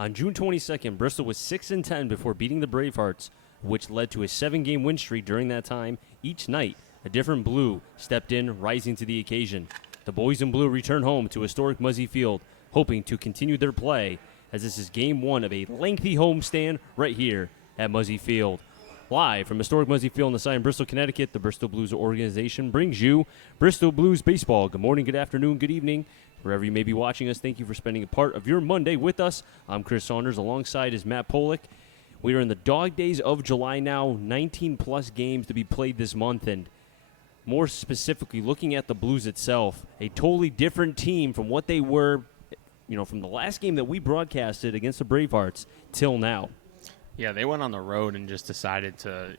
On June 22nd, Bristol was 6-10 before beating the Bravehearts, which led to a 7-game win streak during that time. Each night, a different Blue stepped in, rising to the occasion. The boys in blue return home to historic Muzzy Field, hoping to continue their play, as this is game one of a lengthy homestand right here at Muzzy Field. Live from historic Muzzy Field on the side in Bristol, Connecticut, the Bristol Blues organization brings you Bristol Blues baseball. Good morning, good afternoon, good evening. Wherever you may be watching us, thank you for spending a part of your Monday with us. I'm Chris Saunders. Alongside is Matt Polick. We are in the dog days of July now, 19-plus games to be played this month, and more specifically, looking at the Blues itself, a totally different team from what they were, from the last game that we broadcasted against the Bravehearts till now. Yeah, they went on the road and just decided to,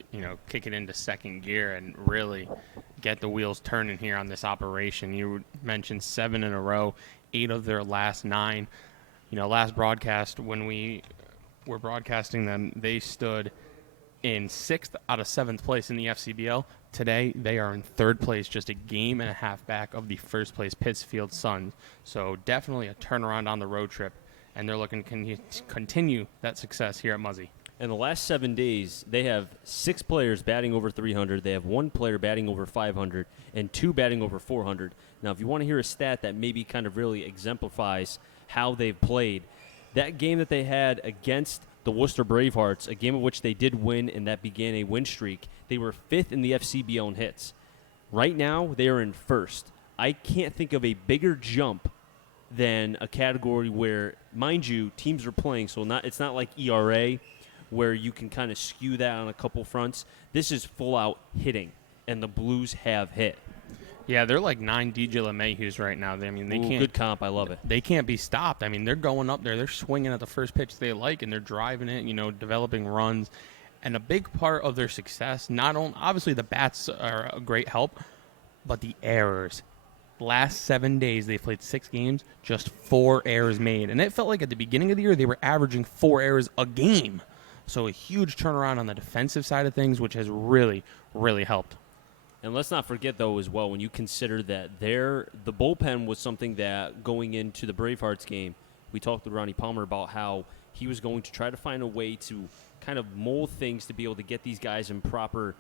kick it into second gear and really get the wheels turning here on this operation. You mentioned 7 in a row, 8 of their last 9. Last broadcast, when we were broadcasting them, they stood in 6th out of 7th place in the FCBL. Today, they are in 3rd place, just a game and a half back of the first place Pittsfield Suns. So definitely a turnaround on the road trip, and they're looking to continue that success here at Muzzy. In the last 7 days, they have 6 players batting over 300. They have 1 player batting over 500 and 2 batting over 400. Now, if you want to hear a stat that maybe kind of really exemplifies how they've played, that game that they had against the Worcester Bravehearts, a game of which they did win and that began a win streak, they were 5th in the FCBL in hits. Right now, they are in 1st. I can't think of a bigger jump than a category where, mind you, teams are playing, so it's not like ERA, where you can kind of skew that on a couple fronts. This is full-out hitting, and the Blues have hit. Yeah, they're like 9 DJ LeMahieu's right now. They can't. Good comp. I love it. They can't be stopped. They're going up there. They're swinging at the first pitch they like, and they're driving it, developing runs. And a big part of their success, not only, obviously the bats are a great help, but the errors. Last 7 days, they've played 6 games, just 4 errors made. And it felt like at the beginning of the year, they were averaging 4 errors a game. So a huge turnaround on the defensive side of things, which has really, really helped. And let's not forget, though, as well, when you consider that the bullpen was something that going into the Bravehearts game, we talked with Ronnie Palmer about how he was going to try to find a way to kind of mold things to be able to get these guys in proper,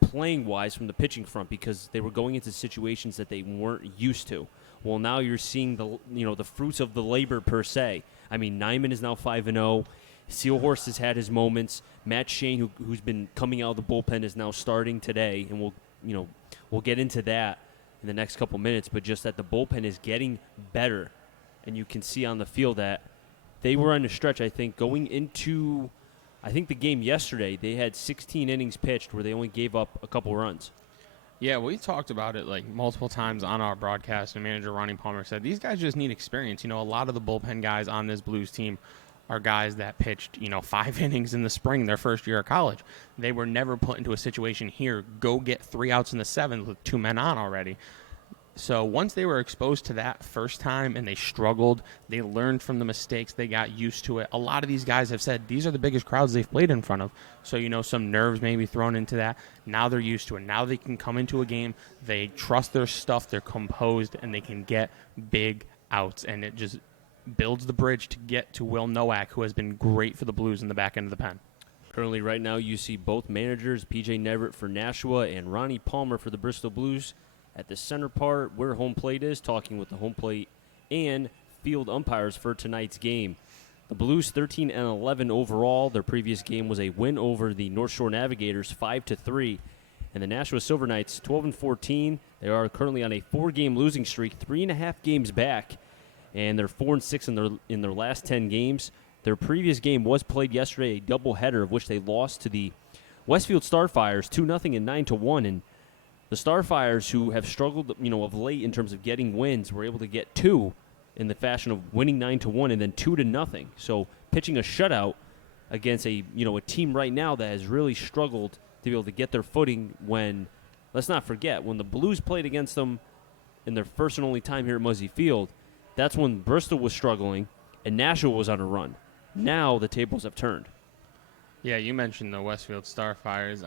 playing-wise from the pitching front, because they were going into situations that they weren't used to. Well, now you're seeing the fruits of the labor per se. Nyman is now 5-0. Sealhorst has had his moments. Matt Shane, who's been coming out of the bullpen, is now starting today, and we'll get into that in the next couple minutes. But just that the bullpen is getting better, and you can see on the field that they were on a stretch. I think going into, the game yesterday, they had 16 innings pitched where they only gave up a couple runs. Yeah, we talked about it multiple times on our broadcast, and manager Ronnie Palmer said these guys just need experience. A lot of the bullpen guys on this Blues team are guys that pitched, 5 innings in the spring, their first year of college. They were never put into a situation here, go get 3 outs in the 7th with 2 men on already. So once they were exposed to that first time and they struggled, they learned from the mistakes, they got used to it. A lot of these guys have said these are the biggest crowds they've played in front of. So, some nerves may be thrown into that. Now they're used to it. Now they can come into a game, they trust their stuff, they're composed, and they can get big outs. And it just builds the bridge to get to Will Nowak, who has been great for the Blues in the back end of the pen. Currently, right now, you see both managers, P.J. Neverett for Nashua and Ronnie Palmer for the Bristol Blues, at the center part where home plate is, talking with the home plate and field umpires for tonight's game. The Blues 13-11 overall. Their previous game was a win over the North Shore Navigators 5-3. And the Nashua Silver Knights 12-14. They are currently on a 4-game losing streak, 3.5 games back. And they're 4-6 in their last 10 games. Their previous game was played yesterday, a doubleheader, of which they lost to the Westfield Starfires 2-0 and 9-1. And the Starfires, who have struggled, of late in terms of getting wins, were able to get 2 in the fashion of winning 9-1 and then 2-0. So pitching a shutout against a team right now that has really struggled to be able to get their footing when, let's not forget, when the Blues played against them in their first and only time here at Muzzy Field, that's when Bristol was struggling and Nashua was on a run. Now the tables have turned. Yeah, you mentioned the Westfield Starfires.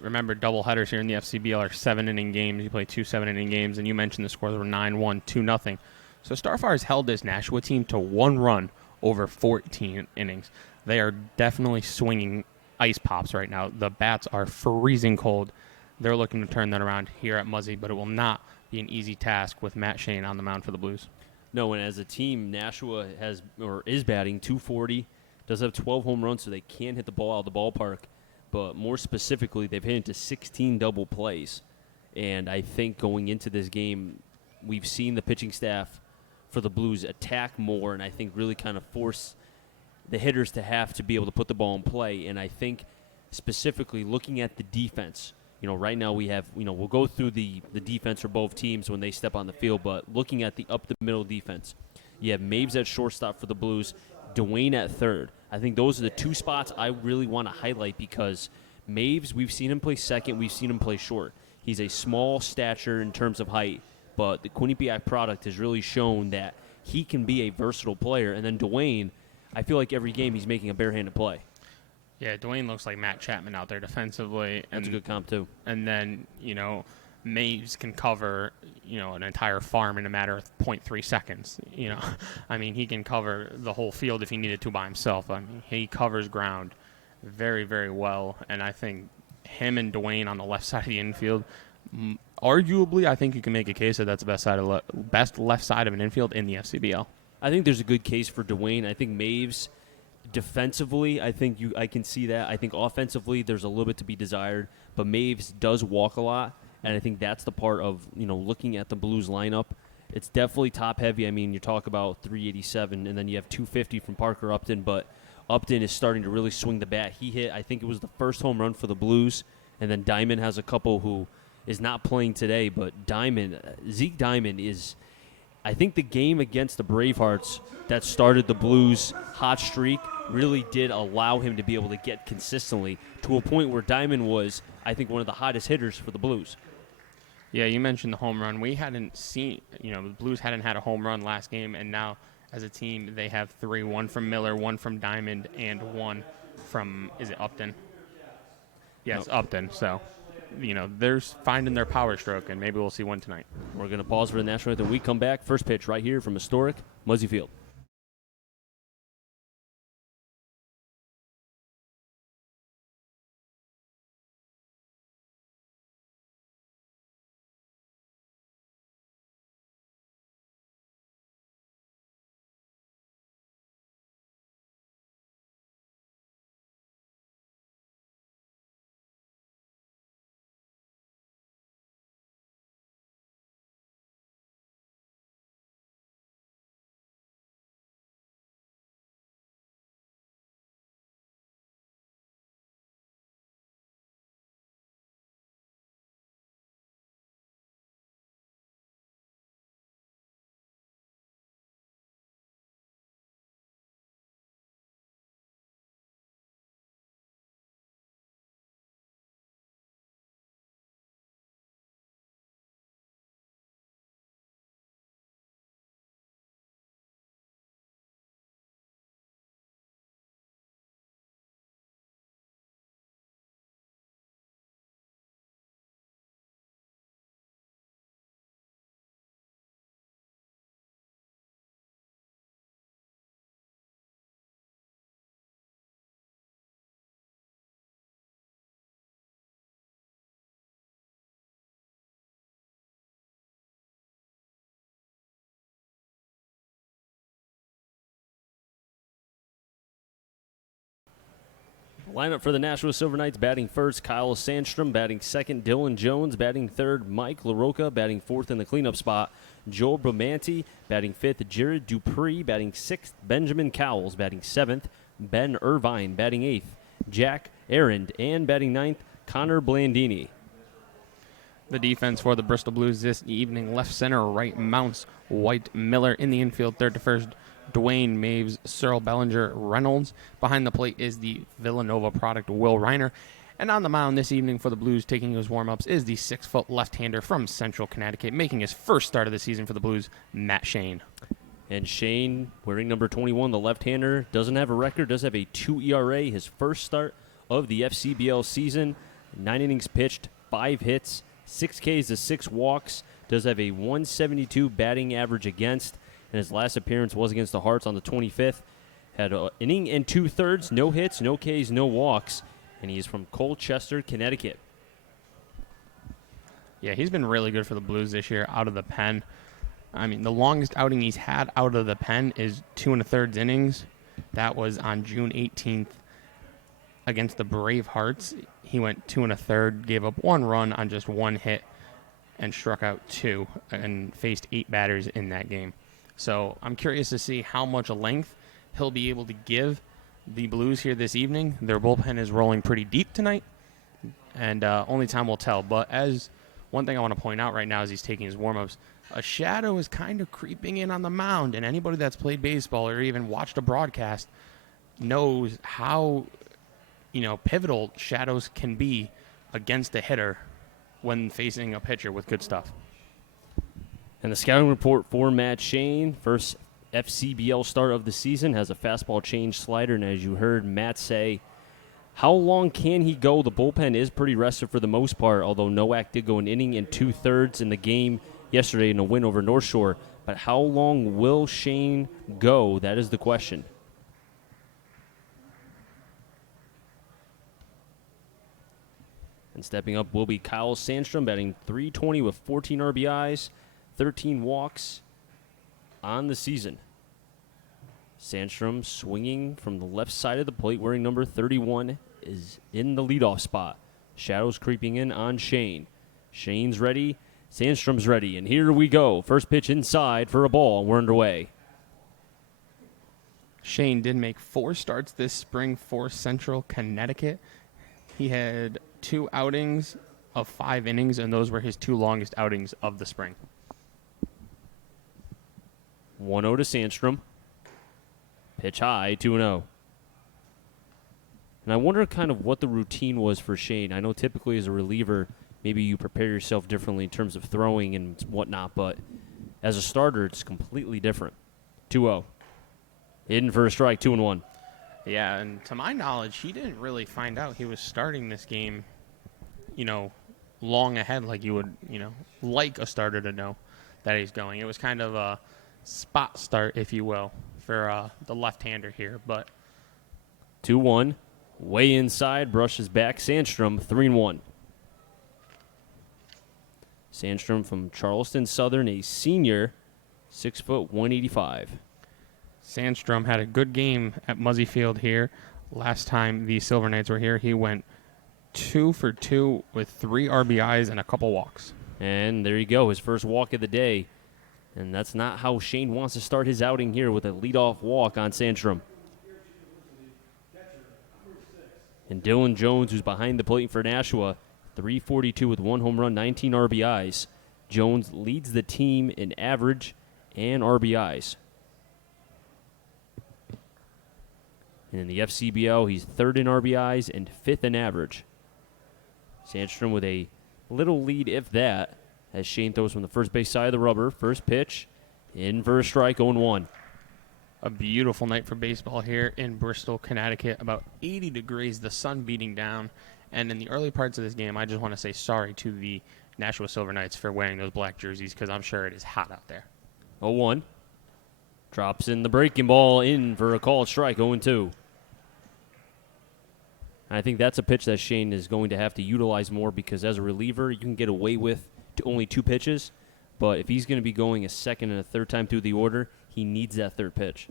Remember, doubleheaders here in the FCBL are 7-inning games. You play 2 7-inning games, and you mentioned the scores were 9-1, 2-0. So Starfires held this Nashua team to 1 run over 14 innings. They are definitely swinging ice pops right now. The bats are freezing cold. They're looking to turn that around here at Muzzy, but it will not be an easy task with Matt Shane on the mound for the Blues. No, and as a team, Nashua is batting 240, does have 12 home runs, so they can hit the ball out of the ballpark. But more specifically, they've hit into 16 double plays. And I think going into this game, we've seen the pitching staff for the Blues attack more, and I think really kind of force the hitters to have to be able to put the ball in play. And I think specifically looking at the defense, right now we have, we'll go through the defense for both teams when they step on the field, but looking at the up-the-middle defense, you have Maves at shortstop for the Blues, Dwayne at third. I think those are the two spots I really want to highlight because Maves, we've seen him play second, we've seen him play short. He's a small stature in terms of height, but the Quinnipiac product has really shown that he can be a versatile player. And then Dwayne, I feel like every game he's making a barehanded play. Yeah, Dwayne looks like Matt Chapman out there defensively. That's a good comp, too. And then, Maves can cover, an entire farm in a matter of 0.3 seconds. I mean, he can cover the whole field if he needed to by himself. I mean, he covers ground very, very well. And I think him and Dwayne on the left side of the infield, arguably, I think you can make a case that that's the best left side of an infield in the FCBL. I think there's a good case for Dwayne. I think Maves, defensively, I can see that. I think offensively, there's a little bit to be desired. But Maves does walk a lot, and I think that's the part of, looking at the Blues lineup. It's definitely top-heavy. I mean, you talk about 387, and then you have 250 from Parker Upton, but Upton is starting to really swing the bat. He hit, I think it was the first home run for the Blues, and then Diamond has a couple who is not playing today, but Zeke Diamond is, I think the game against the Bravehearts that started the Blues' hot streak really did allow him to be able to get consistently to a point where Diamond was, I think, one of the hottest hitters for the Blues. Yeah, you mentioned the home run. We hadn't seen, the Blues hadn't had a home run last game, and now as a team they have three, one from Miller, one from Diamond, and one from, is it Upton? Yes, no. Upton. So, they're finding their power stroke, and maybe we'll see one tonight. We're going to pause for the national anthem. We come back. First pitch right here from historic Muzzy Field. Lineup for the Nashua Silver Knights: batting first, Kyle Sandstrom; batting second, Dylan Jones; batting third, Mike LaRocca; batting fourth in the cleanup spot, Joel Bramanti; batting fifth, Jared Dupree; batting sixth, Benjamin Cowles; batting seventh, Ben Irvine; batting eighth, Jack Arend; and batting ninth, Connor Blandini. The defense for the Bristol Blues this evening: left center, right mounts White, Miller; in the infield, third to first, Dwayne, Maves, Searle, Bellinger, Reynolds. Behind the plate is the Villanova product, Will Reiner. And on the mound this evening for the Blues, taking his warm-ups, is the 6-foot left-hander from Central Connecticut, making his first start of the season for the Blues, Matt Shane. And Shane, wearing number 21, the left-hander, doesn't have a record, does have a 2 ERA, his first start of the FCBL season. 9 innings pitched, 5 hits, 6 Ks to 6 walks, does have a 172 batting average against, and his last appearance was against the Hearts on the 25th. Had an inning and 2/3, no hits, no Ks, no walks, and he's from Colchester, Connecticut. Yeah, he's been really good for the Blues this year out of the pen. I mean, the longest outing he's had out of the pen is 2 1/3 innings. That was on June 18th against the Bravehearts. He went 2 1/3, gave up 1 run on just 1 hit, and struck out 2 and faced 8 batters in that game. So I'm curious to see how much length he'll be able to give the Blues here this evening. Their bullpen is rolling pretty deep tonight, and only time will tell. But as one thing I want to point out right now as he's taking his warm-ups, a shadow is kind of creeping in on the mound, and anybody that's played baseball or even watched a broadcast knows how pivotal shadows can be against a hitter when facing a pitcher with good stuff. And the scouting report for Matt Shane, first FCBL start of the season, has a fastball change slider, and as you heard Matt say, how long can he go? The bullpen is pretty rested for the most part, although Nowak did go an inning and 2/3 in the game yesterday in a win over North Shore. But how long will Shane go? That is the question. And stepping up will be Kyle Sandstrom, batting .320 with 14 RBIs, 13 walks on the season. Sandstrom swinging from the left side of the plate, wearing number 31, is in the leadoff spot. Shadows creeping in on Shane. Shane's ready. Sandstrom's ready. And here we go. First pitch inside for a ball. We're underway. Shane did make 4 starts this spring for Central Connecticut. He had 2 outings of 5 innings, and those were his 2 longest outings of the spring. 1-0 to Sandstrom. Pitch high, 2-0. And I wonder kind of what the routine was for Shane. I know typically as a reliever, maybe you prepare yourself differently in terms of throwing and whatnot, but as a starter, it's completely different. 2-0. Hidden for a strike, 2-1. Yeah, and to my knowledge, he didn't really find out he was starting this game, long ahead like you would, like a starter to know that he's going. It was kind of a spot start, if you will, for the left-hander here. But 2-1, way inside, brushes back. Sandstrom, 3-1. Sandstrom from Charleston Southern, a senior, 6', 185. Sandstrom had a good game at Muzzy Field here. Last time the Silver Knights were here, he went 2 for 2 with 3 RBIs and a couple walks. And there you go, his first walk of the day. And that's not how Shane wants to start his outing here, with a leadoff walk on Sandstrom. And Dylan Jones, who's behind the plate for Nashua, .342 with 1 home run, 19 RBIs. Jones leads the team in average and RBIs. And in the FCBL, he's 3rd in RBIs and 5th in average. Sandstrom with a little lead, if that, as Shane throws from the first base side of the rubber. First pitch, in for a strike, 0-1. A beautiful night for baseball here in Bristol, Connecticut. About 80 degrees, the sun beating down. And in the early parts of this game, I just want to say sorry to the Nashua Silver Knights for wearing those black jerseys, because I'm sure it is hot out there. 0-1. Drops in the breaking ball, in for a called strike, 0-2. I think that's a pitch that Shane is going to have to utilize more, because as a reliever, you can get away with only 2 pitches. But if he's going to be going a second and a third time through the order, he needs that third pitch.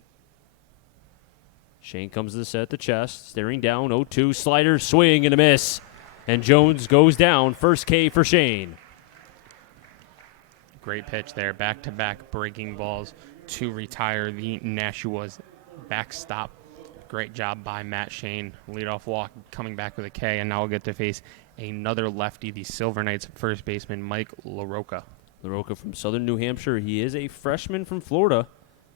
Shane comes to the set at the chest, staring down, 0-2, slider, swing and a miss. And Jones goes down, first K for Shane. Great pitch there, back-to-back breaking balls to retire the Nashua's backstop. Great job by Matt Shane. Leadoff walk, coming back with a K, and now we'll get to face another lefty, the Silver Knights first baseman, Mike LaRocca. LaRocca from Southern New Hampshire. He is a freshman from Florida.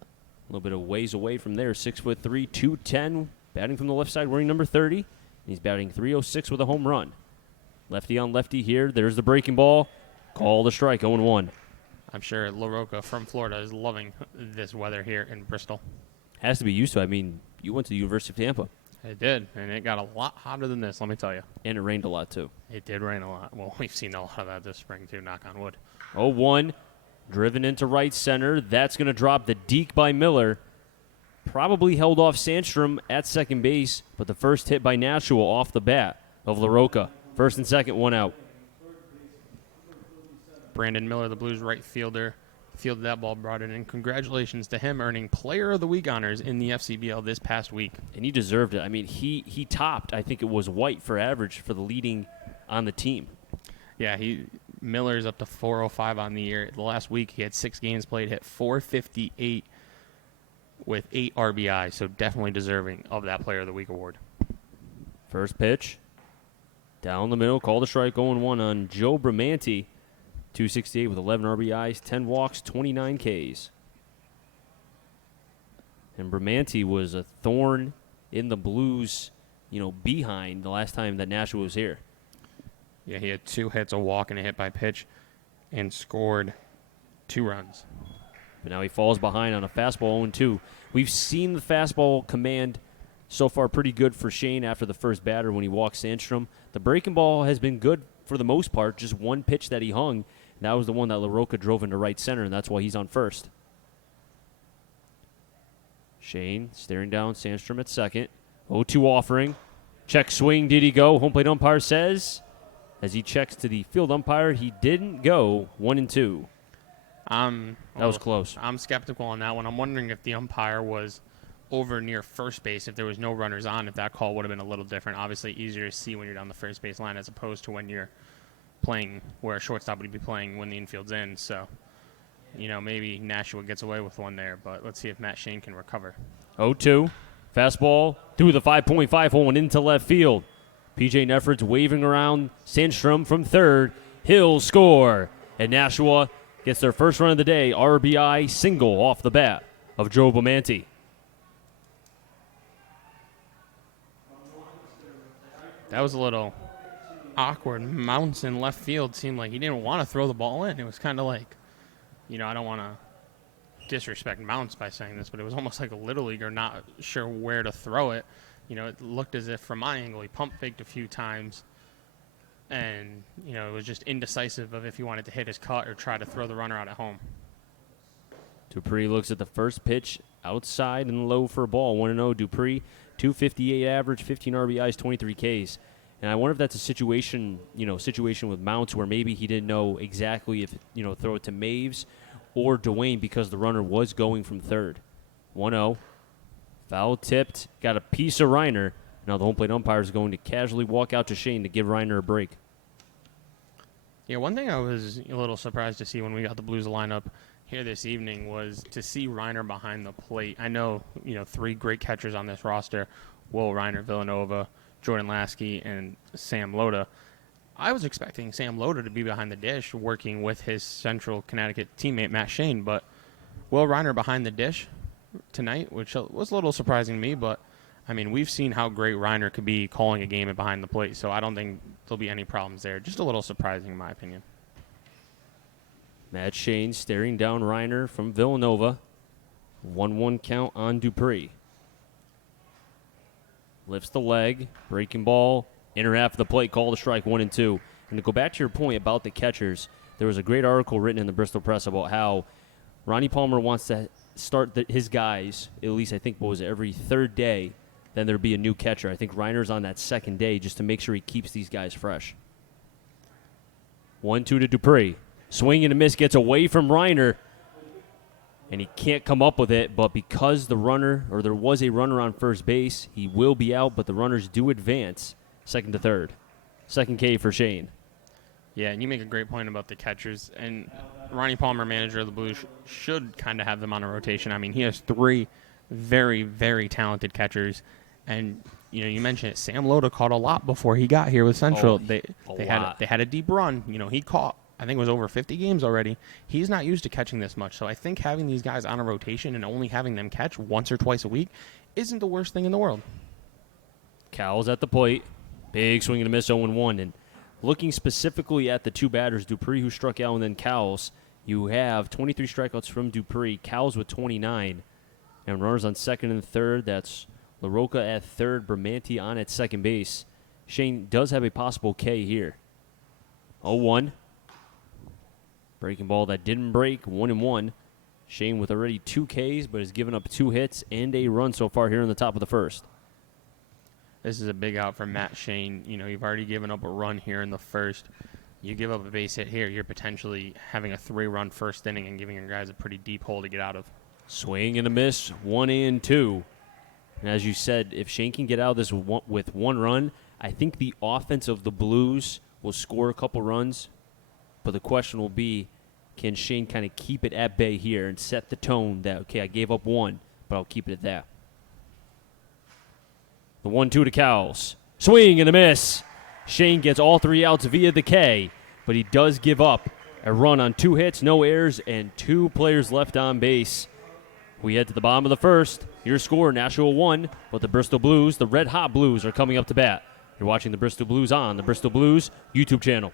A little bit of ways away from there. 6'3", 210, batting from the left side, wearing number 30. And he's batting .306 with a home run. Lefty on lefty here. There's the breaking ball. Call the strike, 0-1. I'm sure LaRocca from Florida is loving this weather here in Bristol. Has to be used to. I mean, you went to the University of Tampa. It did, and it got a lot hotter than this, let me tell you. And it rained a lot, too. It did rain a lot. Well, we've seen a lot of that this spring, too, knock on wood. 0-1, driven into right center. That's going to drop the deke by Miller. probably held off Sandstrom at second base, but the first hit by Nashua off the bat of LaRocca. First and second, one out. Brandon Miller, the Blues right fielder, fielded that ball, brought it in. Congratulations to him earning Player of the Week honors in the FCBL this past week. And he deserved it. I mean, he topped, I think it was White for average for the leading on the team. Yeah, Miller's up to 405 on the year. The last week he had 6 games played, hit 458 with 8 RBI, so definitely deserving of that Player of the Week award. First pitch, down the middle, called a strike, 0-1 on Joe Bramante. 268 with 11 RBIs, 10 walks, 29 Ks. And Bramante was a thorn in the Blues, behind the last time that Nashua was here. Yeah, he had 2 hits, a walk, and a hit by pitch, and scored 2 runs. But now he falls behind on a fastball 0-2. We've seen the fastball command so far pretty good for Shane after the first batter when he walks Sandstrom. The breaking ball has been good for the most part, just one pitch that he hung. And that was the one that LaRocca drove into right center, and that's why he's on first. Shane staring down Sandstrom at second. 0-2 offering. Check swing. Did he go? Home plate umpire says, as he checks to the field umpire, he didn't go. 1-2. That was close. I'm skeptical on that one. I'm wondering if the umpire was over near first base, if there was no runners on, if that call would have been a little different. Obviously easier to see when you're down the first base line as opposed to when you're playing where a shortstop would be playing when the infield's in. So, maybe Nashua gets away with one there, but let's see if Matt Shane can recover. 0-2. Fastball through the 5.5 hole and into left field. P.J. Neffert's waving around Sandstrom from third. He'll score. And Nashua gets their first run of the day, RBI single off the bat of Joe Bramante. That was a little awkward. Mounts in left field seemed like he didn't want to throw the ball in. It was kind of like, I don't want to disrespect Mounts by saying this, but it was almost like a little leaguer not sure where to throw it. It looked as if from my angle he pump faked a few times, and it was just indecisive of if he wanted to hit his cut or try to throw the runner out at home. Dupree looks at the first pitch outside and low for a ball. 1-0. Dupree, 258 average, 15 RBIs, 23 Ks. And I wonder if that's a situation with Mounts where maybe he didn't know exactly if, throw it to Maves or Dwayne because the runner was going from third. 1-0. Foul tipped. Got a piece of Reiner. Now the home plate umpire is going to casually walk out to Shane to give Reiner a break. Yeah, one thing I was a little surprised to see when we got the Blues lineup here this evening was to see Reiner behind the plate. I know, 3 great catchers on this roster, Will Reiner, Villanova, Jordan Lasky, and Sam Loda. I was expecting Sam Loda to be behind the dish working with his Central Connecticut teammate Matt Shane, but Will Reiner behind the dish tonight, which was a little surprising to me, but I mean, we've seen how great Reiner could be calling a game and behind the plate, so I don't think there'll be any problems there. Just a little surprising in my opinion. Matt Shane staring down Reiner from Villanova. 1-1 count on Dupree. Lifts the leg, breaking ball, inner half of the plate, called a strike, 1-2. And to go back to your point about the catchers, there was a great article written in the Bristol Press about how Ronnie Palmer wants to start his guys, at least I think, every third day, then there'd be a new catcher. I think Reiner's on that second day just to make sure he keeps these guys fresh. 1-2 to Dupree. Swing and a miss, gets away from Reiner, and he can't come up with it, but because there was a runner on first base, he will be out, but the runners do advance second to third. Second K for Shane. Yeah, and you make a great point about the catchers, and Ronnie Palmer, manager of the Blues, should kind of have them on a rotation. I mean, he has 3 very, very talented catchers, and you mentioned it. Sam Loda caught a lot before he got here with Central. They had a deep run. He caught, I think it was over 50 games already. He's not used to catching this much, so I think having these guys on a rotation and only having them catch once or twice a week isn't the worst thing in the world. Cowles at the plate. Big swing and a miss, 0-1. And looking specifically at the 2 batters, Dupree, who struck out, and then Cowles, you have 23 strikeouts from Dupree, Cowles with 29. And runners on second and third, that's LaRocca at third, Bramante on at second base. Shane does have a possible K here. 0-1. Breaking ball that didn't break, 1-1. Shane with already 2 Ks, but has given up 2 hits and a run so far here in the top of the first. This is a big out for Matt Shane. You know, you've already given up a run here in the first. You give up a base hit here, you're potentially having a 3-run first inning and giving your guys a pretty deep hole to get out of. Swing and a miss, 1-2. And as you said, if Shane can get out of this with 1 run, I think the offense of the Blues will score a couple runs. But the question will be, can Shane kind of keep it at bay here and set the tone that, okay, I gave up 1, but I'll keep it at that. The 1-2 to Cowles. Swing and a miss. Shane gets all 3 outs via the K, but he does give up a run on 2 hits, no errors, and 2 players left on base. We head to the bottom of the first. Your score, Nashua 1, but the Bristol Blues, the Red Hot Blues, are coming up to bat. You're watching the Bristol Blues on the Bristol Blues YouTube channel.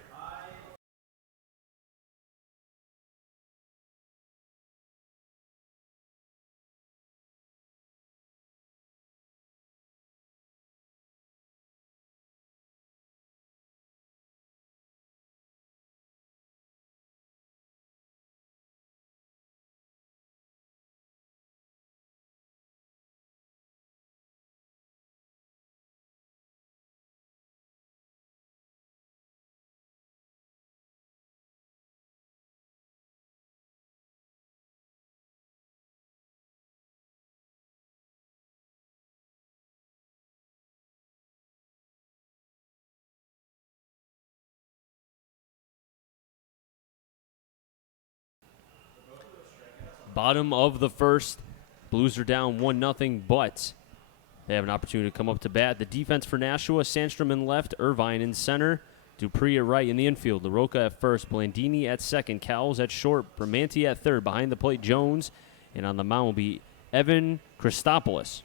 Bottom of the first. Blues are down 1-0, but they have an opportunity to come up to bat. The defense for Nashua, Sandstrom in left, Irvine in center, Dupree at right in the infield, LaRocca at first, Blandini at second, Cowles at short, Bramanti at third, behind the plate Jones, and on the mound will be Evan Christopoulos.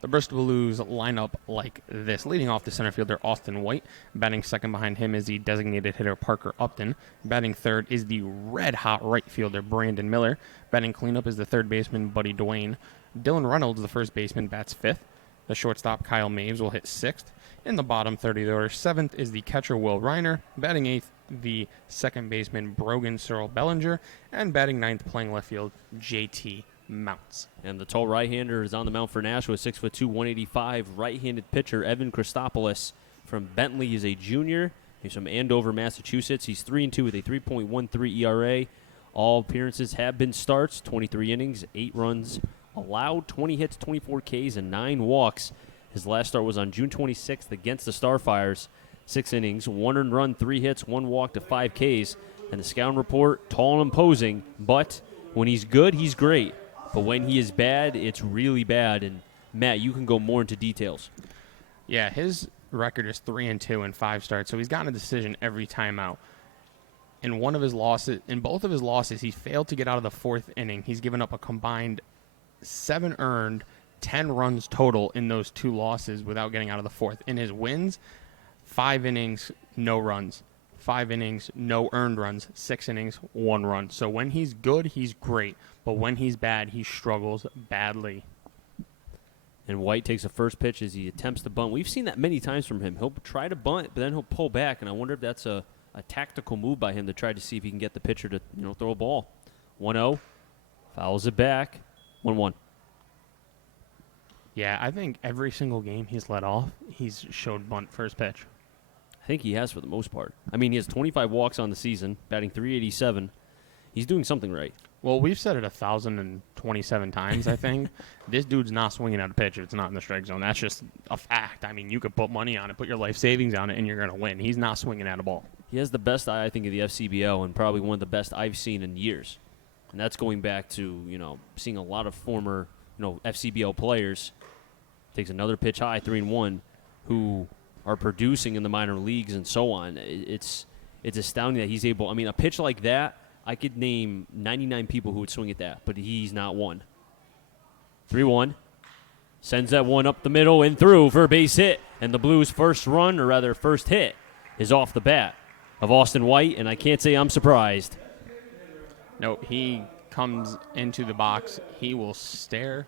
The Bristol Blues line up like this. Leading off the center fielder, Austin White. Batting second behind him is the designated hitter, Parker Upton. Batting third is the red-hot right fielder, Brandon Miller. Batting cleanup is the third baseman, Buddy Duane. Dylan Reynolds, the first baseman, bats fifth. The shortstop, Kyle Maves, will hit sixth. In the bottom 30 of the order, seventh is the catcher, Will Reiner. Batting eighth, the second baseman, Brogan Searle Bellinger. And batting ninth, playing left field, J.T. Mounts. And the tall right-hander is on the mound for Nashua, 6'2", 185. Right-handed pitcher Evan Christopoulos from Bentley. He's a junior. He's from Andover, Massachusetts. He's 3-2 with a 3.13 ERA. All appearances have been starts, 23 innings, 8 runs allowed, 20 hits, 24 Ks, and 9 walks. His last start was on June 26th against the Starfires. 6 innings, 1 earned run, 3 hits, 1 walk to 5 Ks. And the scouting report, tall and imposing, but when he's good, he's great. But when he is bad, it's really bad. And, Matt, you can go more into details. Yeah, his record is 3-2 in 5 starts, so he's gotten a decision every time out. In both of his losses, he failed to get out of the 4th inning. He's given up a combined 7 earned, 10 runs total in those 2 losses without getting out of the 4th. In his wins, 5 innings, no runs. 5 innings, no earned runs, 6 innings, 1 run. So when he's good, he's great. But when he's bad, he struggles badly. And White takes the first pitch as he attempts to bunt. We've seen that many times from him. He'll try to bunt, but then he'll pull back. And I wonder if that's a tactical move by him to try to see if he can get the pitcher to throw a ball. 1-0, fouls it back, 1-1. Yeah, I think every single game he's let off, he's showed bunt first pitch. I think he has for the most part. I mean, he has 25 walks on the season, batting .387. He's doing something right. Well, we've said it 1,027 times, I think. This dude's not swinging at a pitch if it's not in the strike zone. That's just a fact. I mean, you could put money on it, put your life savings on it, and you're going to win. He's not swinging at a ball. He has the best eye, I think, of the FCBO, and probably one of the best I've seen in years. And that's going back to, seeing a lot of former, FCBO players. Takes another pitch high, 3-1, who are producing in the minor leagues and so on. It's astounding that he's able. I mean, a pitch like that, I could name 99 people who would swing at that, but he's not one. 3-1. Sends that one up the middle and through for a base hit. And the Blues' first hit is off the bat of Austin White, and I can't say I'm surprised. No, he comes into the box. He will stare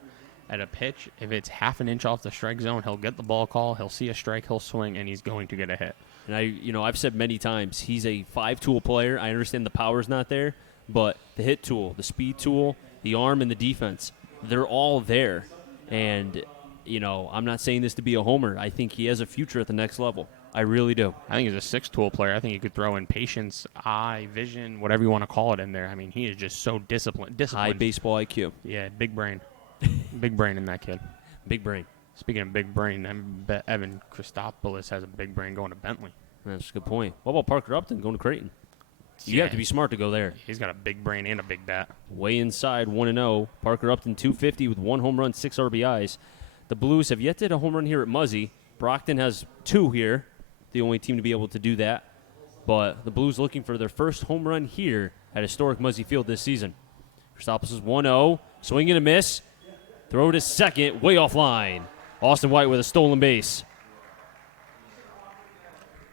at a pitch. If it's half an inch off the strike zone, he'll get the ball call, he'll see a strike, he'll swing, and he's going to get a hit. And I've said many times, he's a 5-tool player. I understand the power's not there, but the hit tool, the speed tool, the arm, and the defense, they're all there. And, I'm not saying this to be a homer. I think he has a future at the next level. I really do. I think he's a six-tool player. I think you could throw in patience, eye, vision, whatever you want to call it in there. I mean, he is just so disciplined. High baseball IQ. Yeah, big brain. Big brain in that kid. Big brain. Speaking of big brain, I bet Evan Christopoulos has a big brain going to Bentley. That's a good point. What about Parker Upton going to Creighton? You have to be smart to go there. He's got a big brain and a big bat. Way inside, 1-0. Parker Upton, 250 with 1 home run, 6 RBIs. The Blues have yet to hit a home run here at Muzzy. Brockton has 2 here, the only team to be able to do that. But the Blues looking for their first home run here at historic Muzzy Field this season. Christopoulos is 1-0. Swing and a miss. Throw to second, way offline. Austin White with a stolen base.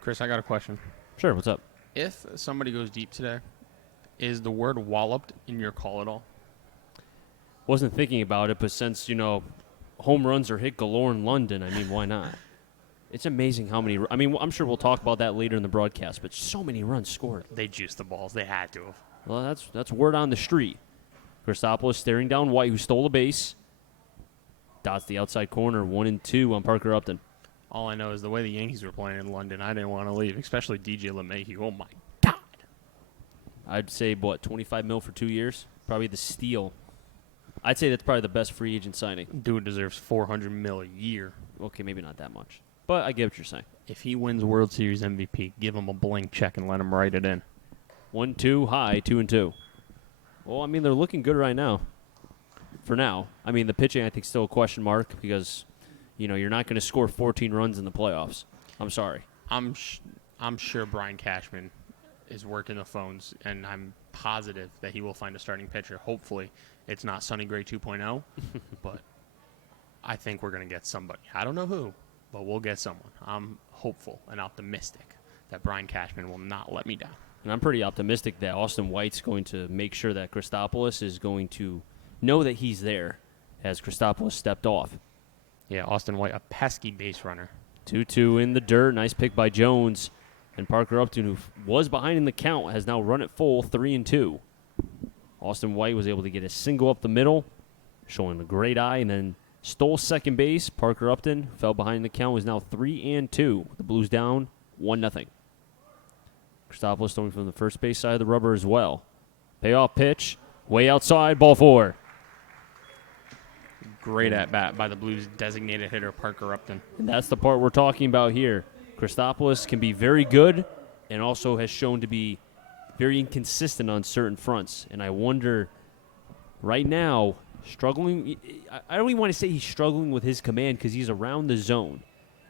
Chris, I got a question. Sure, what's up? If somebody goes deep today, is the word walloped in your call at all? Wasn't thinking about it, but since, home runs are hit galore in London, I mean, why not? It's amazing how many. I mean, I'm sure we'll talk about that later in the broadcast, but so many runs scored. They juiced the balls. They had to have. Well, that's word on the street. Christopoulos staring down White, who stole a base. Dots the outside corner, 1-2 on Parker Upton. All I know is the way the Yankees were playing in London, I didn't want to leave, especially DJ LeMahieu. Oh, my God. I'd say, $25 million for 2 years? Probably the steal. I'd say that's probably the best free agent signing. Dude deserves $400 million a year. Okay, maybe not that much. But I get what you're saying. If he wins World Series MVP, give him a blank check and let him write it in. 1-2, high, 2-2. Well, I mean, they're looking good right now. For now. I mean, the pitching, I think, is still a question mark because, you're not going to score 14 runs in the playoffs. I'm sorry. I'm sure Brian Cashman is working the phones, and I'm positive that he will find a starting pitcher. Hopefully, it's not Sonny Gray 2.0, but I think we're going to get somebody. I don't know who, but we'll get someone. I'm hopeful and optimistic that Brian Cashman will not let me down. And I'm pretty optimistic that Austin White's going to make sure that Christopoulos is going to know that he's there as Christopoulos stepped off. Yeah, Austin White, a pesky base runner. 2-2 in the dirt. Nice pick by Jones. And Parker Upton, who was behind in the count, has now run it full, 3-2. Austin White was able to get a single up the middle, showing a great eye, and then stole second base. Parker Upton fell behind the count, is now 3-2. The Blues down 1-0. Christopoulos throwing from the first base side of the rubber as well. Payoff pitch, way outside, ball 4. Great at bat by the Blues' designated hitter, Parker Upton. And that's the part we're talking about here. Christopoulos can be very good and also has shown to be very inconsistent on certain fronts. And I wonder, right now, struggling. I don't even want to say he's struggling with his command because he's around the zone.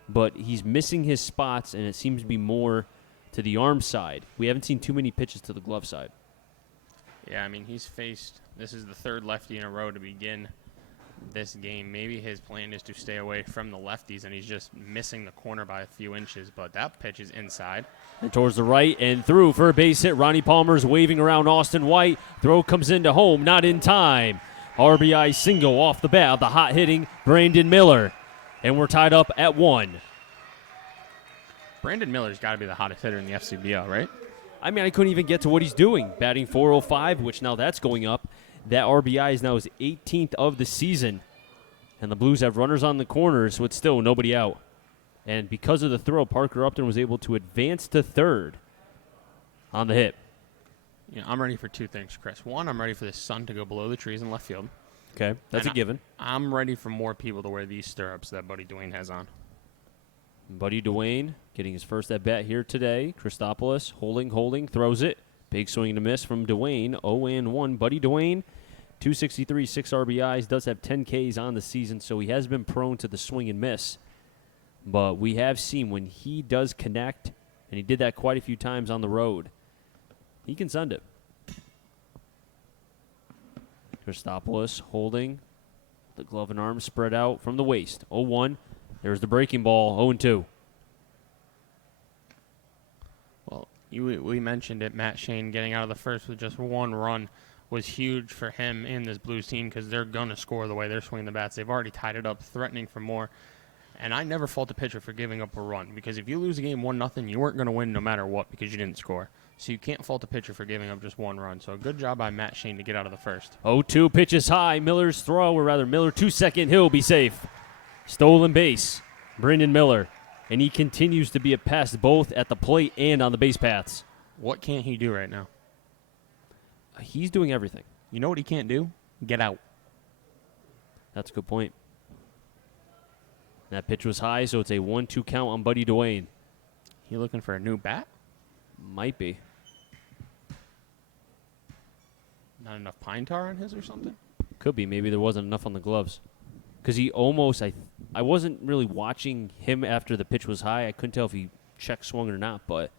But he's missing his spots, and it seems to be more to the arm side. We haven't seen too many pitches to the glove side. Yeah, I mean, this is the third lefty in a row to begin this game. Maybe his plan is to stay away from the lefties, and he's just missing the corner by a few inches, but that pitch is inside. And towards the right and through for a base hit. Ronnie Palmer's waving around Austin White. Throw comes into home, not in time. RBI single off the bat, the hot hitting Brandon Miller. And we're tied up at 1. Brandon Miller's got to be the hottest hitter in the FCBL, right? I mean, I couldn't even get to what he's doing. Batting .405, which now that's going up. That RBI is now his 18th of the season. And the Blues have runners on the corners with still nobody out. And because of the throw, Parker Upton was able to advance to third on the hit. Yeah, I'm ready for 2 things, Chris. One, I'm ready for the sun to go below the trees in left field. Okay, that's a given. I'm ready for more people to wear these stirrups that Buddy Dwayne has on. Buddy Dwayne getting his first at-bat here today. Christopoulos holding, throws it. Big swing and a miss from Dwayne, 0-1. Buddy Dwayne, 263, 6 RBIs, does have 10 Ks on the season, so he has been prone to the swing and miss. But we have seen when he does connect, and he did that quite a few times on the road, he can send it. Christopoulos holding, the glove and arm spread out from the waist, 0-1. There's the breaking ball, 0-2. Well, we mentioned it. Matt Shane getting out of the first with just 1 run was huge for him and this Blues team because they're going to score the way they're swinging the bats. They've already tied it up, threatening for more. And I never fault the pitcher for giving up a run because if you lose a game 1-0, you weren't going to win no matter what because you didn't score. So you can't fault a pitcher for giving up just 1 run. So good job by Matt Shane to get out of the first. 0-2 pitches high. Miller's throw, or rather Miller to second. He'll be safe. Stolen base. Brendan Miller. And he continues to be a pest both at the plate and on the base paths. What can't he do right now? He's doing everything. You know what he can't do? Get out. That's a good point. That pitch was high, so it's a 1-2 count on Buddy Dwayne. He looking for a new bat? Might be. Not enough pine tar on his or something? Could be. Maybe there wasn't enough on the gloves. Because he almost, I wasn't really watching him after the pitch was high. I couldn't tell if he check swung or not, but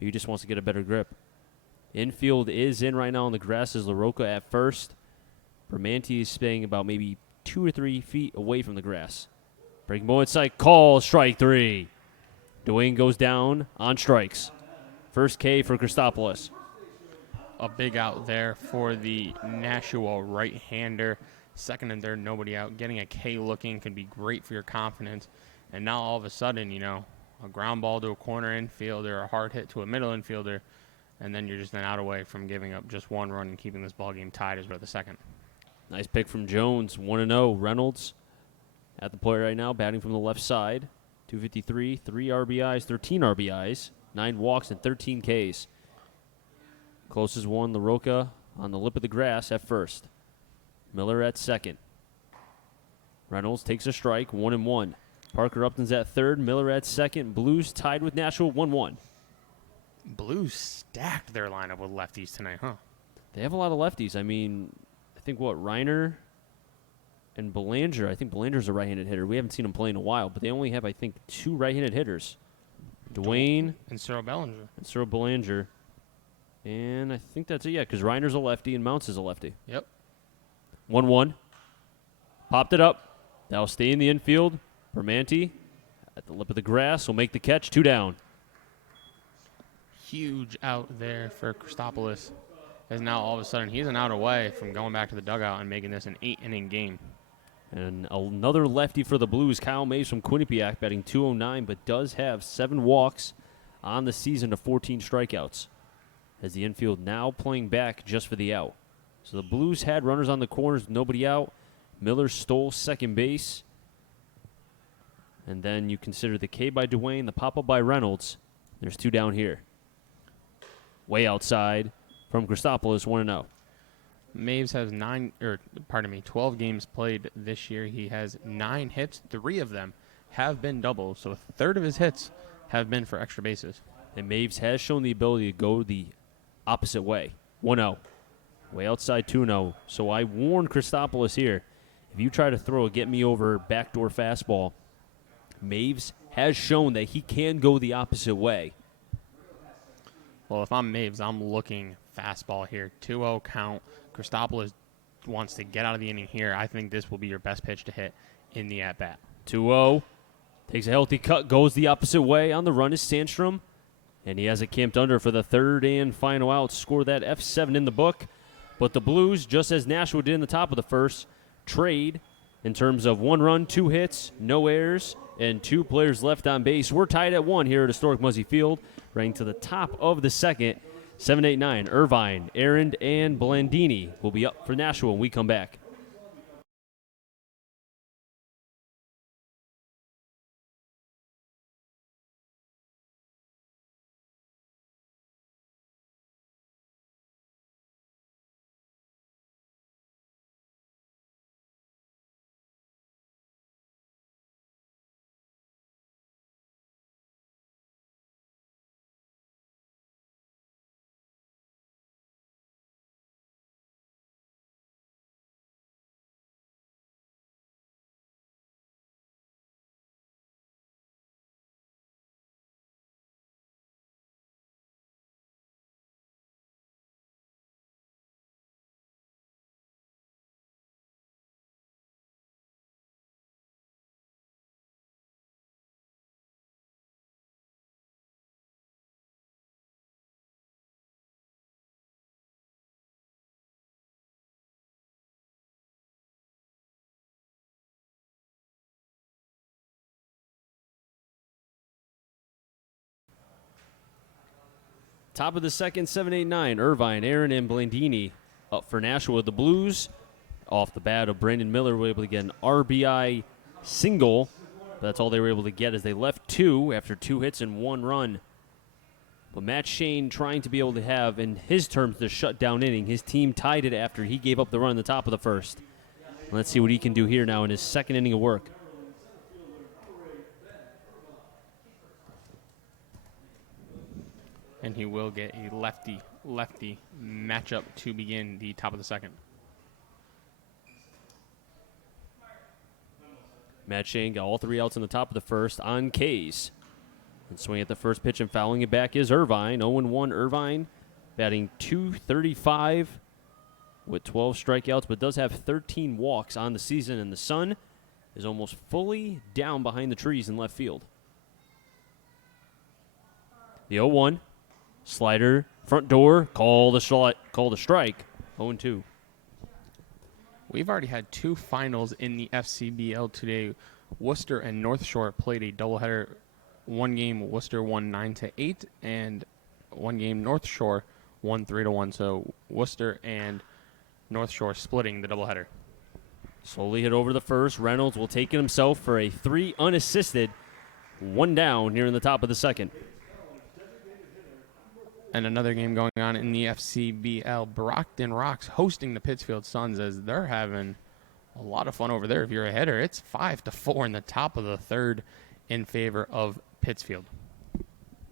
he just wants to get a better grip. Infield is in right now on the grass is LaRocca at first. Bermanti is staying about maybe 2 or 3 feet away from the grass. Breaking ball inside, call, strike 3. Dwayne goes down on strikes. First K for Christopoulos. A big out there for the Nashua right-hander. Second and third, nobody out. Getting a K looking can be great for your confidence. And now all of a sudden, you know, a ground ball to a corner infielder, a hard hit to a middle infielder, and then you're just an out away from giving up just 1 run and keeping this ball game tied as we're at the second. Nice pick from Jones. 1-0. Reynolds at the plate right now, batting from the left side. 253, 3 RBIs, 13 RBIs, 9 walks, and 13 Ks. Closest one, LaRocca on the lip of the grass at first. Miller at second. Reynolds takes a strike, 1-1. Parker Upton's at third, Miller at second. Blues tied with Nashua, 1-1. Blues stacked their lineup with lefties tonight, huh? They have a lot of lefties. I mean, I think Reiner and Belanger. I think Belanger's a right-handed hitter. We haven't seen him play in a while, but they only have, I think, 2 right-handed hitters. Dwayne and Cyril Bellinger. And Cyril Belanger. And I think that's it, yeah, because Reiner's a lefty and Mounts is a lefty. Yep. 1-1. Popped it up. That'll stay in the infield. Bermanti at the lip of the grass will make the catch. 2 down. Huge out there for Christopoulos. As now all of a sudden he's an out away from going back to the dugout and making this an 8-inning game. And another lefty for the Blues, Kyle Mays from Quinnipiac, batting 209, but does have 7 walks on the season to 14 strikeouts. As the infield now playing back just for the out. So the Blues had runners on the corners, nobody out. Miller stole second base. And then you consider the K by Dwayne, the pop-up by Reynolds. There's 2 down here. Way outside from Christopoulos, 1-0. Maves has 12 games played this year. He has 9 hits. 3 of them have been doubles, so a third of his hits have been for extra bases. And Maves has shown the ability to go the opposite way. 1-0. Way outside, 2-0. So I warned Christopoulos here, if you try to throw a get-me-over backdoor fastball, Maves has shown that he can go the opposite way. Well, if I'm Maves, I'm looking fastball here. 2-0 count. Christopoulos wants to get out of the inning here. I think this will be your best pitch to hit in the at-bat. 2-0. Takes a healthy cut, goes the opposite way. On the run is Sandstrom. And he has it camped under for the third and final out. Score that F7 in the book. But the Blues, just as Nashua did in the top of the first, trade in terms of 1 run, 2 hits, no errors, and 2 players left on base. We're tied at 1 here at historic Muzzy Field. Ranked to the top of the second. 7-8-9, Irvine, Aaron, and Blandini will be up for Nashua when we come back. Top of the second, 7-8-9. Irvine, Aaron, and Blandini up for Nashua. The Blues, off the bat of Brandon Miller, were able to get an RBI single. But that's all they were able to get as they left 2 after 2 hits and 1 run. But Matt Shane trying to be able to have, in his terms, the shutdown inning. His team tied it after he gave up the run in the top of the first. Let's see what he can do here now in his second inning of work. And he will get a lefty matchup to begin the top of the second. Matt Shane got all 3 outs in the top of the first on K's. And swinging at the first pitch and fouling it back is Irvine. 0-1 Irvine, batting .235 with 12 strikeouts, but does have 13 walks on the season, and the sun is almost fully down behind the trees in left field. The 0-1 slider, front door, call the strike. 0-2. We've already had 2 finals in the FCBL today. Worcester and North Shore played a doubleheader. One game Worcester won 9-8, and one game North Shore won 3-1. So Worcester and North Shore splitting the doubleheader. Slowly hit over the first. Reynolds will take it himself for a 3 unassisted. 1 down here in the top of the second. And another game going on in the FCBL. Brockton Rocks hosting the Pittsfield Suns as they're having a lot of fun over there. If you're a hitter, it's 5-4 in the top of the third in favor of Pittsfield.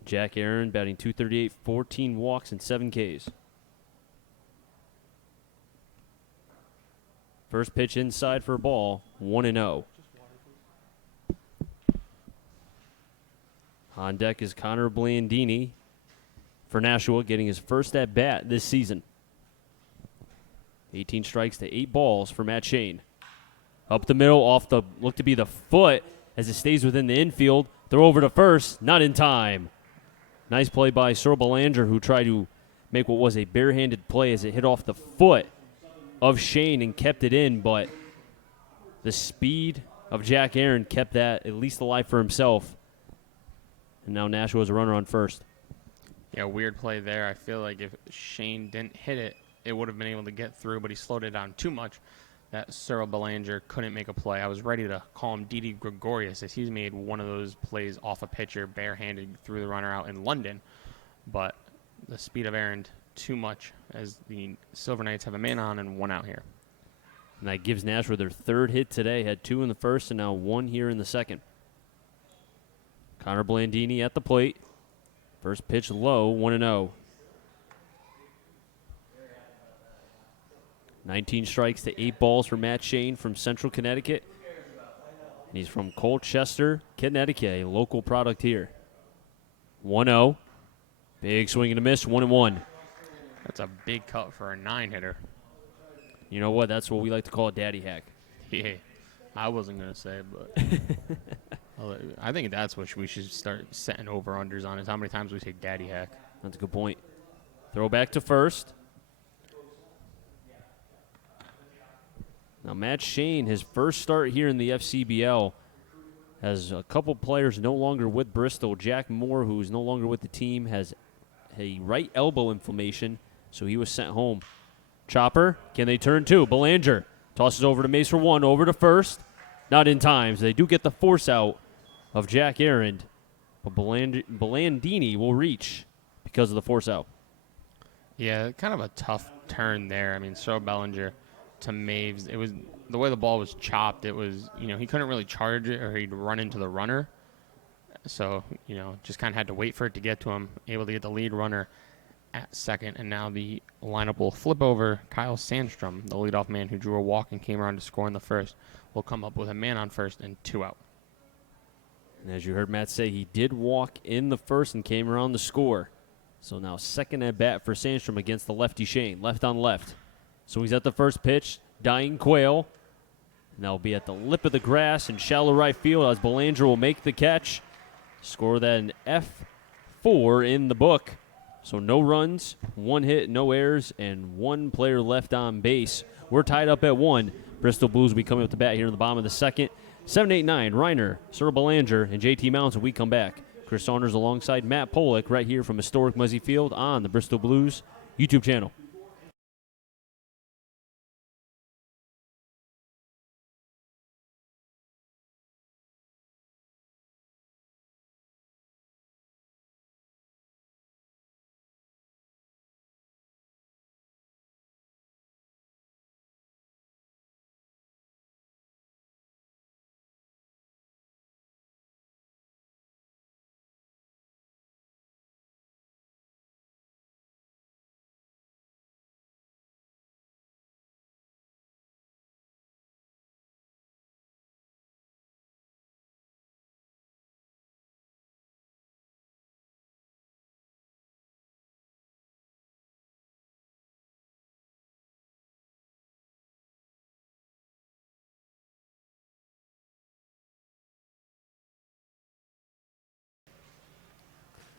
Jack Aaron batting .238, 14 walks and 7 Ks. First pitch inside for a ball, 1-0. On deck is Connor Blandini for Nashua, getting his first at bat this season. 18 strikes to 8 balls for Matt Shane. Up the middle, off the look to be the foot as it stays within the infield. Throw over to first, not in time. Nice play by Cyril Belanger, who tried to make what was a barehanded play as it hit off the foot of Shane and kept it in, but the speed of Jack Aaron kept that at least alive for himself. And now Nashua is a runner on first. Yeah, weird play there. I feel like if Shane didn't hit it, it would have been able to get through, but he slowed it down too much that Cyril Belanger couldn't make a play. I was ready to call him Didi Gregorius as he's made one of those plays off a pitcher barehanded through the runner out in London, but the speed of Aaron too much as the Silver Knights have a man on and 1 out here. And that gives Nashua their 3rd hit today. Had 2 in the first and now 1 here in the second. Connor Blandini at the plate. First pitch low, 1-0. 19 strikes to 8 balls for Matt Shane from Central Connecticut. And he's from Colchester, Connecticut, a local product here. 1-0. Big swing and a miss, 1-1. That's a big cut for a 9-hitter. You know what? That's what we like to call a daddy hack. Yeah, I wasn't going to say, but I think that's what we should start setting over-unders on is how many times we say daddy hack. That's a good point. Throw back to first. Now, Matt Shane, his first start here in the FCBL, has a couple players no longer with Bristol. Jack Moore, who is no longer with the team, has a right elbow inflammation, so he was sent home. Chopper, can they turn 2? Belanger tosses over to Mace for 1, over to first. Not in time, so they do get the force out of Jack Aaron, but Blandini will reach because of the force out. Yeah, kind of a tough turn there. I mean, Cyril Bellinger to Maves, it was the way the ball was chopped. It was, he couldn't really charge it or he'd run into the runner. So, just kind of had to wait for it to get to him, able to get the lead runner at second. And now the lineup will flip over. Kyle Sandstrom, the leadoff man who drew a walk and came around to score in the first, will come up with a man on first and 2 out. And as you heard Matt say, he did walk in the first and came around to score. So now second at bat for Sandstrom against the lefty Shane, left on left. So he's at the first pitch, Dying Quail. And that'll be at the lip of the grass in shallow right field as Belanger will make the catch. Score that an F4 in the book. So no runs, 1 hit, no errors, and 1 player left on base. We're tied up at 1. Bristol Blues will be coming up to bat here in the bottom of the second. 7-8-9, Reiner, Cyril Belanger, and JT Mounts when we come back Chris Saunders alongside Matt Pollock right here from historic Muzzy Field on the Bristol Blues YouTube channel.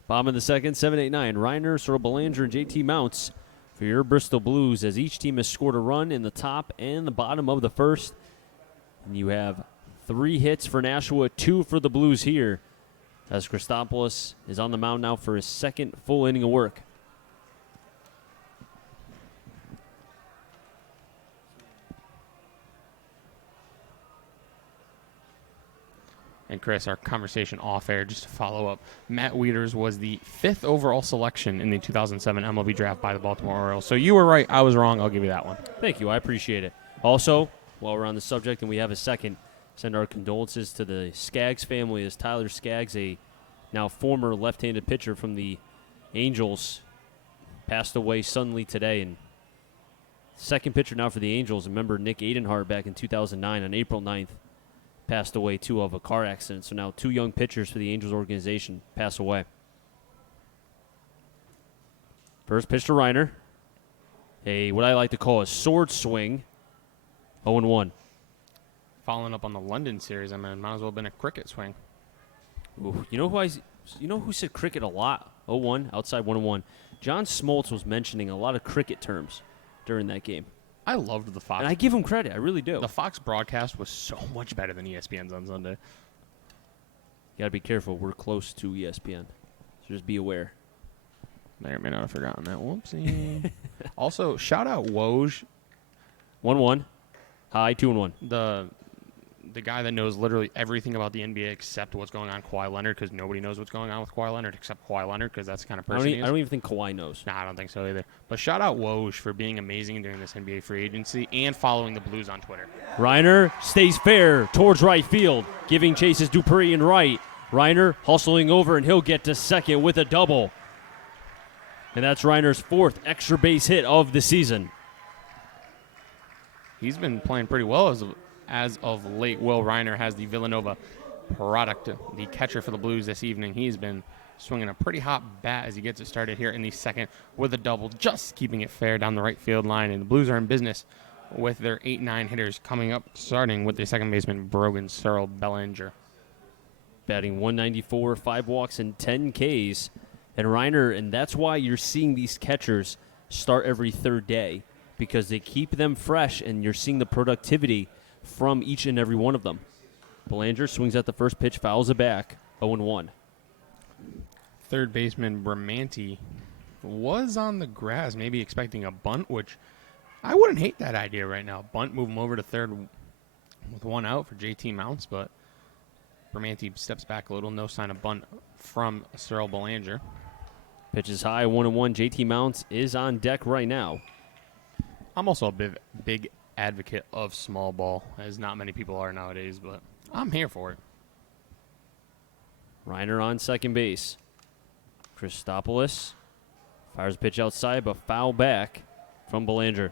Bottom of the second, 7-8-9. Reiner, Sorrel Belanger, and JT Mounts for your Bristol Blues as each team has scored a run in the top and the bottom of the first. And you have 3 hits for Nashua, 2 for the Blues here as Christopoulos is on the mound now for his second full inning of work. And Chris, our conversation off air, just to follow up, Matt Wieters was the 5th overall selection in the 2007 MLB draft by the Baltimore Orioles. So you were right, I was wrong. I'll give you that one. Thank you. I appreciate it. Also, while we're on the subject and we have a second, send our condolences to the Skaggs family as Tyler Skaggs, a now former left-handed pitcher from the Angels, passed away suddenly today. And second pitcher now for the Angels. Remember Nick Aidenhart back in 2009 on April 9th. Passed away, too, of a car accident. So now 2 young pitchers for the Angels organization pass away. First pitch to Reiner. What I like to call a sword swing. 0-1. Following up on the London series, I mean, it might as well have been a cricket swing. Ooh, you know who said cricket a lot? 0-1, outside 1-1. John Smoltz was mentioning a lot of cricket terms during that game. I loved the Fox. And I give him credit. I really do. The Fox broadcast was so much better than ESPN's on Sunday. You got to be careful. We're close to ESPN. So just be aware. May or may not have forgotten that. Whoopsie. Also, shout out Woj. 1-1. High, 2-1. The guy that knows literally everything about the NBA except what's going on, Kawhi Leonard, because nobody knows what's going on with Kawhi Leonard except Kawhi Leonard, because that's the kind of person he is. I don't even think Kawhi knows. Nah, I don't think so either. But shout out Woj for being amazing during this NBA free agency and following the Blues on Twitter. Reiner stays fair towards right field, giving chases Dupree in right. Reiner hustling over, and he'll get to second with a double. And that's Reiner's 4th extra base hit of the season. He's been playing pretty well as of late. Will Reiner has the Villanova product, the catcher for the Blues this evening. He's been swinging a pretty hot bat as he gets it started here in the second with a double, just keeping it fair down the right field line. And the Blues are in business with their 8-9 hitters coming up, starting with the second baseman, Brogan Sorrel Belanger. Batting 194, 5 walks, and 10 Ks. And Reiner, and that's why you're seeing these catchers start every third day, because they keep them fresh, and you're seeing the productivity from each and every one of them. Belanger swings at the first pitch, fouls it back, 0-1. Third baseman Bramanti was on the grass, maybe expecting a bunt, which I wouldn't hate that idea right now. Bunt, move him over to third with 1 out for JT Mounts, but Bramanti steps back a little. No sign of bunt from Sorrel Belanger. Pitch is high, 1-1. JT Mounts is on deck right now. I'm also a big advocate of small ball, as not many people are nowadays, but I'm here for it. Reiner on second base. Christopoulos fires a pitch outside, but foul back from Belanger.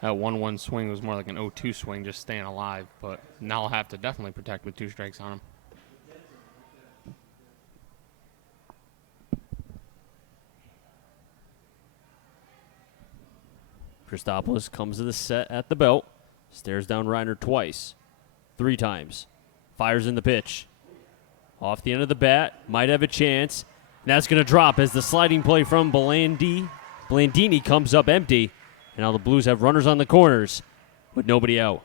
That 1-1 swing was more like an 0-2 swing, just staying alive, but now I'll have to definitely protect with 2 strikes on him. Christopoulos comes to the set at the belt, stares down Reiner twice, 3 times, fires in the pitch. Off the end of the bat, might have a chance. And that's going to drop as the sliding play from Blandini comes up empty. And now the Blues have runners on the corners with nobody out.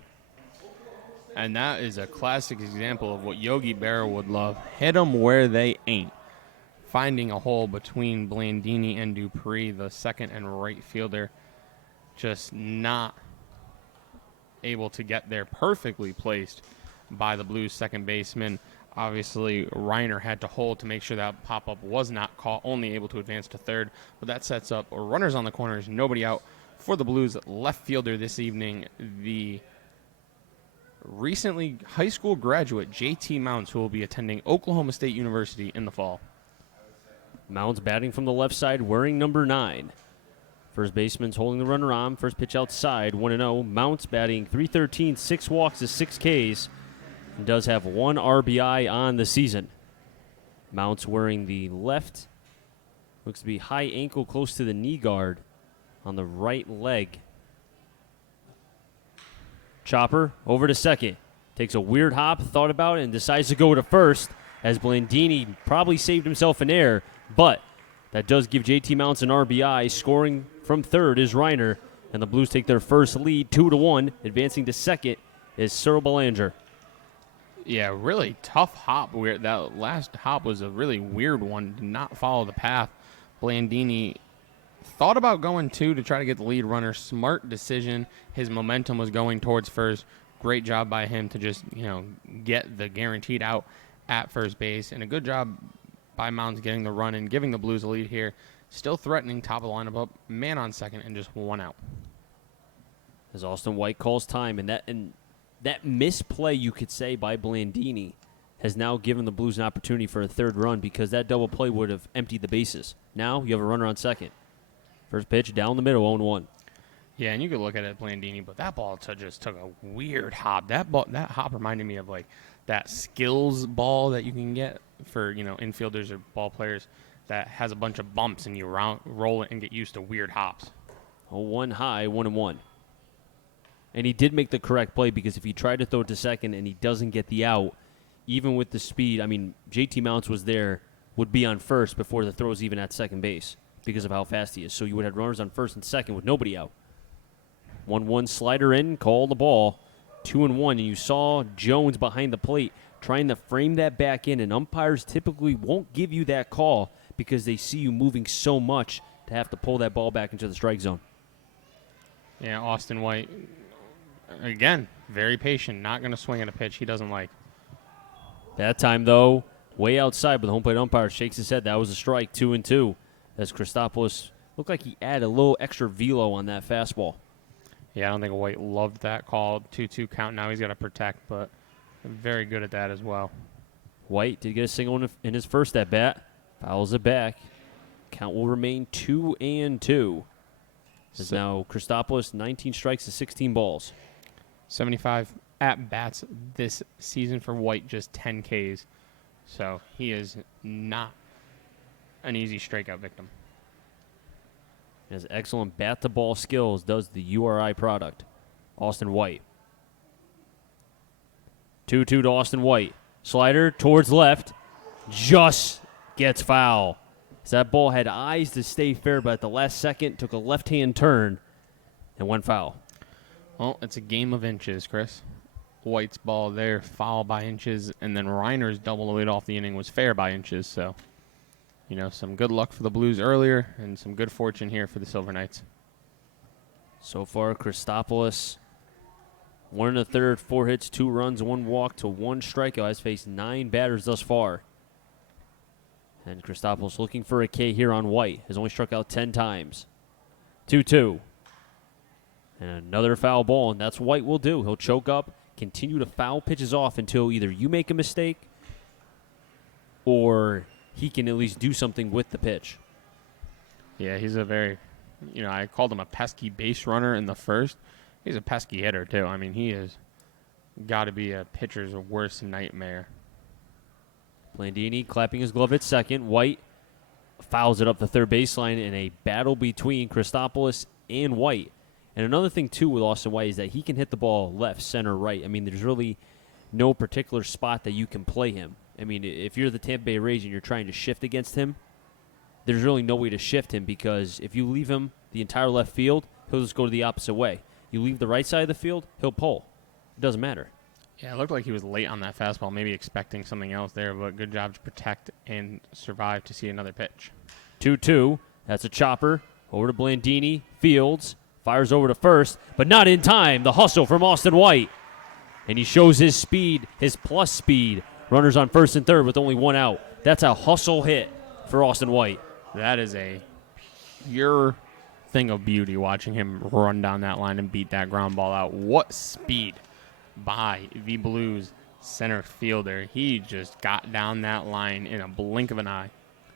And that is a classic example of what Yogi Berra would love. Hit them where they ain't. finding a hole between Blandini and Dupree, the second and right fielder, just not able to get there, perfectly placed by the Blues second baseman. Obviously, Reiner had to hold to make sure that pop-up was not caught, only able to advance to third. But that sets up runners on the corners, nobody out for the Blues left fielder this evening, the recently high school graduate JT Mounts, who will be attending Oklahoma State University in the fall. Mounts batting from the left side, wearing number 9. First baseman's holding the runner on. First pitch outside, 1-0. Mounts batting .313, 6 walks to 6 Ks. And does have 1 RBI on the season. Mounts wearing the left, looks to be high ankle close to the knee guard on the right leg. Chopper over to second. Takes a weird hop, thought about it, and decides to go to first as Blandini probably saved himself an error. But that does give JT Mounts an RBI. Scoring from third is Reiner, and the Blues take their first lead, 2-1. Advancing to second is Cyril Belanger. Yeah, really tough hop. That last hop was a really weird one. Did not follow the path. Blandini thought about going 2 to try to get the lead runner. Smart decision. His momentum was going towards first. Great job by him to just, get the guaranteed out at first base. And a good job by Mounts getting the run and giving the Blues a lead here. Still threatening top of the lineup up. Man on second and just 1 out. As Austin White calls time, and that misplay, you could say, by Blandini has now given the Blues an opportunity for a third run because that double play would have emptied the bases. Now you have a runner on second. First pitch down the middle, 0-1. Yeah, and you could look at it, Blandini, but that ball just took a weird hop. That hop reminded me of like that skills ball that you can get for infielders or ball players that has a bunch of bumps and you roll it and get used to weird hops. 0-1 high, 1-1. And he did make the correct play because if he tried to throw it to second and he doesn't get the out, even with the speed, JT Mounts was there, would be on first before the throw is even at second base because of how fast he is. So you would have runners on first and second with nobody out. 1-1 slider in, call the ball, 2-1. And you saw Jones behind the plate trying to frame that back in, and umpires typically won't give you that call because they see you moving so much to have to pull that ball back into the strike zone. Yeah, Austin White, again, very patient, not going to swing at a pitch he doesn't like. That time, though, way outside, but the home plate umpire shakes his head. That was a strike, 2-2, as Christopoulos looked like he added a little extra velo on that fastball. Yeah, I don't think White loved that call. 2-2 count. Now he's got to protect, but very good at that as well. White did get a single in his first at-bat. Fouls it back. Count will remain 2-2. As now Christopoulos, 19 strikes to 16 balls. 75 at-bats this season for White, just 10 Ks. So he is not an easy strikeout victim. Has excellent bat-to-ball skills, does the URI product. Austin White. 2-2 to Austin White. Slider towards left. Just gets foul. So that ball had eyes to stay fair, but at the last second took a left-hand turn and went foul. Well, it's a game of inches, Chris. White's ball there, foul by inches, and then Reiner's double lead off the inning was fair by inches. So, some good luck for the Blues earlier and some good fortune here for the Silver Knights. So far, Christopoulos, 1 1/3, 4 hits, 2 runs, 1 walk to 1 strikeout. Has faced 9 batters thus far. And Christopoulos looking for a K here on White. Has only struck out 10 times. 2-2. And another foul ball, and that's what White will do. He'll choke up, continue to foul pitches off until either you make a mistake or he can at least do something with the pitch. Yeah, he's a very, I called him a pesky base runner in the first. He's a pesky hitter, too. He has got to be a pitcher's worst nightmare. Blandini clapping his glove at second. White fouls it up the third baseline in a battle between Christopoulos and White. And another thing, too, with Austin White is that he can hit the ball left, center, right. There's really no particular spot that you can play him. If you're the Tampa Bay Rays and you're trying to shift against him, there's really no way to shift him because if you leave him the entire left field, he'll just go to the opposite way. You leave the right side of the field, he'll pull. It doesn't matter. Yeah, it looked like he was late on that fastball, maybe expecting something else there, but good job to protect and survive to see another pitch. 2-2. That's a chopper. Over to Blandini. Fields. Fires over to first, but not in time. The hustle from Austin White. And he shows his speed, his plus speed. Runners on first and third with only one out. That's a hustle hit for Austin White. That is a pure thing of beauty watching him run down that line and beat that ground ball out. What speed by the Blues center fielder. He just got down that line in a blink of an eye.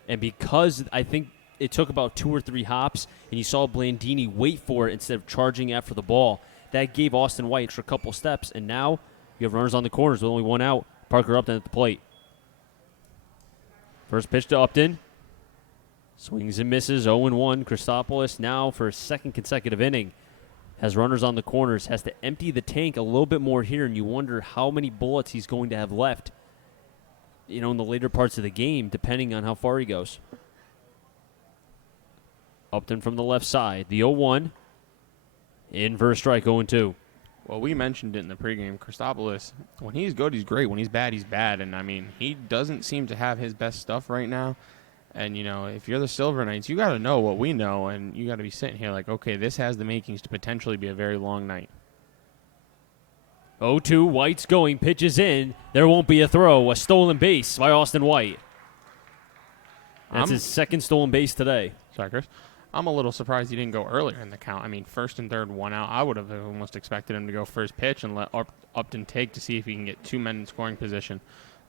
And because I think it took about 2 or 3 hops, and you saw Blandini wait for it instead of charging after the ball, that gave Austin White an extra couple steps. And now you have runners on the corners with only one out. Parker Upton at the plate. First pitch to Upton. Swings and misses, 0-1. Christopoulos now for a second consecutive inning has runners on the corners, has to empty the tank a little bit more here, and you wonder how many bullets he's going to have left, in the later parts of the game, depending on how far he goes. Upton from the left side. The 0-1. In for a strike, 0-2. Well, we mentioned it in the pregame. Christopoulos, when he's good, he's great. When he's bad, he's bad. And, he doesn't seem to have his best stuff right now. And, if you're the Silver Knights, you got to know what we know. And you got to be sitting here like, okay, this has the makings to potentially be a very long night. 0-2. White's going. Pitches in. There won't be a throw. A stolen base by Austin White. That's his second stolen base today. Sorry, Chris. I'm a little surprised he didn't go earlier in the count. First and third, one out. I would have almost expected him to go first pitch and let Upton take to see if he can get 2 men in scoring position.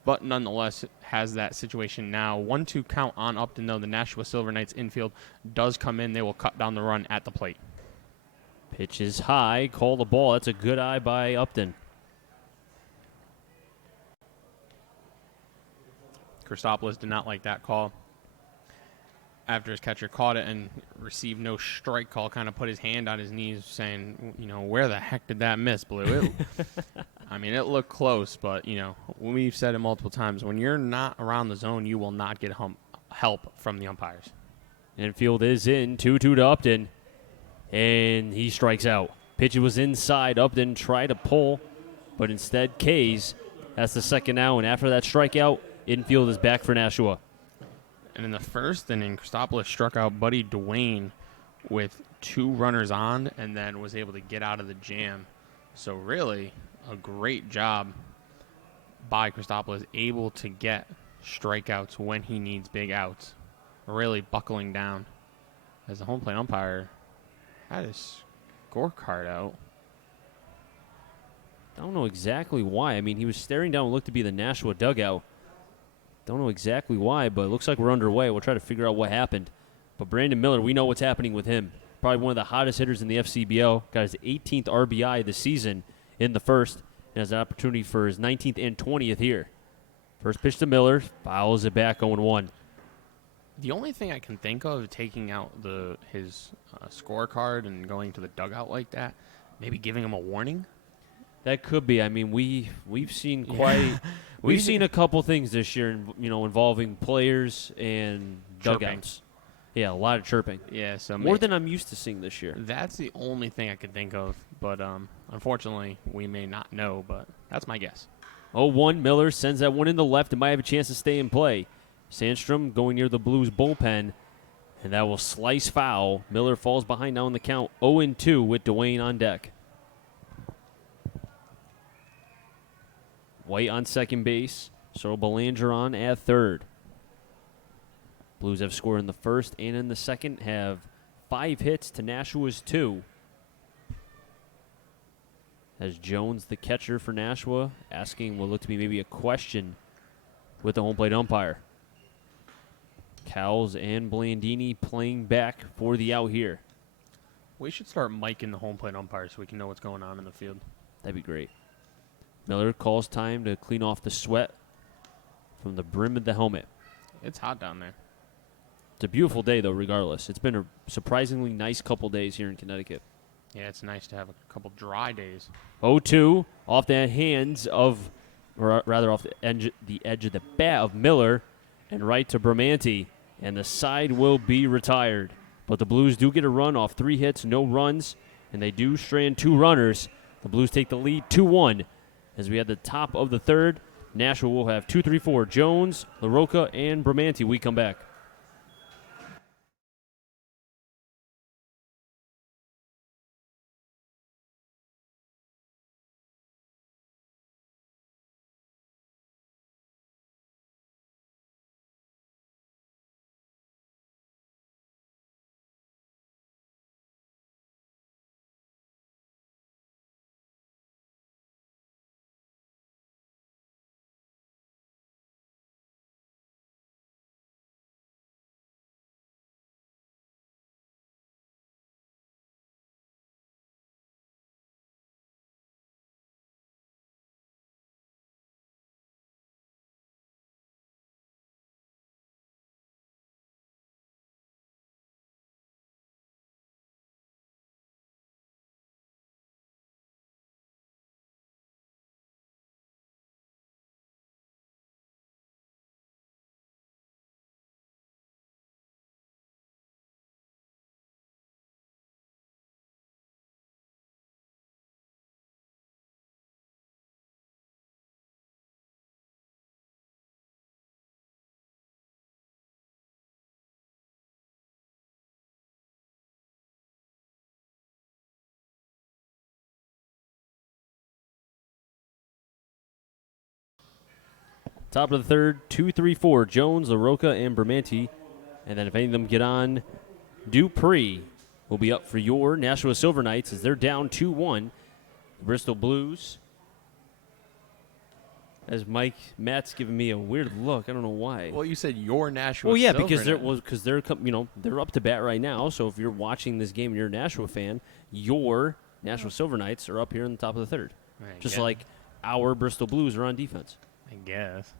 But nonetheless, has that situation now. 1-2 count on Upton, though. The Nashua Silver Knights infield does come in. They will cut down the run at the plate. Pitch is high. Call the ball. That's a good eye by Upton. Christopoulos did not like that call. After his catcher caught it and received no strike call, kind of put his hand on his knees saying, where the heck did that miss, Blue? It looked close, but, we've said it multiple times. When you're not around the zone, you will not get help from the umpires. Infield is in, 2-2 to Upton, and he strikes out. Pitch was inside. Upton tried to pull, but instead K's. That's the second out, and after that strikeout, infield is back for Nashua. And in the first inning, Christopoulos struck out Buddy Dwayne with 2 runners on and then was able to get out of the jam. So really a great job by Christopoulos, able to get strikeouts when he needs big outs. Really buckling down as the home plate umpire had his scorecard out. I don't know exactly why. He was staring down what looked to be the Nashua dugout. Don't know exactly why, but it looks like we're underway. We'll try to figure out what happened. But Brandon Miller, we know what's happening with him. Probably one of the hottest hitters in the FCBO. Got his 18th RBI this season in the first, and has an opportunity for his 19th and 20th here. First pitch to Miller, fouls it back, 0-1. The only thing I can think of taking out his scorecard and going to the dugout like that, maybe giving him a warning. That could be. We've seen quite. We've seen a couple things this year, involving players and dugouts. Yeah, a lot of chirping. Yeah, so more than I'm used to seeing this year. That's the only thing I could think of, but unfortunately, we may not know. But that's my guess. 0-1. Miller sends that one in the left and might have a chance to stay in play. Sandstrom going near the Blues bullpen, and that will slice foul. Miller falls behind now in the count. 0-2 with Dwayne on deck. White on second base. So Belanger on at third. Blues have scored in the first and in the second, have 5 hits to Nashua's 2. As Jones, the catcher for Nashua, asking what looked to be maybe a question with the home plate umpire. Cowles and Blandini playing back for the out here. We should start miking the home plate umpire so we can know what's going on in the field. That'd be great. Miller calls time to clean off the sweat from the brim of the helmet. It's hot down there. It's a beautiful day, though, regardless. It's been a surprisingly nice couple days here in Connecticut. Yeah, it's nice to have a couple dry days. 0-2 off the hands of, or rather off the edge of the bat of Miller, and right to Bramante, and the side will be retired. But the Blues do get a run off 3 hits, no runs, and they do strand 2 runners. The Blues take the lead 2-1 As we had the top of the third, Nashua will have 2, 3, 4. Jones, LaRocca, and Bramante. We come back. Top of the third, 2, 3, 4. Jones, LaRocca, and Bramante. And then if any of them get on, Dupree will be up for your Nashua Silver Knights as they're down 2-1. The Bristol Blues. As Matt's giving me a weird look. I don't know why. Well, you said your Nashua. Well, yeah, Silver because they're up to bat right now. So if you're watching this game and you're a Nashua fan, your Nashua Silver Knights are up here in the top of the third. Just like our Bristol Blues are on defense. I guess.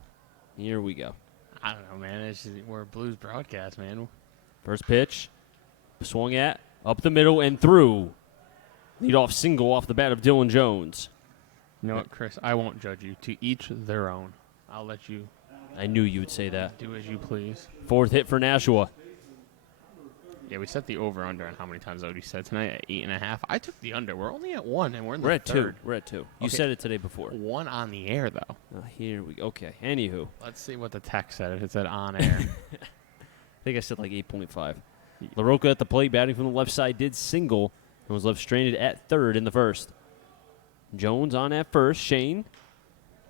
Here we go. I don't know, man. We're a Blues broadcast, man. First pitch, swung at, up the middle and through. Leadoff single off the bat of Dylan Jones. You know what, Chris? I won't judge you. To each their own. I'll let you. I knew you would say that. Do as you please. Fourth hit for Nashua. Yeah, we set the over-under on how many times Odie said tonight at 8.5. I took the under. We're only at 1, and we're in the at third. 2. We're at 2. You Okay. said it today before. 1 on the air, though. Here we go. Okay. Anywho. Let's see what the text said. If it said on air. I think I said like 8.5. LaRocca at the plate, batting from the left side, did single and was left stranded at third in the first. Jones on at first. Shane.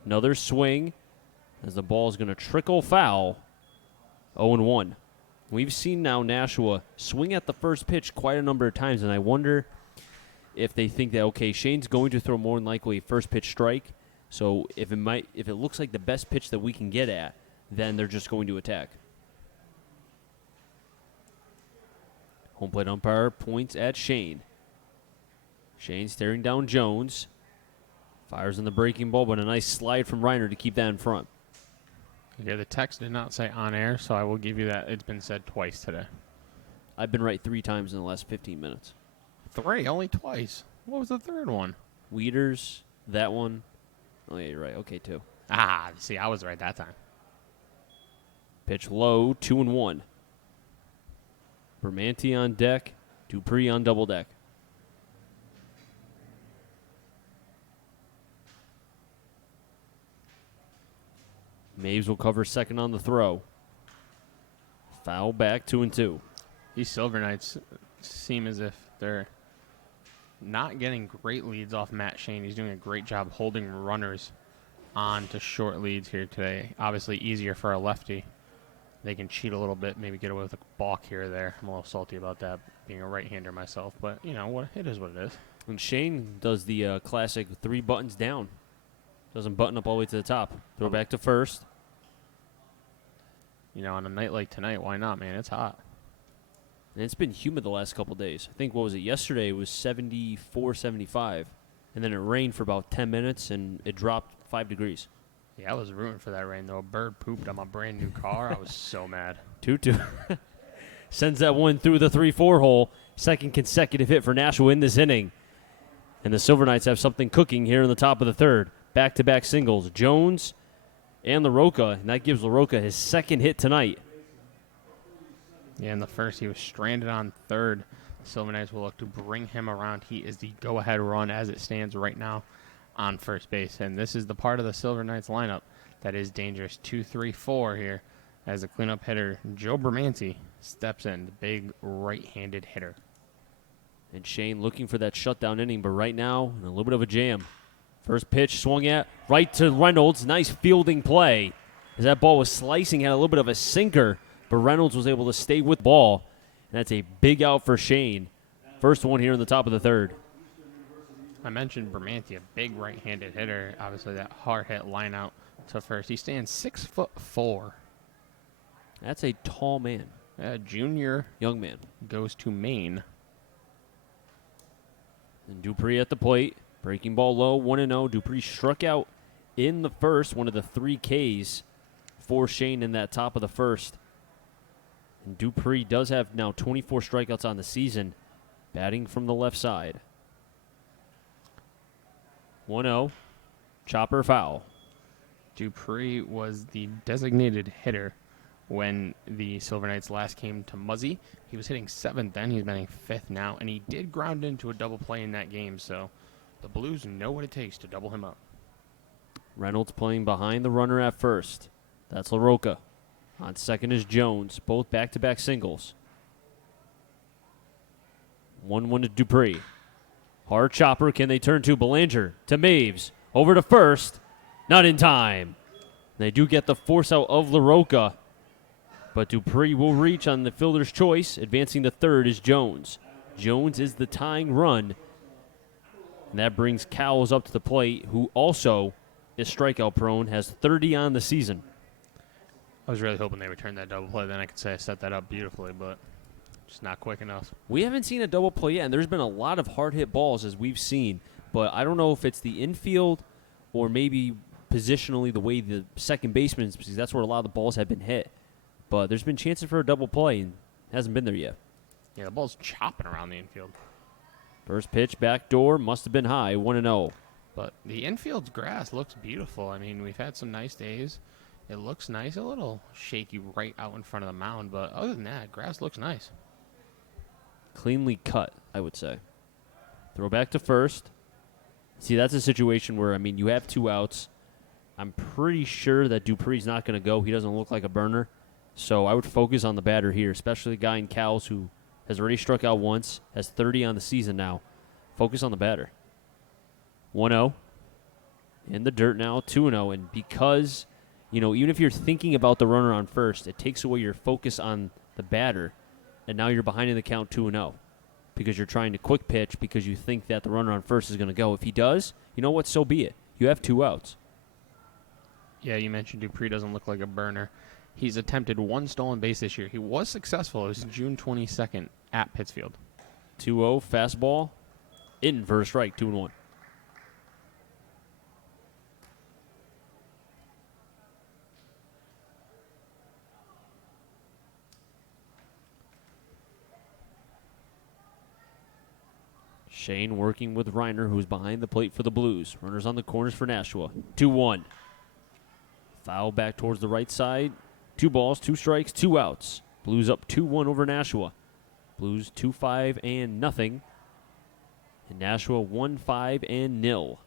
Another swing as the ball is going to trickle foul. 0-1. We've seen now Nashua swing at the first pitch quite a number of times, and I wonder if they think that, okay, Shane's going to throw more than likely a first pitch strike, so if it looks like the best pitch that we can get at, then they're just going to attack. Home plate umpire points at Shane. Shane staring down Jones. Fires in the breaking ball, but a nice slide from Reiner to keep that in front. Yeah, the text did not say on air, so I will give you that. It's been said twice today. I've been right 3 times in the last 15 minutes. 3? Only twice. What was the third one? Weeders, that one. Oh, yeah, you're right. Okay, 2. Ah, see, I was right that time. Pitch low, 2-1. Bramante on deck, Dupree on double deck. Maves will cover second on the throw. Foul back, 2-2. These Silver Knights seem as if they're not getting great leads off Matt Shane. He's doing a great job holding runners on to short leads here today. Obviously easier for a lefty. They can cheat a little bit, maybe get away with a balk here or there. I'm a little salty about that, being a right-hander myself. But, you know, what it is what it is. And Shane does the classic 3 buttons down. Doesn't button up all the way to the top. Throw back to first. You know, on a night like tonight, why not, man? It's hot. And it's been humid the last couple days. I think, what was it, yesterday it was 74, 75. And then it rained for about 10 minutes, and it dropped 5 degrees. Yeah, I was rooting for that rain, though. A bird pooped on my brand-new car. I was so mad. 2-2. Sends that one through the 3-4 hole. Second consecutive hit for Nashua in this inning. And the Silver Knights have something cooking here in the top of the third. Back-to-back singles. Jones and LaRocca, and that gives LaRocca his second hit tonight. Yeah, in the first, he was stranded on third. The Silver Knights will look to bring him around. He is the go-ahead run as it stands right now on first base. And this is the part of the Silver Knights lineup that is dangerous. 2-3-4 here as the cleanup hitter, Joe Bermanti, steps in, the big right-handed hitter. And Shane looking for that shutdown inning, but right now, in a little bit of a jam. First pitch swung at, right to Reynolds. Nice fielding play. As that ball was slicing, had a little bit of a sinker, but Reynolds was able to stay with the ball. And that's a big out for Shane. First one here in the top of the third. I mentioned Bermanti, a big right-handed hitter. Obviously, that hard hit line out to first. He stands 6'4". That's a tall man. Junior Young man. goes to Maine. And Dupree at the plate. Breaking ball low, 1-0. Dupree struck out in the first, one of the 3 Ks for Shane in that top of the first. And Dupree does have now 24 strikeouts on the season, batting from the left side. 1-0. Chopper foul. Dupree was the designated hitter when the Silver Knights last came to Muzzy. He was hitting 7th then. He's batting 5th now, and he did ground into a double play in that game, so the Blues know what it takes to double him up. Reynolds playing behind the runner at first. That's LaRocca. On second is Jones, both back-to-back singles. 1-1 to Dupree. Hard chopper, can they turn to Belanger, to Maves, over to first, not in time. They do get the force out of LaRocca, but Dupree will reach on the fielder's choice. Advancing to third is Jones. Jones is the tying run, and that brings Cowles up to the plate, who also is strikeout prone, has 30 on the season. I was really hoping they would turn that double play. Then I could say I set that up beautifully, but just not quick enough. We haven't seen a double play yet, and there's been a lot of hard-hit balls as we've seen, but I don't know if it's the infield or maybe positionally the way the second baseman is, because that's where a lot of the balls have been hit. But there's been chances for a double play, and it hasn't been there yet. Yeah, the ball's chopping around the infield. First pitch, back door, must have been high, 1-0. But the infield's grass looks beautiful. I mean, we've had some nice days. It looks nice, a little shaky right out in front of the mound, but other than that, grass looks nice. Cleanly cut, I would say. Throw back to first. See, that's a situation where, I mean, you have 2 outs. I'm pretty sure that Dupree's not going to go. He doesn't look like a burner. So I would focus on the batter here, especially the guy in Cowles who has already struck out once, has 30 on the season now. Focus on the batter. 1-0. In the dirt now, 2-0. And because, you know, even if you're thinking about the runner on first, it takes away your focus on the batter. And now you're behind in the count 2-0 because you're trying to quick pitch because you think that the runner on first is going to go. If he does, you know what? So be it. You have 2 outs. Yeah, you mentioned Dupree doesn't look like a burner. He's attempted 1 stolen base this year. He was successful. It was June 22nd at Pittsfield. 2-0, fastball, in for a strike, 2-1. Shane working with Reiner, who's behind the plate for the Blues. Runners on the corners for Nashua. 2-1. Foul back towards the right side. 2 balls, 2 strikes, 2 outs. Blues up 2-1 over Nashua. Blues 2-5 and nothing. And Nashua 1-5 and 0.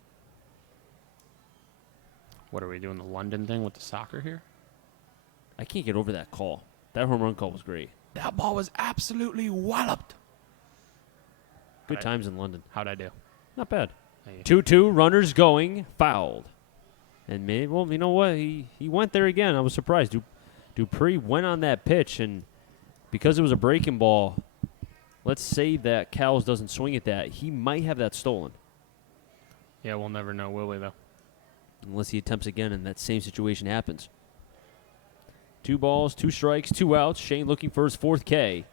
What are we doing, the London thing with the soccer here? I can't get over that call. That home run call was great. That ball was absolutely walloped. Good times in London. How'd I do? Not bad. 2-2. 2-2, runners going, fouled. And maybe, well, you know what? He went there again. I was surprised. Dupree went on that pitch, and because it was a breaking ball, let's say that Cowles doesn't swing at that. He might have that stolen. Yeah, we'll never know, will we, though? Unless he attempts again and that same situation happens. 2 balls, 2 strikes, 2 outs. Shane looking for his 4th K.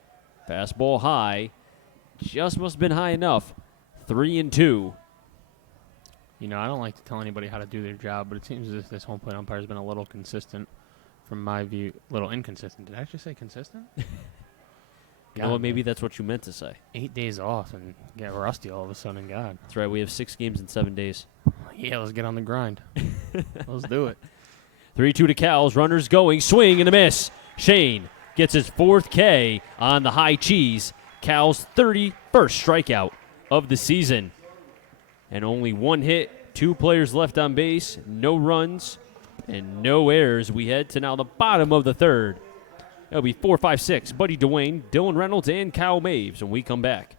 Fastball high. Just must have been high enough. 3-2. You know, I don't like to tell anybody how to do their job, but it seems as if this home plate umpire has been a little consistent from my view. A little inconsistent. Did I just say consistent? You know what? Maybe that's what you meant to say. 8 days off and get rusty all of a sudden, God. That's right. We have 6 games in 7 days. Yeah, let's get on the grind. Let's do it. 3-2 to Cowles. Runners going. Swing and a miss. Shane gets his 4th K on the high cheese. Cowles' 31st strikeout of the season. And only 1 hit 2 players left on base, no runs, and no errors. We head to now the bottom of the third. It'll be 4, 5, 6. Buddy Dwayne, Dylan Reynolds, and Kyle Maves when we come back.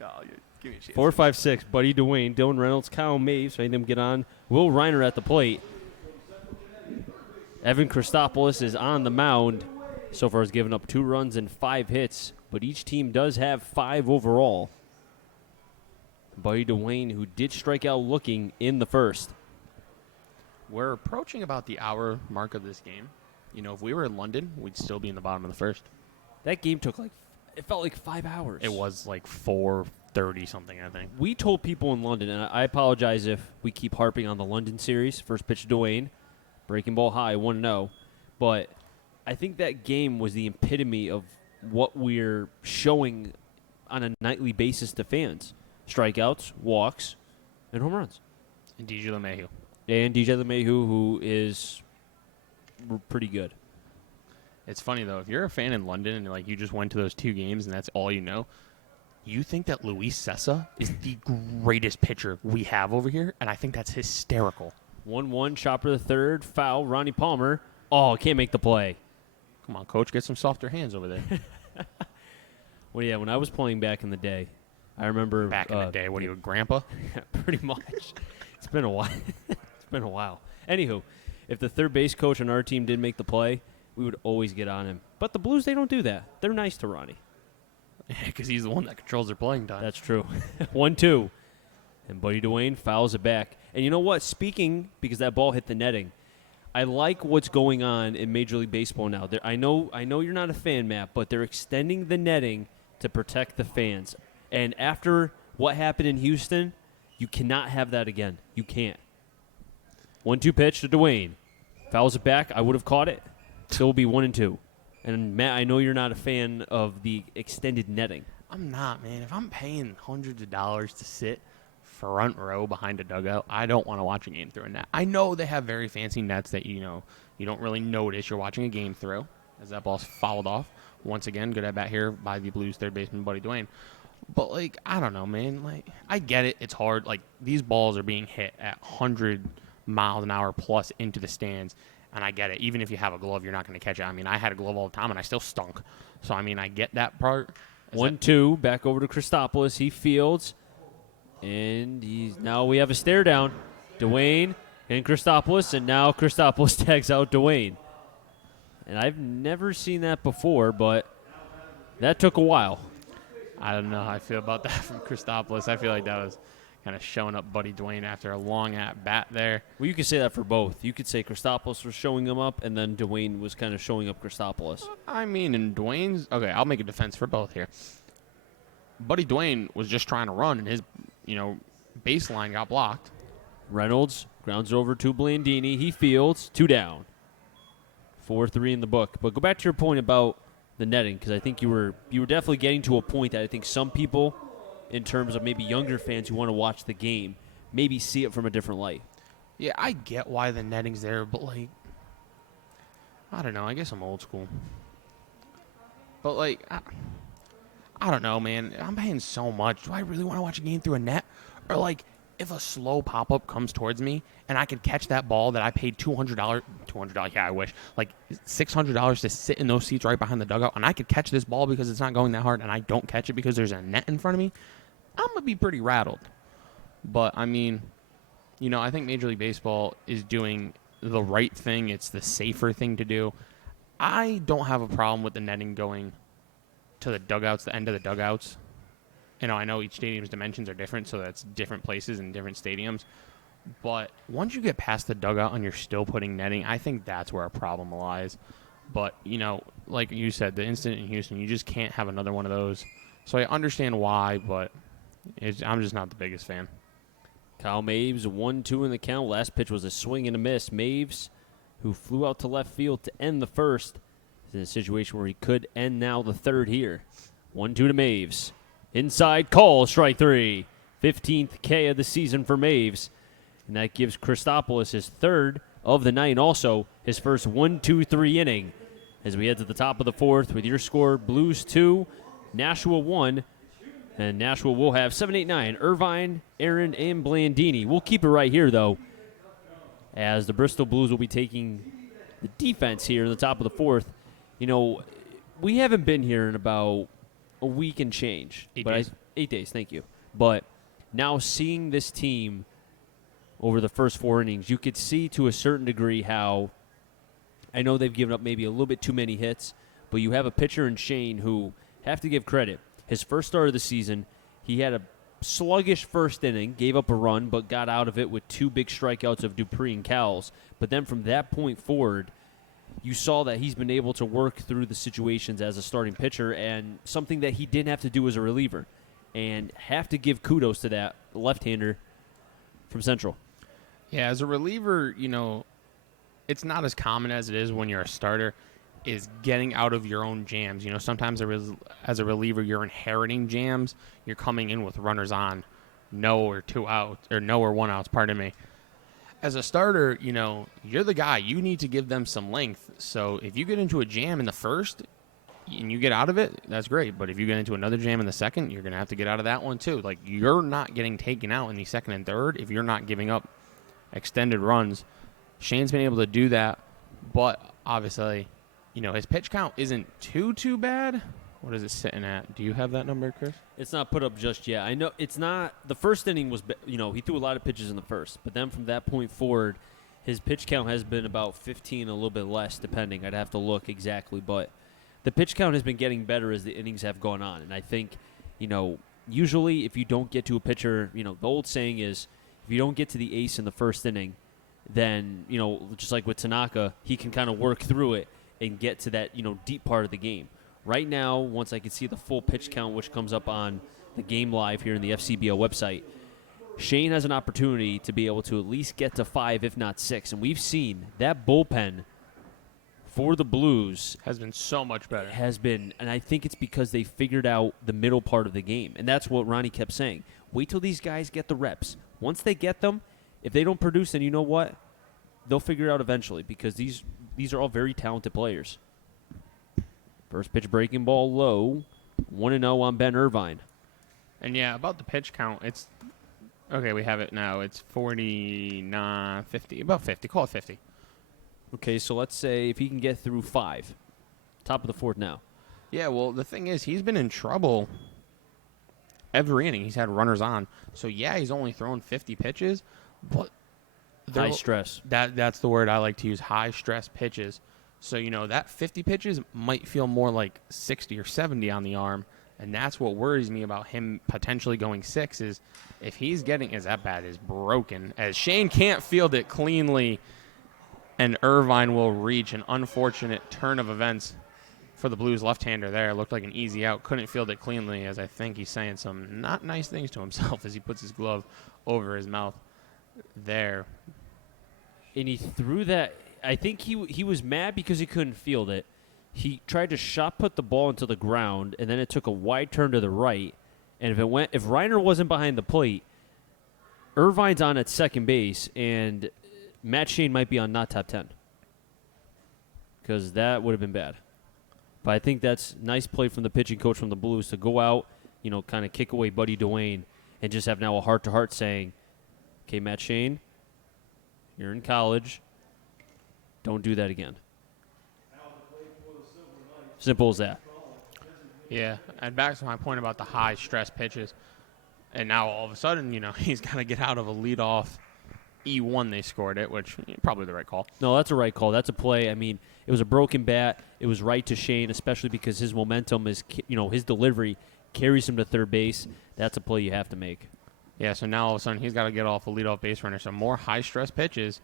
Oh, give me a chance. 4, 5, 6. Buddy Dwayne, Dylan Reynolds, Kyle Maves. Made them get on. Will Reiner at the plate. Evan Christopoulos is on the mound. So far has given up 2 runs and 5 hits, but each team does have 5 overall. Buddy Dwayne, who did strike out looking in the first. We're approaching about the hour mark of this game. You know, if we were in London, we'd still be in the bottom of the first. That game took it felt like 5 hours. It was like 4:30 something, I think. We told people in London, and I apologize if we keep harping on the London series. First pitch to Dwayne, breaking ball high, 1-0. But I think that game was the epitome of what we're showing on a nightly basis to fans. Strikeouts, walks, and home runs. And DJ LeMahieu. And DJ LeMahieu, who is pretty good. It's funny, though. If you're a fan in London and like you just went to those 2 games and that's all you know, you think that Luis Sessa is the greatest pitcher we have over here, and I think that's hysterical. 1-1, chopper the third, foul, Ronnie Palmer. Oh, can't make the play. Come on, coach, get some softer hands over there. Well, yeah, when I was playing back in the day, I remember... Back in the day, what are you, a grandpa? Pretty much. It's been a while. It's been a while. Anywho, if the third base coach on our team did make the play, we would always get on him. But the Blues, they don't do that. They're nice to Ronnie. Because he's the one that controls their playing time. That's true. 1-2. And Buddy Dwayne fouls it back. And you know what? Speaking, because that ball hit the netting, I like what's going on in Major League Baseball now. I know you're not a fan, Matt, but they're extending the netting to protect the fans. And after what happened in Houston, you cannot have that again. You can't. 1-2 pitch to Dwayne. Fouls it back. I would have caught it. Still will be 1-2. And Matt, I know you're not a fan of the extended netting. I'm not, man. If I'm paying hundreds of dollars to sit front row behind a dugout, I don't want to watch a game through a net. I know they have very fancy nets that you don't really notice you're watching a game through, as that ball's fouled off. Once again, good at bat here by the Blues third baseman Buddy Dwayne. But I don't know, man. I get it. It's hard. These balls are being hit at 100 miles an hour plus into the stands. And I get it. Even if you have a glove, you're not going to catch it. I mean, I had a glove all the time, and I still stunk. So, I mean, I get that part. 1-2, back over to Christopoulos. He fields, and now we have a stare down. Dwayne and Christopoulos, and now Christopoulos tags out Dwayne. And I've never seen that before, but that took a while. I don't know how I feel about that from Christopoulos. I feel like that was kind of showing up Buddy Dwayne after a long at-bat there. Well, you could say that for both. You could say Christopoulos was showing him up, and then Dwayne was kind of showing up Christopoulos. I mean, in Dwayne's... Okay, I'll make a defense for both here. Buddy Dwayne was just trying to run, and his, baseline got blocked. Reynolds grounds it over to Blandini. He fields. 2 down. 4-3 in the book. But go back to your point about the netting, because I think you were definitely getting to a point that I think some people in terms of maybe younger fans who want to watch the game, maybe see it from a different light. Yeah, I get why the netting's there, but, like, I don't know. I guess I'm old school. But, like, I don't know, man. I'm paying so much. Do I really want to watch a game through a net? Or, like, if a slow pop-up comes towards me and I could catch that ball that I paid $200, yeah, I wish, like $600 to sit in those seats right behind the dugout, and I could catch this ball because it's not going that hard and I don't catch it because there's a net in front of me, I'm going to be pretty rattled. But, I mean, you know, I think Major League Baseball is doing the right thing. It's the safer thing to do. I don't have a problem with the netting going to the dugouts, the end of the dugouts. You know, I know each stadium's dimensions are different, so that's different places and different stadiums. But once you get past the dugout and you're still putting netting, I think that's where a problem lies. But, you know, like you said, the incident in Houston, you just can't have another one of those. So I understand why, but I'm just not the biggest fan. Kyle Maves, 1-2 in the count. Last pitch was a swing and a miss. Maves, who flew out to left field to end the first, is in a situation where he could end now the third here. 1-2 to Maves. Inside call, strike 3. 15th K of the season for Maves. And that gives Christopoulos his third of the night, and also his first 1-2-3 inning. As we head to the top of the fourth with your score, Blues 2, Nashua 1. And Nashua will have 7, 8, 9. Irvine, Aaron, and Blandini. We'll keep it right here, though, as the Bristol Blues will be taking the defense here in the top of the fourth. You know, we haven't been here in about a week and change. 8 days. 8 days, thank you. But now seeing this team over the first 4 innings, you could see to a certain degree how I know they've given up maybe a little bit too many hits, but you have a pitcher in Shane who, have to give credit, his first start of the season, he had a sluggish first inning, gave up a run, but got out of it with 2 big strikeouts of Dupree and Cowles. But then from that point forward, you saw that he's been able to work through the situations as a starting pitcher, and something that he didn't have to do as a reliever. And have to give kudos to that left-hander from Central. Yeah, as a reliever, you know, it's not as common as it is when you're a starter, is getting out of your own jams. You know, sometimes as a reliever, you're inheriting jams. You're coming in with runners on, no or 1 outs, pardon me. As a starter, you know, you're the guy. You need to give them some length. So if you get into a jam in the first and you get out of it, that's great. But if you get into another jam in the second, you're going to have to get out of that one too. Like, you're not getting taken out in the second and third if you're not giving up extended runs. Shane's been able to do that, but obviously, you know, his pitch count isn't too bad. What is it sitting at? Do you have that number, Chris? It's not put up just yet. I know it's not. The first inning was, you know, he threw a lot of pitches in the first, but then from that point forward, his pitch count has been about 15, a little bit less, depending. I'd have to look exactly, but the pitch count has been getting better as the innings have gone on. And I think, you know, usually if you don't get to a pitcher, you know, the old saying is, if you don't get to the ace in the first inning, then, you know, just like with Tanaka, he can kind of work through it and get to that, you know, deep part of the game. Right now, once I can see the full pitch count, which comes up on the game live here in the FCBO website, Shane has an opportunity to be able to at least get to 5, if not 6. And we've seen that bullpen for the Blues Has been so much better. and I think it's because they figured out the middle part of the game. And that's what Ronnie kept saying. Wait till these guys get the reps. Once they get them, if they don't produce, then you know what? They'll figure it out eventually, because these are all very talented players. First pitch breaking ball low. 1-0 on Ben Irvine. And yeah, about the pitch count, it's okay. We have it now. It's 49, 50, about 50. Call it 50. Okay, so let's say if he can get through 5. Top of the fourth now. Yeah, well, the thing is, he's been in trouble every inning. He's had runners on. So yeah, he's only thrown 50 pitches, but High stress. That's the word I like to use. High stress pitches. So, you know, that 50 pitches might feel more like 60 or 70 on the arm, and that's what worries me about him potentially going 6 is if he's getting, as that bat is broken, as Shane can't field it cleanly, and Irvine will reach an unfortunate turn of events for the Blues left-hander there. It looked like an easy out. Couldn't field it cleanly, as I think he's saying some not nice things to himself as he puts his glove over his mouth there. And he threw that. I think he was mad because he couldn't field it. He tried to shot put the ball into the ground, and then it took a wide turn to the right, And if Reiner wasn't behind the plate, Irvine's on at second base, and Matt Shane might be on not top 10. Because that would have been bad. But I think that's nice play from the pitching coach from the Blues to go out, kind of kick away Buddy Dwayne and just have now a heart-to-heart saying, okay, Matt Shane, you're in college. Don't do that again. Simple as that. Yeah, and back to my point about the high-stress pitches. And now all of a sudden, he's got to get out of a leadoff E1 they scored it, which probably the right call. No, that's a right call. That's a play. I mean, it was a broken bat. It was right to Shane, especially because his momentum is, his delivery carries him to third base. That's a play you have to make. Yeah, so now all of a sudden he's got to get off a leadoff base runner. So more high-stress pitches.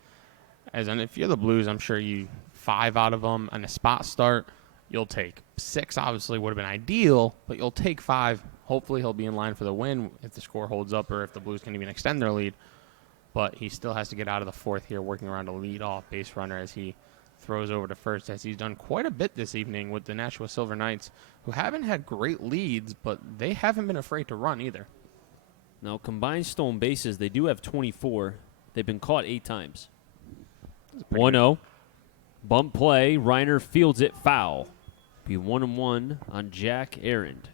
And if you're the Blues, I'm sure 5 out of them and a spot start, you'll take. 6 obviously would have been ideal, but you'll take 5. Hopefully he'll be in line for the win if the score holds up or if the Blues can even extend their lead. But he still has to get out of the 4th here, working around a leadoff base runner as he throws over to first, as he's done quite a bit this evening with the Nashua Silver Knights, who haven't had great leads, but they haven't been afraid to run either. Now, combined stolen bases, they do have 24. They've been caught 8 times. 1-0. Bump play. Reiner fields it foul. Be 1-1 on Jack Arend.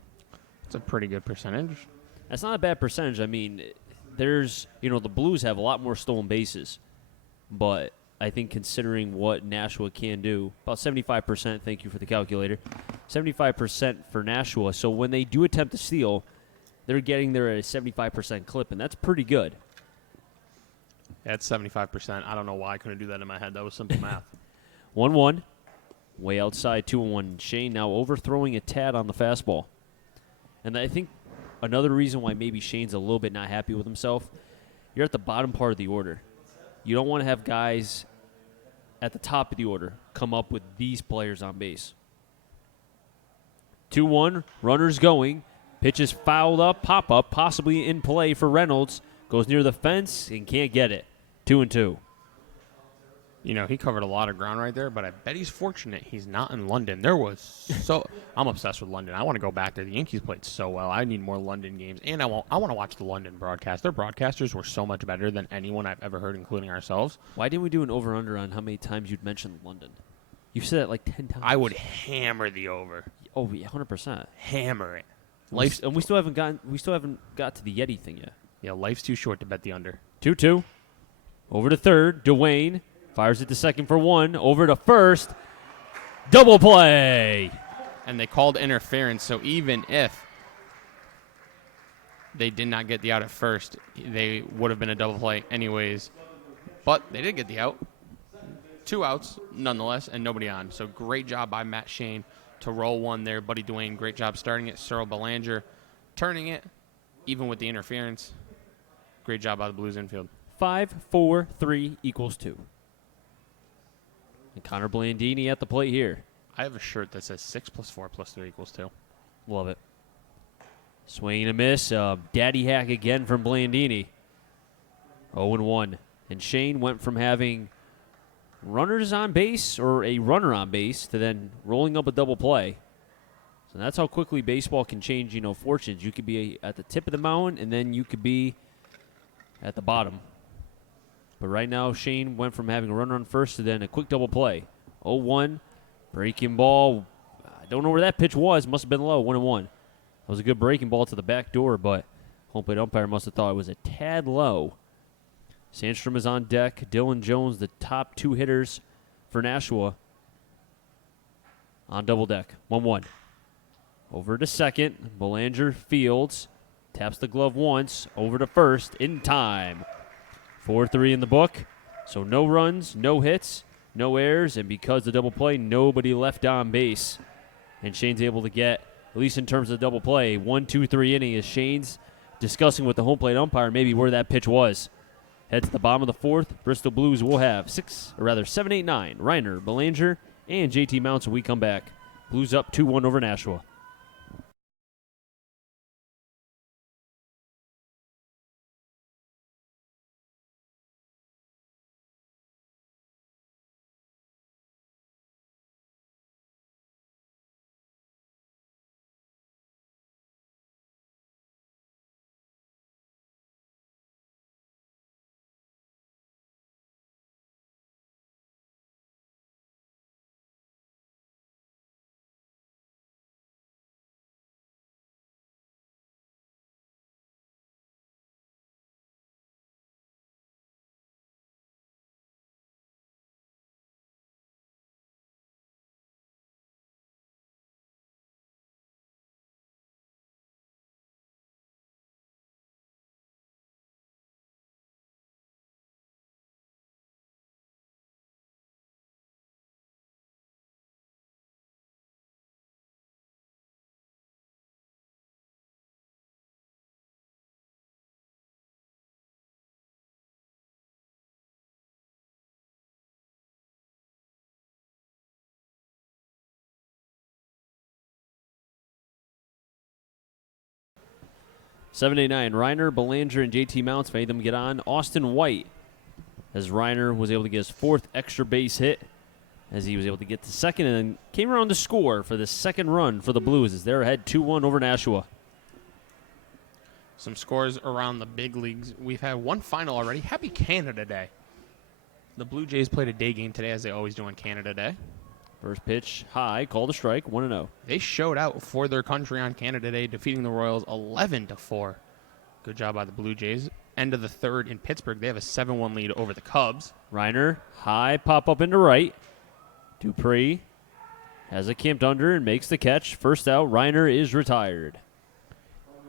That's a pretty good percentage. That's not a bad percentage. I mean, there's, the Blues have a lot more stolen bases. But I think considering what Nashua can do, about 75%, thank you for the calculator, 75% for Nashua. So when they do attempt to steal, they're getting there at a 75% clip, and that's pretty good. Yeah, it's 75%. I don't know why I couldn't do that in my head. That was simple math. 1-1. Way outside, 2-1. Shane now overthrowing a tad on the fastball. And I think another reason why maybe Shane's a little bit not happy with himself, you're at the bottom part of the order. You don't want to have guys at the top of the order come up with these players on base. 2-1, runners going. Pitch is fouled up, pop-up, possibly in play for Reynolds. Goes near the fence and can't get it. 2-2. He covered a lot of ground right there, but I bet he's fortunate he's not in London. I'm obsessed with London. I want to go back there. The Yankees played so well. I need more London games, and I want to watch the London broadcast. Their broadcasters were so much better than anyone I've ever heard, including ourselves. Why didn't we do an over-under on how many times you'd mentioned London? You've said that like 10 times. I would hammer the over. Oh, yeah, 100%. Hammer it. And we still haven't got to the Yeti thing yet. Yeah, life's too short to bet the under. 2-2. Over to third. Dwayne fires it to second for 1. Over to first. Double play. And they called interference, so even if they did not get the out at first, they would have been a double play anyways. But they did get the out. 2 outs, nonetheless, and nobody on. So great job by Matt Shane to roll 1 there. Buddy Dwayne, great job starting it. Cyril Belanger turning it, even with the interference. Great job by the Blues infield. 5, 4, 3 equals 2. And Connor Blandini at the plate here. I have a shirt that says 6 + 4 + 3 = 2. Love it. Swing and a miss. Daddy hack again from Blandini. 0-1. And Shane went from having runners on base or a runner on base to then rolling up a double play. So that's how quickly baseball can change, fortunes. You could be at the tip of the mountain, and then you could be at the bottom. But right now, Shane went from having a runner on first to then a quick double play. 0-1, breaking ball. I don't know where that pitch was. Must have been low, 1-1. That was a good breaking ball to the back door, but home plate umpire must have thought it was a tad low. Sandstrom is on deck. Dylan Jones, the top 2 hitters for Nashua, on double deck. 1-1. Over to second. Belanger fields. Taps the glove once. Over to first. In time. 4-3 in the book. So no runs, no hits, no errors, and because the double play, nobody left on base. And Shane's able to get, at least in terms of the double play, 1, 2, 3 inning as Shane's discussing with the home plate umpire maybe where that pitch was. Head to the bottom of the 4th. Bristol Blues will have 7, 8, 9. Reiner, Belanger, and JT Mounts when we come back. Blues up 2-1 over Nashua. 7-8-9. Reiner, Belanger, and JT Mounts made them get on. Austin White, as Reiner was able to get his 4th extra base hit, as he was able to get to second and then came around to score for the second run for the Blues as they're ahead 2-1 over Nashua. Some scores around the big leagues. We've had one final already. Happy Canada Day. The Blue Jays played a day game today, as they always do on Canada Day. First pitch, high, called a strike, 1-0. They showed out for their country on Canada Day, defeating the Royals 11-4. Good job by the Blue Jays. End of the third in Pittsburgh. They have a 7-1 lead over the Cubs. Reiner, high, pop up into right. Dupree has it camped under and makes the catch. First out, Reiner is retired.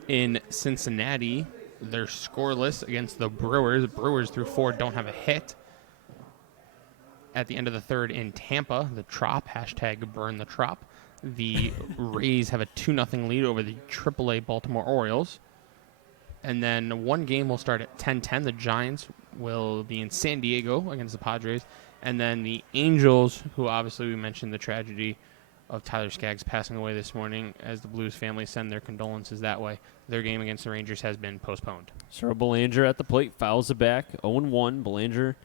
In Cincinnati, they're scoreless against the Brewers. Brewers through 4 don't have a hit. At the end of the third in Tampa, the Trop, hashtag burn the Trop. The Rays have a 2-0 lead over the AAA Baltimore Orioles. And then one game will start at 10:10. The Giants will be in San Diego against the Padres. And then the Angels, who obviously we mentioned the tragedy of Tyler Skaggs passing away this morning, as the Blues family send their condolences that way. Their game against the Rangers has been postponed. Sir Belanger at the plate, fouls it back, 0-1. Belanger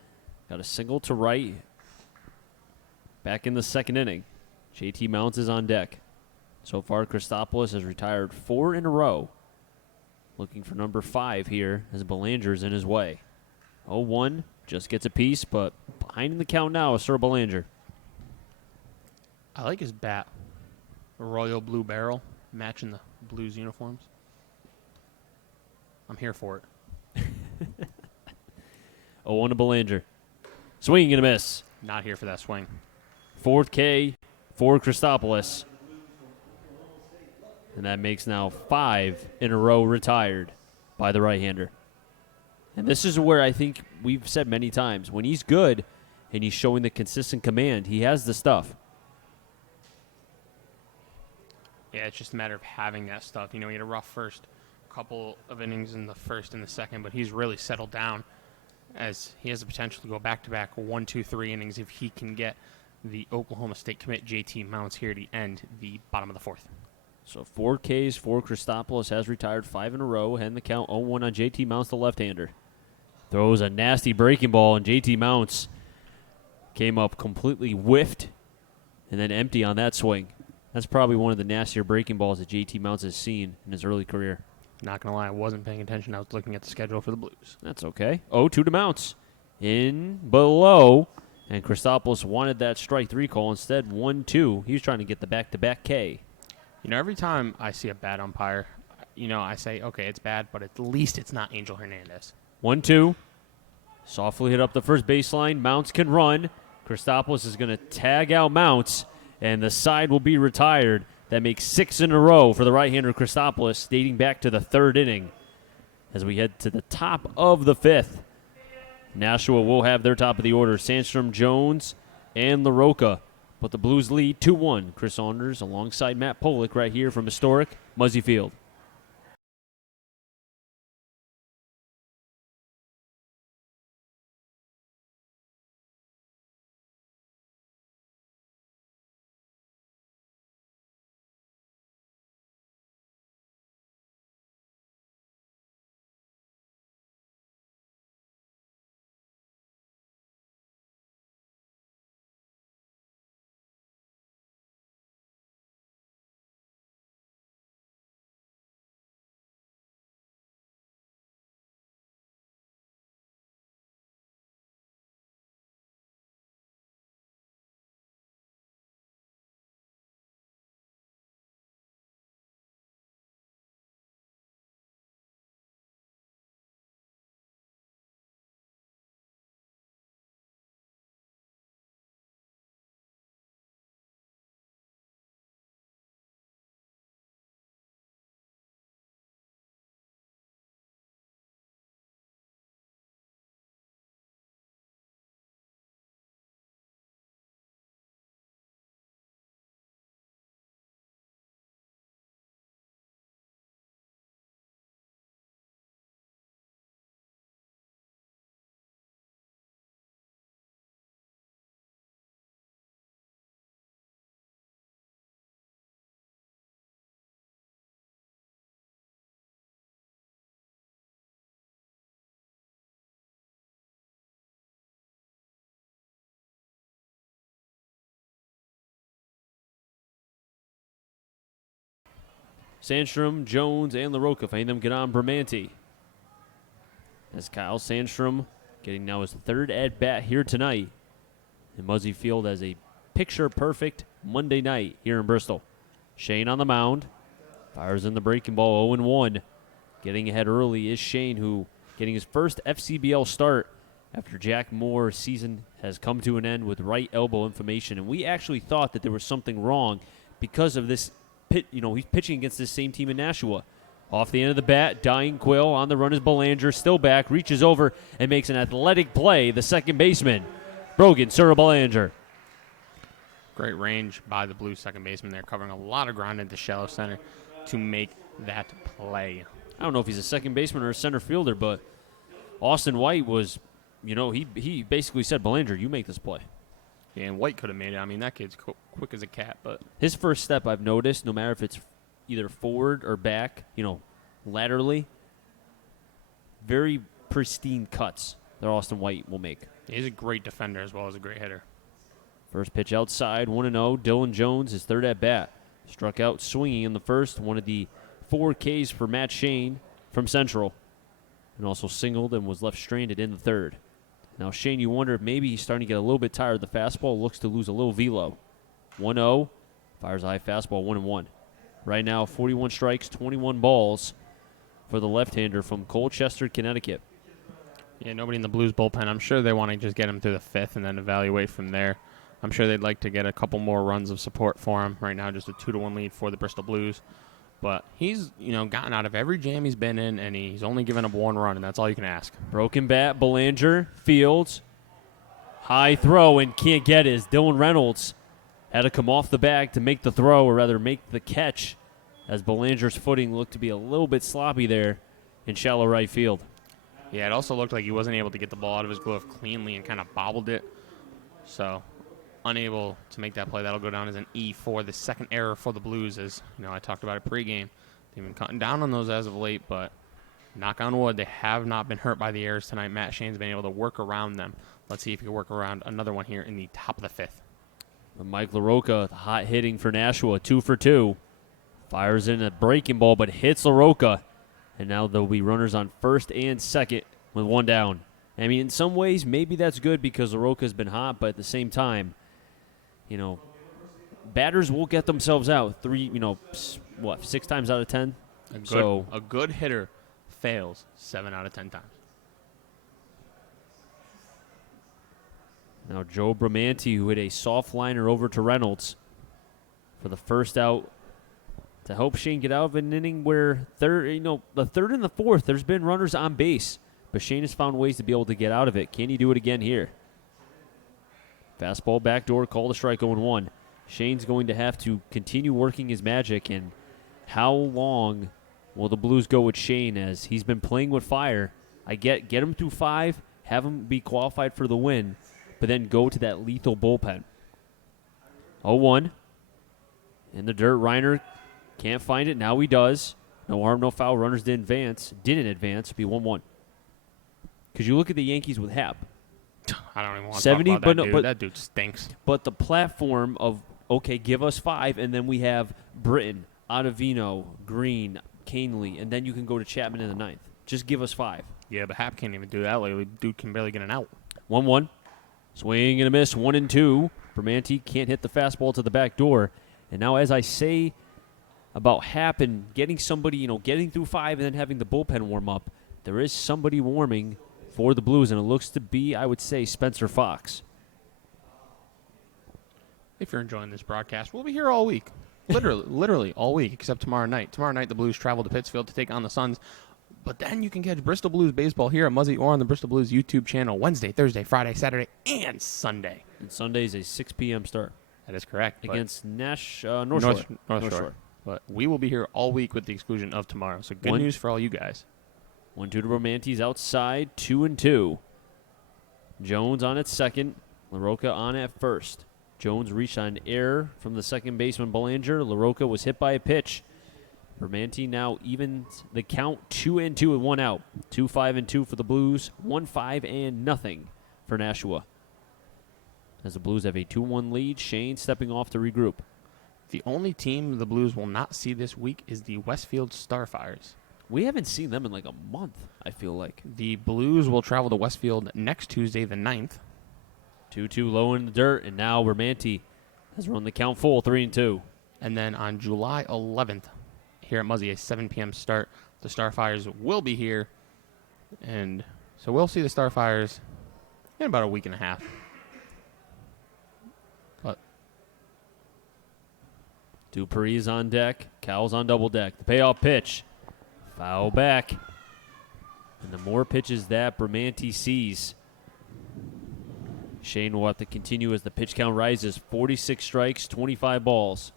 got a single to right. Back in the second inning, JT Mounts is on deck. So far, Christopoulos has retired 4 in a row. Looking for number 5 here as Belanger's in his way. 0-1, just gets a piece, but behind in the count now is Sir Belanger. I like his bat. A royal blue barrel, matching the Blues uniforms. I'm here for it. 0-1 to Belanger. Swing and a miss. Not here for that swing. 4th K for Christopoulos. And that makes now 5 in a row retired by the right-hander. And this is where I think we've said many times, when he's good and he's showing the consistent command, he has the stuff. Yeah, it's just a matter of having that stuff. You know, he had a rough first couple of innings in the first and the second, but he's really settled down, as he has the potential to go back-to-back 1, 2, 3 innings if he can get the Oklahoma State commit JT Mounts here to end the bottom of the 4th. So 4 Ks for Christopoulos, has retired 5 in a row, and the count 0-1 on JT Mounts, the left-hander. Throws a nasty breaking ball, and JT Mounts came up completely whiffed and then empty on that swing. That's probably one of the nastier breaking balls that JT Mounts has seen in his early career. Not going to lie, I wasn't paying attention. I was looking at the schedule for the Blues. That's okay. 0-2 to Mounts. In below, and Christopoulos wanted that strike 3 call. Instead, 1-2. He was trying to get the back-to-back K. You know, every time I see a bad umpire, you know, I say, okay, it's bad, but at least it's not Angel Hernandez. 1-2. Softly hit up the first baseline. Mounts can run. Christopoulos is going to tag out Mounts, and the side will be retired. That makes 6 in a row for the right-hander Christopoulos, dating back to the 3rd inning. As we head to the top of the 5th, Nashua will have their top of the order, Sandstrom, Jones, and LaRocca. But the Blues lead 2-1. Chris Saunders alongside Matt Polick right here from historic Muzzy Field. Sandstrom, Jones, and LaRocca. If any of them get on Bramante. As Kyle Sandstrom getting now his third at-bat here tonight. And Muzzy Field as a picture-perfect Monday night here in Bristol. Shane on the mound. Fires in the breaking ball, 0-1. Getting ahead early is Shane, who getting his first FCBL start after Jack Moore's season has come to an end with right elbow inflammation. And we actually thought that there was something wrong because of this pit. You know, he's pitching against this same team in Nashua. Off the end of the bat, Dying Quill on the run is Belanger, still back, reaches over and makes an athletic play, the second baseman, Brogan Belanger. Great range by the Blues second baseman there, covering a lot of ground into shallow center to make that play. I don't know if he's a second baseman or a center fielder, but Austin White was, you know, he basically said, Belanger, you make this play. Yeah, and White could have made it. I mean, that kid's quick as a cat. But his first step, I've noticed, no matter if it's either forward or back, you know, laterally, very pristine cuts that Austin White will make. He's a great defender as well as a great hitter. First pitch outside, 1-0. Dylan Jones, his third at-bat. Struck out swinging in the first, one of the 4 Ks for Matt Shane from Central, and also singled and was left stranded in the third. Now, Shane, you wonder if maybe he's starting to get a little bit tired. The fastball looks to lose a little velo. 1-0, fires a high fastball, 1-1. Right now, 41 strikes, 21 balls for the left-hander from Colchester, Connecticut. Yeah, nobody in the Blues bullpen. I'm sure they want to just get him through the 5th and then evaluate from there. I'm sure they'd like to get a couple more runs of support for him. Right now, just a 2-1 lead for the Bristol Blues. But he's, you know, gotten out of every jam he's been in, and he's only given up 1 run, and that's all you can ask. Broken bat, Belanger, Fields. High throw and can't get it as Dylan Reynolds had to come off the bag to make the throw, or rather make the catch, as Belanger's footing looked to be a little bit sloppy there in shallow right field. Yeah, it also looked like he wasn't able to get the ball out of his glove cleanly and kind of bobbled it. So, unable to make that play. That'll go down as an E for the second error for the Blues, as, you know, I talked about it pregame. They've been cutting down on those as of late, but knock on wood, they have not been hurt by the errors tonight. Matt Shane's been able to work around them. Let's see if he can work around another one here in the top of the 5th. Mike LaRocca, hot hitting for Nashua, 2 for 2. Fires in a breaking ball, but hits LaRocca. And now there'll be runners on first and second with 1 down. I mean, in some ways, maybe that's good because LaRocca's been hot, but at the same time, you know, batters will get themselves out 6 times out of 10? A good hitter fails 7 out of 10 times. Now Joe Bramante, who hit a soft liner over to Reynolds for the first out to help Shane get out of an inning where the third and the fourth, there's been runners on base, but Shane has found ways to be able to get out of it. Can he do it again here? Fastball backdoor, call the strike, 0-1. Shane's going to have to continue working his magic, and how long will the Blues go with Shane as he's been playing with fire? I get him through 5, have him be qualified for the win, but then go to that lethal bullpen. 0-1. In the dirt, Reiner can't find it. Now he does. No harm, no foul. Runners didn't advance. Be 1-1. Because you look at the Yankees with Happ. I don't even want to 70, talk about that but dude. but that dude stinks. But the platform of, okay, give us 5, and then we have Britton, Ottavino, Green, Canely, and then you can go to Chapman in the 9th. Just give us 5. Yeah, but Happ can't even do that lately. Dude can barely get an out. 1-1. Swing and a miss, 1-2. Bramante can't hit the fastball to the back door. And now, as I say about Happ and getting somebody, getting through 5 and then having the bullpen warm up, there is somebody warming for the Blues, and it looks to be, I would say, Spencer Fox. If you're enjoying this broadcast, we'll be here all week. Literally all week, except tomorrow night. Tomorrow night, the Blues travel to Pittsfield to take on the Suns. But then you can catch Bristol Blues baseball here at Muzzy or on the Bristol Blues YouTube channel Wednesday, Thursday, Friday, Saturday, and Sunday. And Sunday's a 6 p.m. start. That is correct. Against North Shore. But we will be here all week with the exclusion of tomorrow. So good news for all you guys. 1-2 to Romanti's outside, 2-2. Jones on at second, LaRocca on at first. Jones reached on an error from the second baseman Belanger. LaRocca was hit by a pitch. Romanti now evens the count, 2-2 with 1 out. 2-5-2 for the Blues, 1-5-0 for Nashua. As the Blues have a 2-1 lead, Shane stepping off to regroup. The only team the Blues will not see this week is the Westfield Starfires. We haven't seen them in like a month, I feel like. The Blues will travel to Westfield next Tuesday, the 9th. 2-2 low in the dirt, and now Romanti has run the count full, 3-2. And then on July 11th, here at Muzzy, a 7 p.m. start, the Starfires will be here. And so we'll see the Starfires in about a week and a half. But Dupree's on deck. Cowell's on double deck. The payoff pitch. Foul back. And the more pitches that Bramante sees, Shane will have to continue as the pitch count rises. 46 strikes, 25 balls.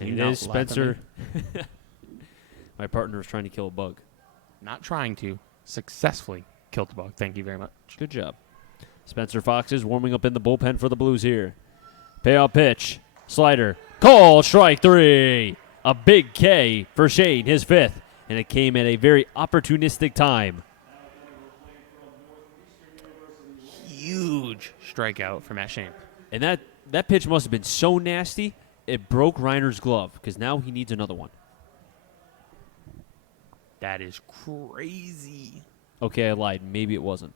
can you It not is laugh at me? Spencer. My partner is trying to kill a bug. Not trying to. Successfully killed the bug. Thank you very much. Good job. Spencer Fox is warming up in the bullpen for the Blues here. Payoff pitch. Slider. Call. Strike 3. A big K for Shane, his 5th. And it came at a very opportunistic time. Huge strikeout for Matt Shane. And that pitch must have been so nasty, it broke Reiner's glove, because now he needs another one. That is crazy. Okay, I lied. Maybe it wasn't.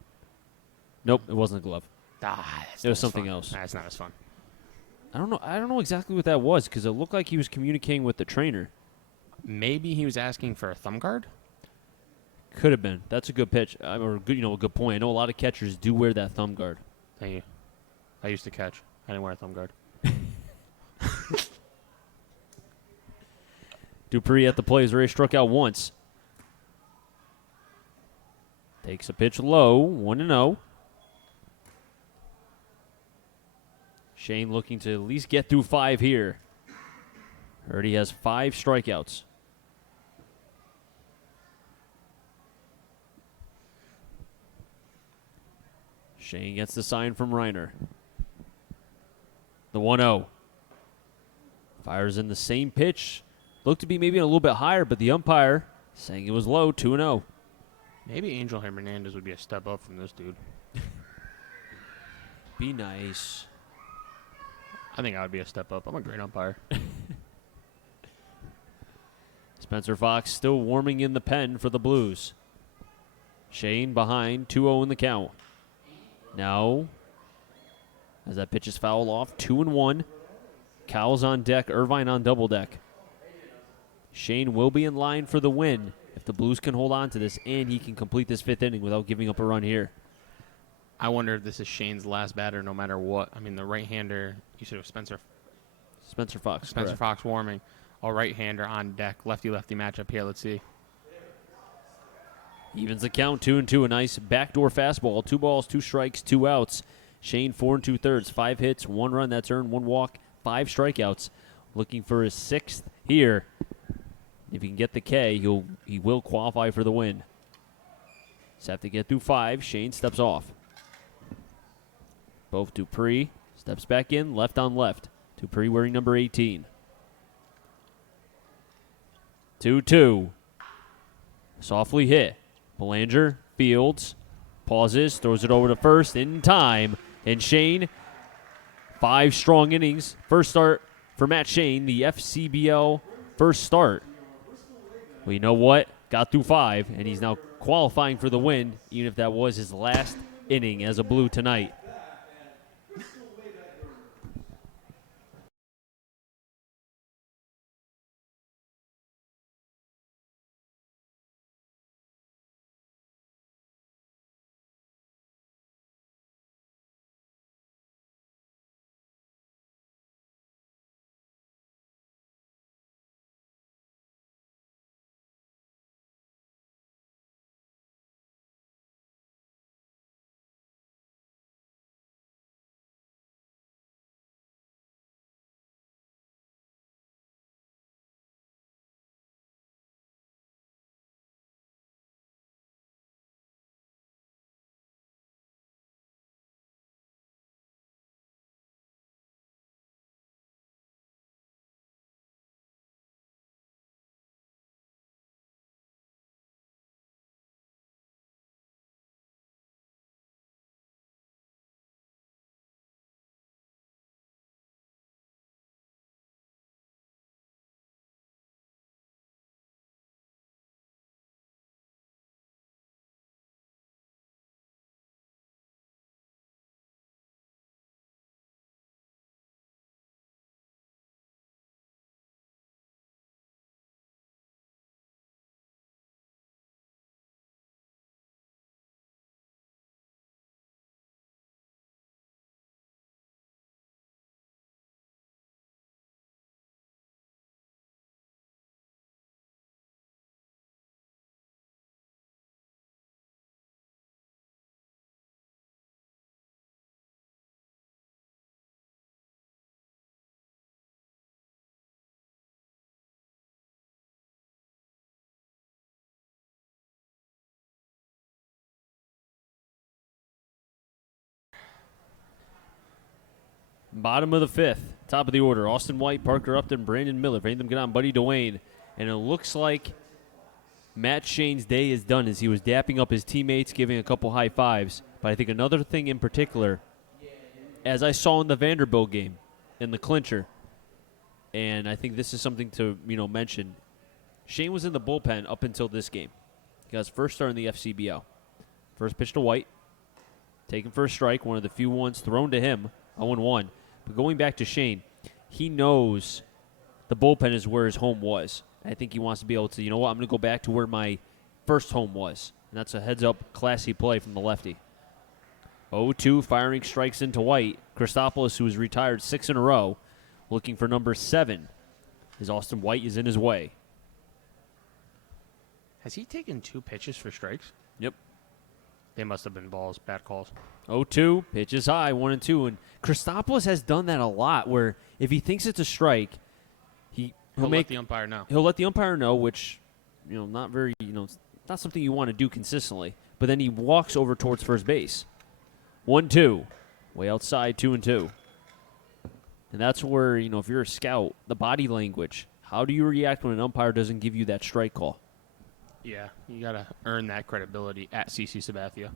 Nope, it wasn't a glove. It was something else. That's not as fun. I don't know exactly what that was, because it looked like he was communicating with the trainer. Maybe he was asking for a thumb guard? Could have been. That's a good pitch, or a good point. I know a lot of catchers do wear that thumb guard. Thank you. I used to catch. I didn't wear a thumb guard. Dupree at the plate has already struck out once. Takes a pitch low, 1-0. Shane looking to at least get through 5 here. Already has 5 strikeouts. Shane gets the sign from Reiner. The 1-0. Fires in the same pitch. Looked to be maybe a little bit higher, but the umpire saying it was low, 2-0. Maybe Angel Hernandez would be a step up from this dude. Be nice. I think I would be a step up. I'm a great umpire. Spencer Fox still warming in the pen for the Blues. Shane behind, 2-0 in the count. Now, as that pitch is fouled off, 2-1. Cowell's on deck, Irvine on double deck. Shane will be in line for the win if the Blues can hold on to this and he can complete this 5th inning without giving up a run here. I wonder if this is Shane's last batter no matter what. I mean, the right-hander, you said it was Spencer Fox. Spencer correct. Fox warming. A right-hander on deck. Lefty-lefty matchup here. Let's see. Evens the count, 2-2. A nice backdoor fastball. 2 balls, 2 strikes, 2 outs. Shane 4 2/3. 5 hits, 1 run that's earned, 1 walk, 5 strikeouts. Looking for his 6th here. If he can get the K, he will qualify for the win. Just have to get through 5. Shane steps off. Both Dupree steps back in, left on left. Dupree wearing number 18. 2-2. Softly hit. Belanger fields, pauses, throws it over to first in time. And Shane, 5 strong innings. First start for Matt Shane, the FCBL first start. Well, you know what? Got through 5, and he's now qualifying for the win, even if that was his last inning as a Blue tonight. Bottom of the fifth, top of the order. Austin White, Parker Upton, Brandon Miller. If anything get on Buddy Dwayne. And it looks like Matt Shane's day is done as he was dapping up his teammates, giving a couple high fives. But I think another thing in particular, as I saw in the Vanderbilt game, in the clincher, and I think this is something to mention, Shane was in the bullpen up until this game. He got his first start in the FCBO. First pitch to White, taken for a strike, one of the few ones thrown to him, 0-1. But going back to Shane, he knows the bullpen is where his home was. I think he wants to be able to, I'm going to go back to where my first home was. And that's a heads-up, classy play from the lefty. 0-2, firing strikes into White. Christopoulos, who has retired 6 in a row, looking for number 7. As Austin White is in his way. Has he taken 2 pitches for strikes? Yep. They must have been balls, bad calls. 0-2, pitches high, 1-2. And Christopoulos has done that a lot where if he thinks it's a strike, he'll let the umpire know. He'll let the umpire know, which, not very, not something you want to do consistently. But then he walks over towards first base. 1-2, way outside, 2-2. And that's where, if you're a scout, the body language, how do you react when an umpire doesn't give you that strike call? Yeah, you got to earn that credibility at CC Sabathia.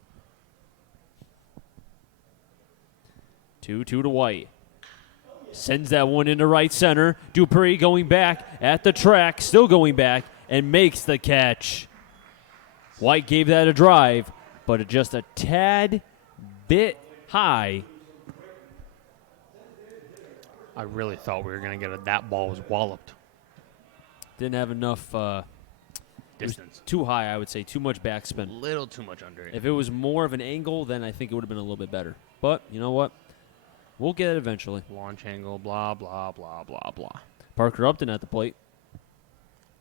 2-2 to White. Sends that one into right center. Dupree going back at the track, still going back, and makes the catch. White gave that a drive, but just a tad bit high. I really thought we were going to get that ball was walloped. Didn't have enough Distance. Too high, I would say. Too much A backspin. little too much under it. If it was more of an angle, then I think it would have been a little bit better. But you know what? We'll get it eventually. Launch angle, blah, blah, blah, blah, blah. Parker Upton at the plate.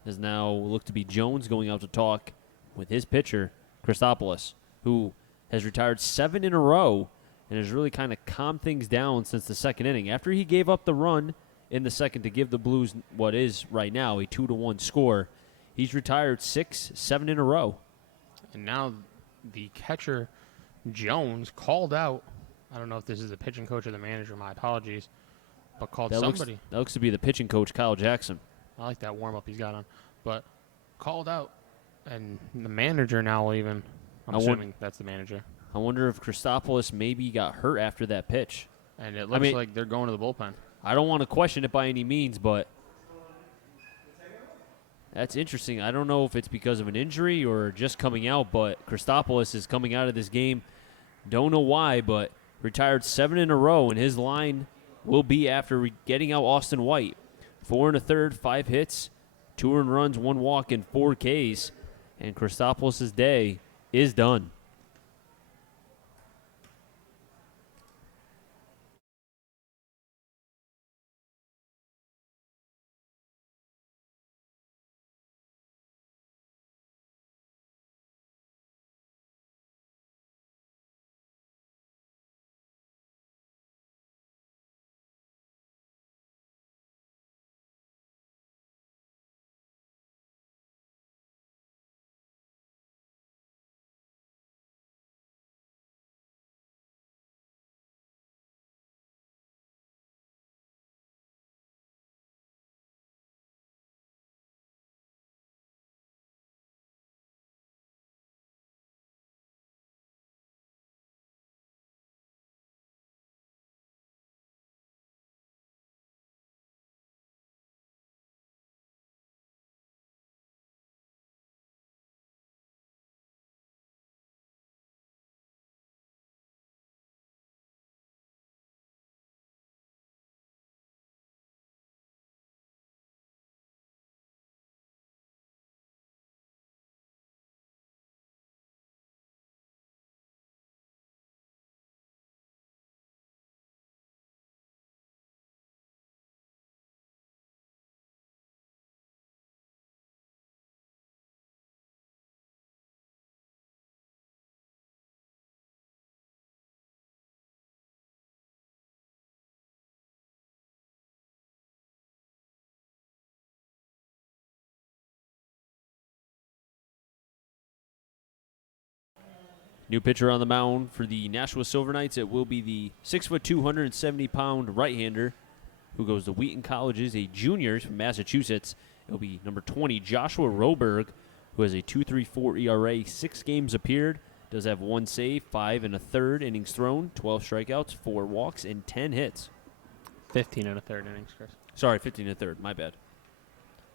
Has now looked to be Jones going out to talk with his pitcher, Christopoulos, who has retired 7 in a row and has really kind of calmed things down since the second inning. After he gave up the run in the second to give the Blues what is right now a 2-1 score, he's retired 6, 7 in a row. And now the catcher, Jones, called out. I don't know if this is the pitching coach or the manager. My apologies. But called somebody. That looks to be the pitching coach, Kyle Jackson. I like that warm-up he's got on. But called out. And the manager now even. I'm assuming that's the manager. I wonder if Christopoulos maybe got hurt after that pitch. And it looks like they're going to the bullpen. I don't want to question it by any means, but that's interesting. I don't know if it's because of an injury or just coming out, but Christopoulos is coming out of this game. Don't know why, but retired 7 in a row, and his line will be after getting out Austin White. 4 1/3, 5 hits, 2 earned runs, 1 walk, and 4 Ks. And Christopoulos' day is done. New pitcher on the mound for the Nashua Silver Knights. It will be the 6'2", 270-pound right-hander who goes to Wheaton College, is a junior from Massachusetts. It'll be number 20, Joshua Roberg, who has a 2.34 ERA, 6 games appeared, does have 1 save, 5 1/3 innings thrown, 12 strikeouts, 4 walks, and 10 hits. 15 1/3 innings, Chris. Sorry, 15 1/3, my bad.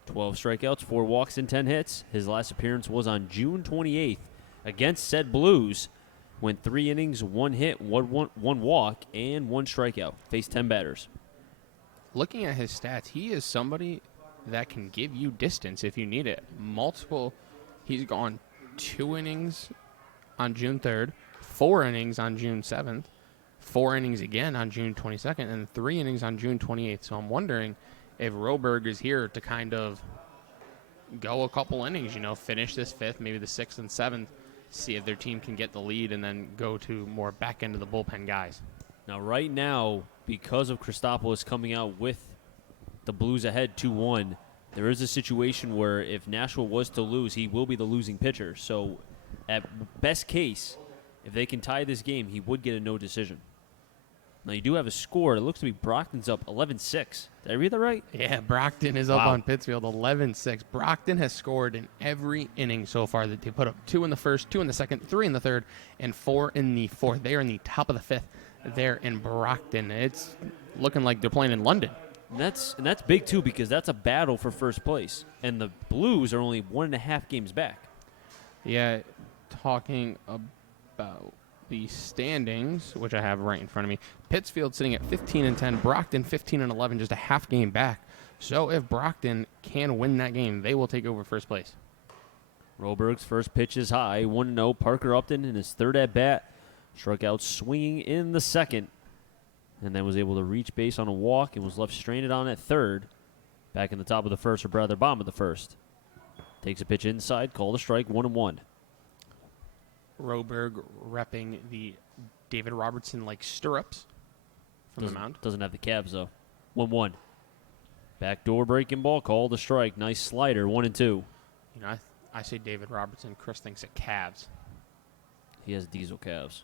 12 strikeouts, 4 walks, and 10 hits. His last appearance was on June 28th against said Blues. Went 3 innings, 1 hit, 1 walk, and 1 strikeout. Faced 10 batters. Looking at his stats, he is somebody that can give you distance if you need it. He's gone 2 innings on June 3rd, 4 innings on June 7th, 4 innings again on June 22nd, and 3 innings on June 28th. So I'm wondering if Roberg is here to kind of go a couple innings, finish this 5th, maybe the 6th and 7th, see if their team can get the lead and then go to more back end of the bullpen guys. Now, right now, because of Christopoulos coming out with the Blues ahead 2-1, there is a situation where if Nashua was to lose, he will be the losing pitcher. So, at best case, if they can tie this game, he would get a no decision. Now, you do have a score. It looks to be Brockton's up 11-6. Did I read that right? Yeah, Brockton is up on Pittsfield 11-6. Brockton has scored in every inning so far. That they put up 2 in the first, 2 in the second, 3 in the third, and 4 in the fourth. They are in the top of the 5th there in Brockton. It's looking like they're playing in London. And that's big, too, because that's a battle for first place. And the Blues are only 1.5 games back. Yeah, talking about the standings, which I have right in front of me. Pittsfield sitting at 15-10. Brockton 15-11, just a half game back. So if Brockton can win that game, they will take over first place. Roberg's first pitch is high, 1-0. Parker Upton in his 3rd at-bat. Struck out swinging in the 2nd. And then was able to reach base on a walk and was left stranded on at 3rd. Back in the top of the 1st, or rather bottom of the 1st. Takes a pitch inside, called a strike, 1-1. Roberg repping the David Robertson-like stirrups from the mound. Doesn't have the calves, though. 1-1. Backdoor breaking ball, called a strike. Nice slider, 1-2. I say David Robertson. Chris thinks it calves. He has diesel calves.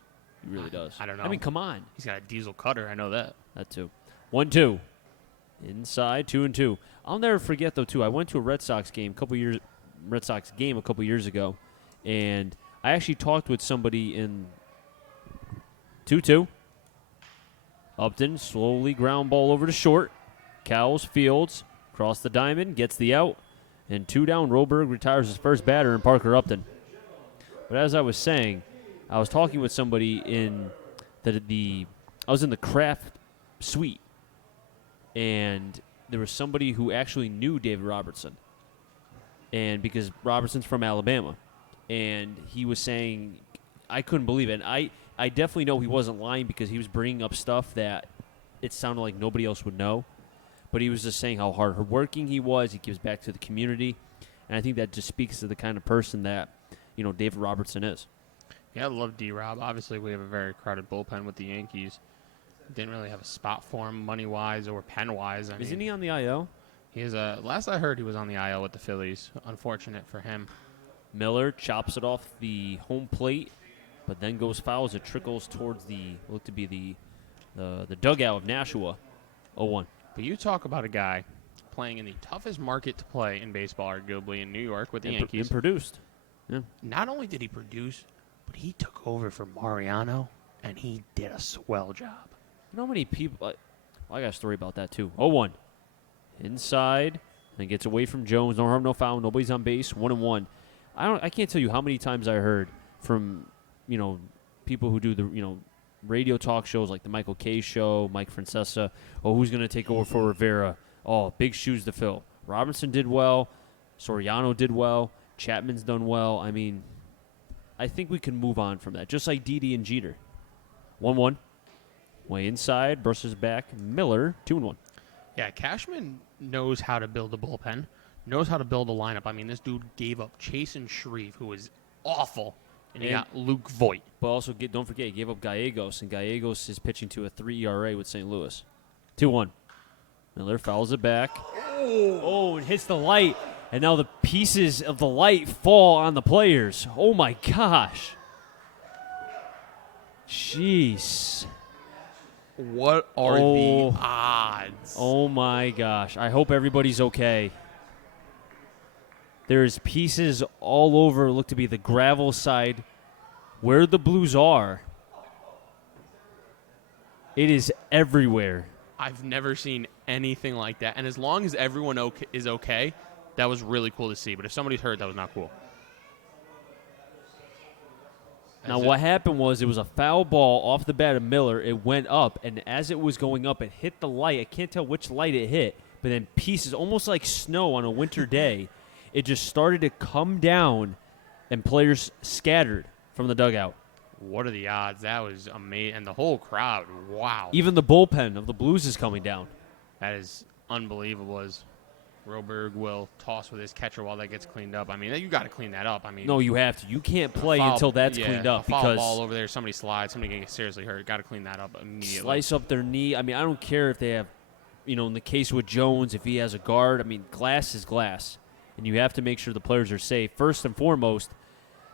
He really does. I don't know. I mean, come on. He's got a diesel cutter. I know that. That, too. 1-2. Inside, 2-2. I'll never forget, though, too. I went to a Red Sox game a couple years ago, and I actually talked with somebody in 2-2. Upton, slowly ground ball over to short. Cowles, Fields, across the diamond, gets the out. And 2 down, Roberg retires his first batter in Parker Upton. But as I was saying, I was talking with somebody I was in the craft suite. And there was somebody who actually knew David Robertson. And because Robertson's from Alabama. And he was saying, I couldn't believe it. And I definitely know he wasn't lying because he was bringing up stuff that it sounded like nobody else would know. But he was just saying how hard-working he was. He gives back to the community. And I think that just speaks to the kind of person that, David Robertson is. Yeah, I love D-Rob. Obviously, we have a very crowded bullpen with the Yankees. Didn't really have a spot for him money-wise or pen-wise. Isn't he on the IL? He is. Last I heard, he was on the IL with the Phillies. Unfortunate for him. Miller chops it off the home plate, but then goes foul as it trickles towards the dugout of Nashua. 0-1. But you talk about a guy playing in the toughest market to play in baseball, arguably in New York with the Yankees. And produced. Yeah. Not only did he produce, but he took over for Mariano, and he did a swell job. You know how many people... I got a story about that, too. 0-1. Inside, and gets away from Jones. No harm, no foul. Nobody's on base. 1-1. I can't tell you how many times I heard from, people who do the, radio talk shows like the Michael Kay show, Mike Francesa. Oh, who's going to take over for Rivera? Oh, big shoes to fill. Robinson did well. Soriano did well. Chapman's done well. I mean, I think we can move on from that. Just like Didi and Jeter. 1-1. Way inside. Brushes back. Miller, 2-1. Yeah, Cashman knows how to build a bullpen. Knows how to build a lineup. I mean, this dude gave up Chase and Shreve, who was awful, and he got Luke Voigt. But also, don't forget, he gave up Gallegos, and Gallegos is pitching to a 3 ERA with St. Louis. 2-1. Miller fouls it back. Oh, and hits the light, and now the pieces of the light fall on the players. Oh, my gosh. Jeez. What are the odds? Oh, my gosh. I hope everybody's okay. There's pieces all over, look to be the gravel side, where the Blues are. It is everywhere. I've never seen anything like that. And as long as everyone is okay, that was really cool to see. But if somebody's hurt, that was not cool. Now, what happened was it was a foul ball off the bat of Miller. It went up, and as it was going up, it hit the light. I can't tell which light it hit, but then pieces, almost like snow on a winter day, it just started to come down, and players scattered from the dugout. What are the odds? That was amazing. And the whole crowd, wow. Even the bullpen of the Blues is coming down. That is unbelievable as Roberg will toss with his catcher while that gets cleaned up. I mean, you got to clean that up. I mean, no, you have to. You can't play until that's cleaned up. Foul because ball over there, somebody slides, somebody can get seriously hurt. Got to clean that up immediately. Slice up their knee. I mean, I don't care if they have, in the case with Jones, if he has a guard. I mean, glass is glass. And you have to make sure the players are safe. First and foremost,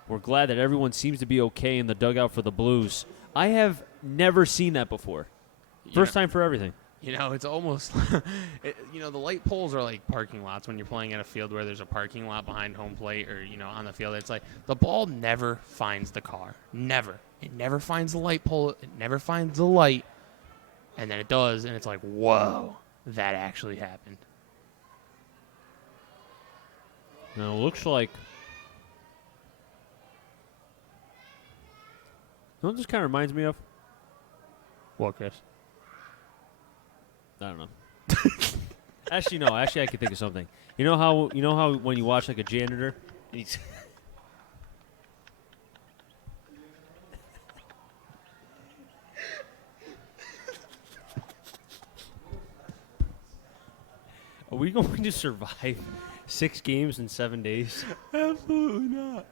we're glad that everyone seems to be okay in the dugout for the Blues. I have never seen that before. First time for everything. It's almost, the light poles are like parking lots when you're playing at a field where there's a parking lot behind home plate or, on the field. It's like the ball never finds the car. Never. It never finds the light pole. It never finds the light. And then it does, and it's like, whoa, that actually happened. Now, it looks like... You know what this kind of reminds me of? What, Chris? I don't know. Actually, no. Actually, I can think of something. You know how when you watch like a janitor, and he's Are we going to survive 6 games in 7 days? Absolutely not.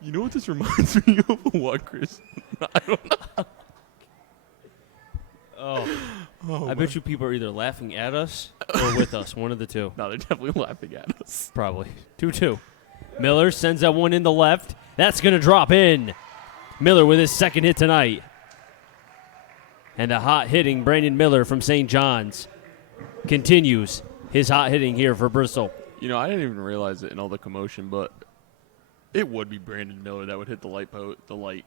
You know what this reminds me of? What, Chris? I don't know. I bet you people are either laughing at us or with us. One of the two. No, they're definitely laughing at us. Probably. 2-2. Miller sends that one in the left. That's going to drop in. Miller with his second hit tonight. And the hot hitting Brandon Miller from St. John's continues his hot hitting here for Bristol. I didn't even realize it in all the commotion, but it would be Brandon Miller that would hit the light.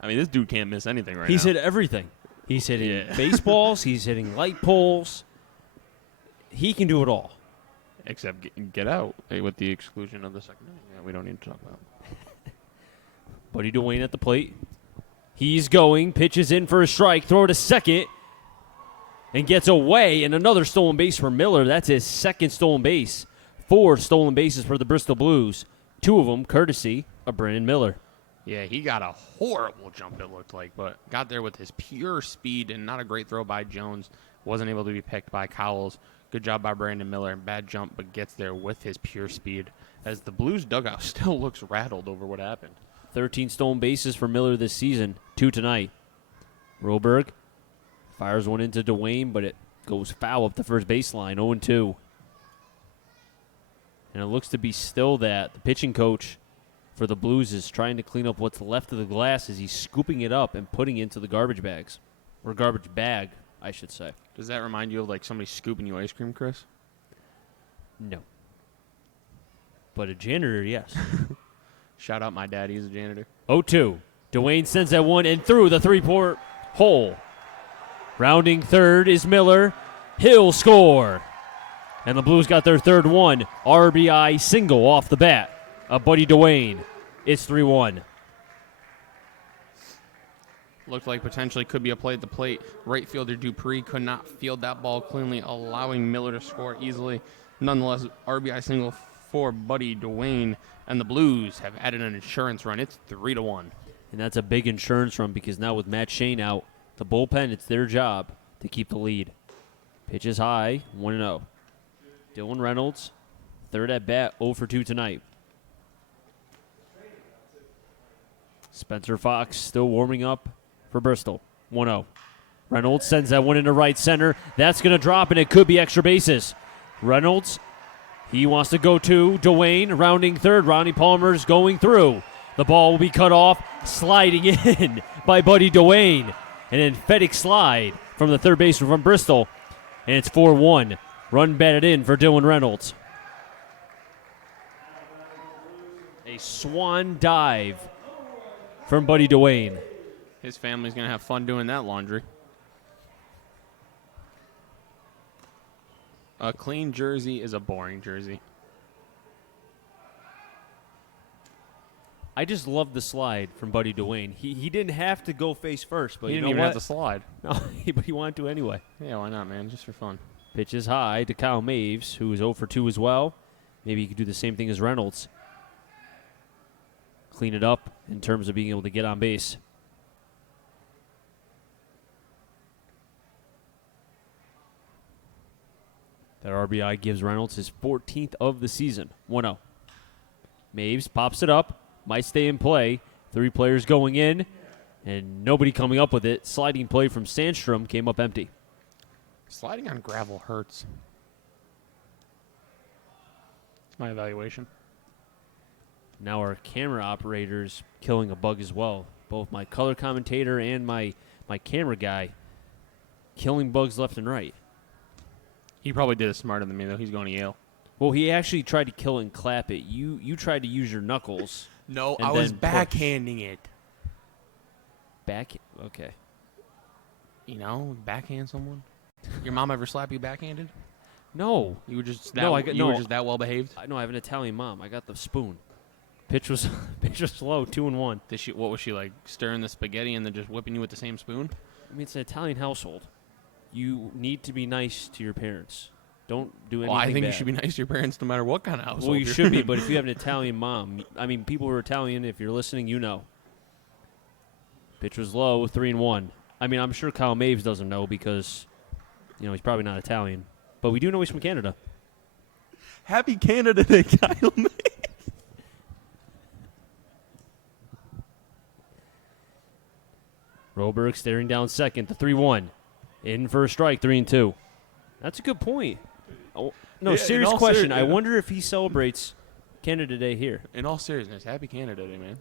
I mean, this dude can't miss anything right now. He's hit everything. He's hitting baseballs. He's hitting light poles. He can do it all. Except get out with the exclusion of the second inning. Yeah, we don't need to talk about it. Buddy Dwayne at the plate. He's going. Pitches in for a strike. Throw to second. And gets away. And another stolen base for Miller. That's his second stolen base. 4 stolen bases for the Bristol Blues. 2 of them courtesy of Brandon Miller. Yeah, he got a horrible jump, it looked like, but got there with his pure speed and not a great throw by Jones. Wasn't able to be picked by Cowles. Good job by Brandon Miller. Bad jump, but gets there with his pure speed as the Blues dugout still looks rattled over what happened. 13 stolen bases for Miller this season, 2 tonight. Roberg fires one into Dwayne, but it goes foul up the first baseline, 0-2. And it looks to be still that the pitching coach for the Blues is trying to clean up what's left of the glass as he's scooping it up and putting it into the garbage bags. Or garbage bag, I should say. Does that remind you of like somebody scooping you ice cream, Chris? No. But a janitor, yes. Shout out my dad, he's a janitor. 0-2. Dwayne sends that one and through the 3-port hole. Rounding third is Miller. He'll score. And the Blues got their third one. RBI single off the bat. Buddy Dwayne. It's 3-1. Looked like potentially could be a play at the plate. Right fielder Dupree could not field that ball cleanly, allowing Miller to score easily. Nonetheless, RBI single for Buddy Dwayne. And the Blues have added an insurance run. It's 3-1. And that's a big insurance run because now with Matt Shane out, the bullpen, it's their job to keep the lead. Pitch is high, 1-0. Dylan Reynolds, third at bat, 0 for 2 tonight. Spencer Fox still warming up for Bristol, 1-0. Reynolds sends that one into right center. That's going to drop, and it could be extra bases. Reynolds, he wants to go to Dwayne, rounding third. Ronnie Palmer's going through. The ball will be cut off, sliding in by Buddy Dwayne. And then Feddick slide from the third baseman from Bristol. And it's 4-1. Run batted in for Dylan Reynolds. A swan dive from Buddy Dwayne. His family's going to have fun doing that laundry. A clean jersey is a boring jersey. I just love the slide from Buddy Dwayne. He didn't have to go face first, but He you didn't know even what? have to slide. No, but he wanted to anyway. Yeah, why not, man? Just for fun. Pitch is high to Kyle Maves, who is 0 for 2 as well. Maybe he could do the same thing as Reynolds. Clean it up in terms of being able to get on base. That RBI gives Reynolds his 14th of the season. 1-0. Maves pops it up. Might stay in play. 3 players going in, and nobody coming up with it. Sliding play from Sandstrom came up empty. Sliding on gravel hurts. That's my evaluation. Now our camera operator's killing a bug as well. Both my color commentator and my camera guy killing bugs left and right. He probably did it smarter than me, though. He's going to Yale. Well, he actually tried to kill it and clap it. You tried to use your knuckles. No, and I was then push. backhanding it. Okay. You know, backhand someone. Your mom ever slap you backhanded? No. You were just that. No, you were just that well behaved. I have an Italian mom. I got the spoon. Pitch was slow, 2-1. Did she? What was she like? Stirring the spaghetti and then just whipping you with the same spoon? I mean, it's an Italian household. You need to be nice to your parents. Don't do anything Well, I think bad. you should be nice to your parents no matter what kind of household. Well, you you're should be, in. but if you have an Italian mom, I mean, people who are Italian, if you're listening, you know. Pitch was low, 3-1. I mean, I'm sure Kyle Maves doesn't know because, he's probably not Italian. But we do know he's from Canada. Happy Canada Day, Kyle May. Roberg staring down second, the 3-1. In for a strike, 3-2. That's a good point. Oh, no, Yeah, serious in all question. I yeah. wonder if he celebrates Canada Day here. In all seriousness, Happy Canada Day, man.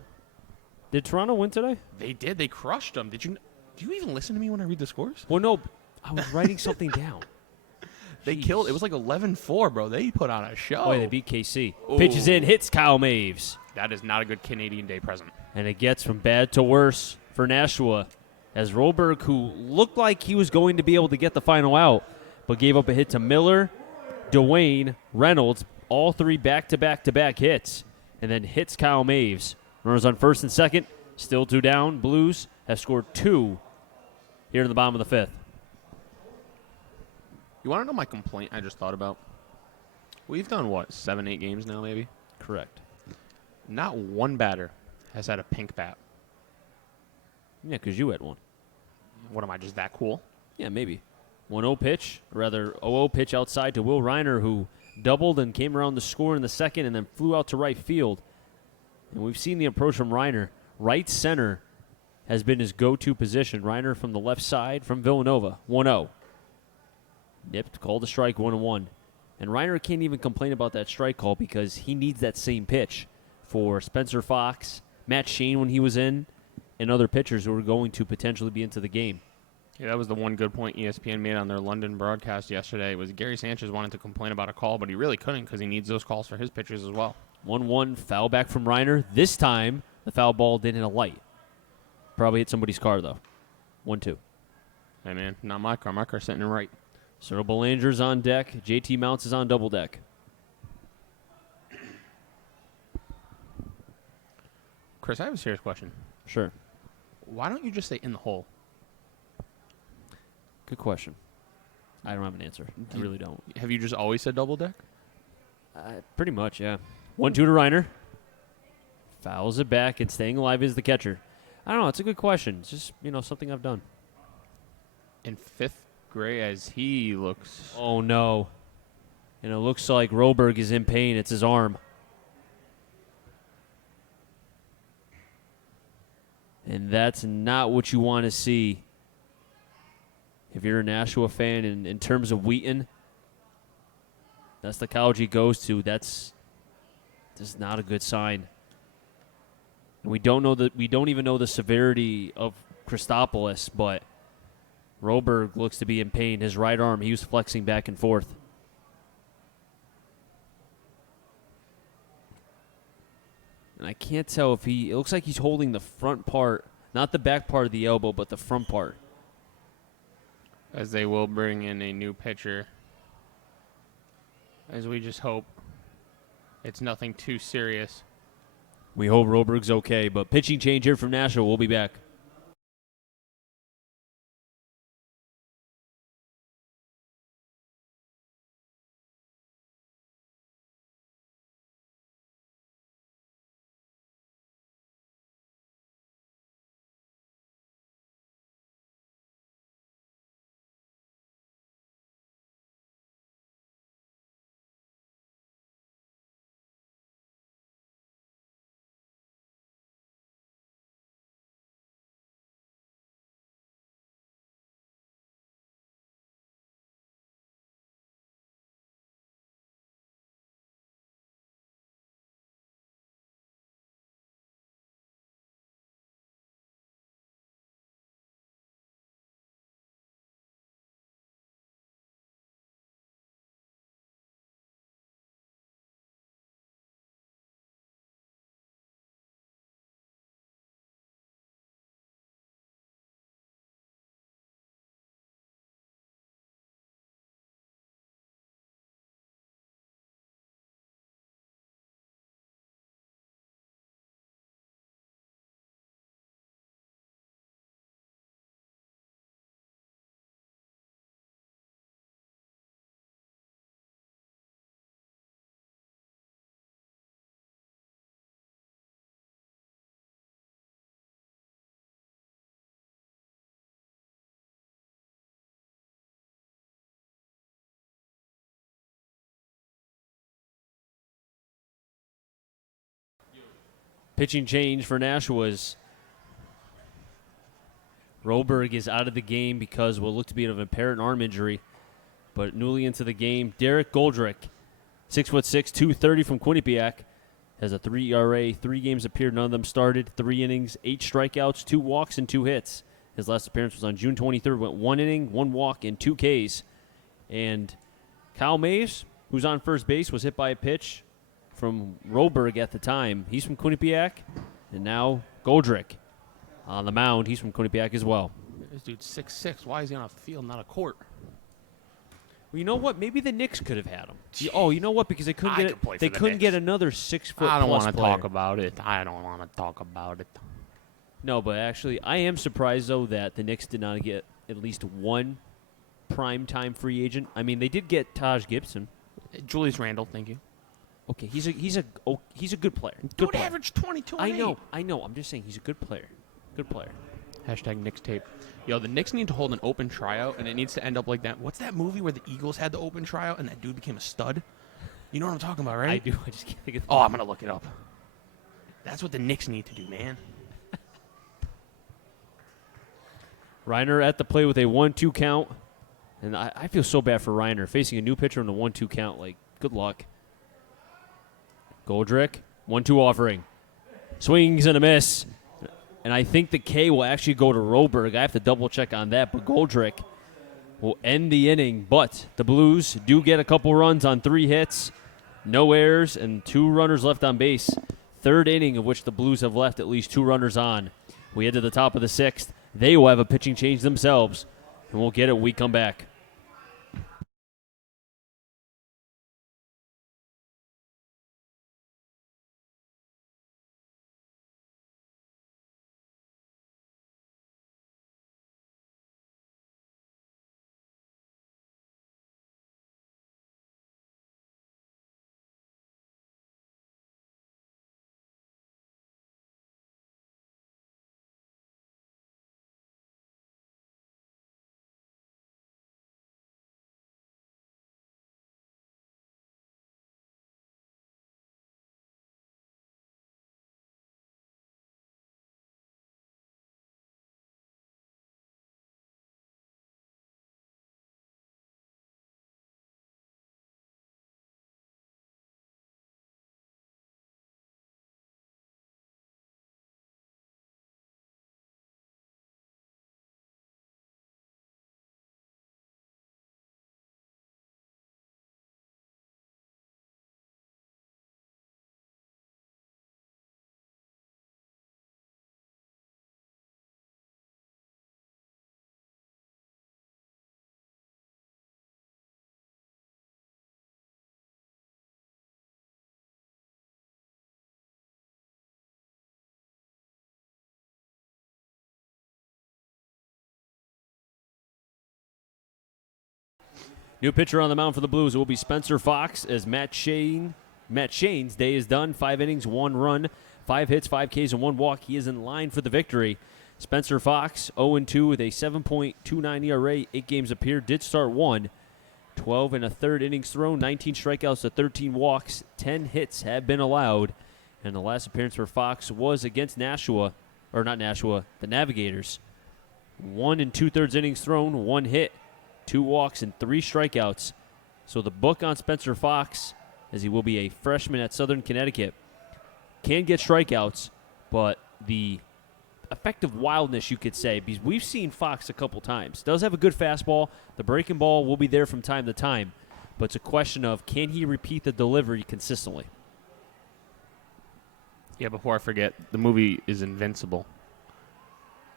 Did Toronto win today? They did. They crushed them. Do you even listen to me when I read the scores? Well, no. I was writing something down. They Jeez. killed. It was like 11-4, bro. They put on a show. Oh, yeah, they beat KC. Ooh. Pitches in, hits Kyle Maves. That is not a good Canadian Day present. And it gets from bad to worse for Nashua as Roberg, who looked like he was going to be able to get the final out, but gave up a hit to Miller, Dwayne, Reynolds, all 3 back-to-back-to-back hits, and then hits Kyle Maves. Runners on first and second, still 2 down. Blues have scored 2 here in the bottom of the 5th. You want to know my complaint I just thought about? We've done, 7-8 games now, maybe? Correct. Not one batter has had a pink bat. Yeah, because you had one. What am I, just that cool? Yeah, maybe. 1-0 pitch, or rather 0-0 pitch outside to Will Reiner, who doubled and came around to score in the second and then flew out to right field. And we've seen the approach from Reiner. Right center has been his go-to position. Reiner from the left side from Villanova. 1-0. Nipped, called a strike, 1-1. And Reiner can't even complain about that strike call because he needs that same pitch for Spencer Fox, Matt Shane when he was in, and other pitchers who are going to potentially be into the game. Yeah, that was the one good point ESPN made on their London broadcast yesterday. Was Gary Sanchez wanted to complain about a call, but he really couldn't because he needs those calls for his pitchers as well. 1-1 foul back from Reiner. This time, the foul ball didn't hit a light. Probably hit somebody's car, though. 1-2. Hey, man, not my car. My car's sitting in right. Cyril Belanger's on deck. JT Mounts is on double deck. Chris, I have a serious question. Sure. Why don't you just say in the hole? Good question. I don't have an answer. I really don't. Have you just always said double deck? Pretty much, yeah. 1-2 to Reiner. Fouls it back, and staying alive is the catcher. I don't know. It's a good question. It's just, something I've done. In 5th grade, as he looks. Oh, no. And it looks like Roberg is in pain. It's his arm. And that's not what you want to see. If you're a Nashua fan, in terms of Wheaton, that's the college he goes to. That's just not a good sign. We don't even know the severity of Christopoulos, but Roberg looks to be in pain. His right arm, he was flexing back and forth. And I can't tell if it looks like he's holding the front part, not the back part of the elbow, but the front part. As they will bring in a new pitcher. As we just hope it's nothing too serious. We hope Roberg's okay, but pitching change here from Nashua. We'll be back. Pitching change for Nashua's. Roberg is out of the game because what looked to be an apparent arm injury. But newly into the game, Derek Goldrick, 6'6", 230 from Quinnipiac, has a 3 ERA, 3 games appeared, none of them started, 3 innings, 8 strikeouts, 2 walks, and 2 hits. His last appearance was on June 23rd, went 1 inning, 1 walk, and 2 Ks. And Kyle Mays, who's on first base, was hit by a pitch from Roberg at the time. He's from Quinnipiac, and now Goldrick on the mound. He's from Quinnipiac as well. This dude's 6'6". Why is he on a field, not a court? Well, you know what? Maybe the Knicks could have had him. Oh, you know what? Because they couldn't get another 6 foot. I don't want to talk about it. I don't want to talk about it. No, but actually, I am surprised though that the Knicks did not get at least one primetime free agent. I mean, they did get Taj Gibson. Julius Randle, thank you. Okay, he's a good player. Dude averaged 22. I know. I'm just saying he's a good player. Good player. Hashtag Knicks tape. Yo, the Knicks need to hold an open tryout, and it needs to end up like that. What's that movie where the Eagles had the open tryout and that dude became a stud? You know what I'm talking about, right? I do. I just can't think of. Oh, I'm gonna look it up. That's what the Knicks need to do, man. Reiner at the plate with a 1-2 count, and I feel so bad for Reiner facing a new pitcher in the 1-2 count. Like, good luck. Goldrick, 1-2 offering, swings and a miss. And I think the K will actually go to Roberg. I have to double-check on that. But Goldrick will end the inning. But the Blues do get a couple runs on 3 hits, no errors, and 2 runners left on base. 3rd inning of which the Blues have left at least 2 runners on. We head to the top of the 6th. They will have a pitching change themselves. And we'll get it when we come back. New pitcher on the mound for the Blues. It will be Spencer Fox as Matt Shane's day is done. 5 innings, 1 run, 5 hits, 5 Ks, and 1 walk. He is in line for the victory. Spencer Fox, 0-2 with a 7.29 ERA, 8 games appeared, did start 1. 12 and a third innings thrown, 19 strikeouts to 13 walks, 10 hits have been allowed. And the last appearance for Fox was against Nashua, or not Nashua, the Navigators. 1 2/3 innings thrown, 1 hit, 2 walks, and 3 strikeouts. So the book on Spencer Fox, as he will be a freshman at Southern Connecticut, can get strikeouts, but the effective wildness, you could say, because we've seen Fox a couple times. Does have a good fastball. The breaking ball will be there from time to time, but it's a question of can he repeat the delivery consistently? Yeah, before I forget, the movie is Invincible.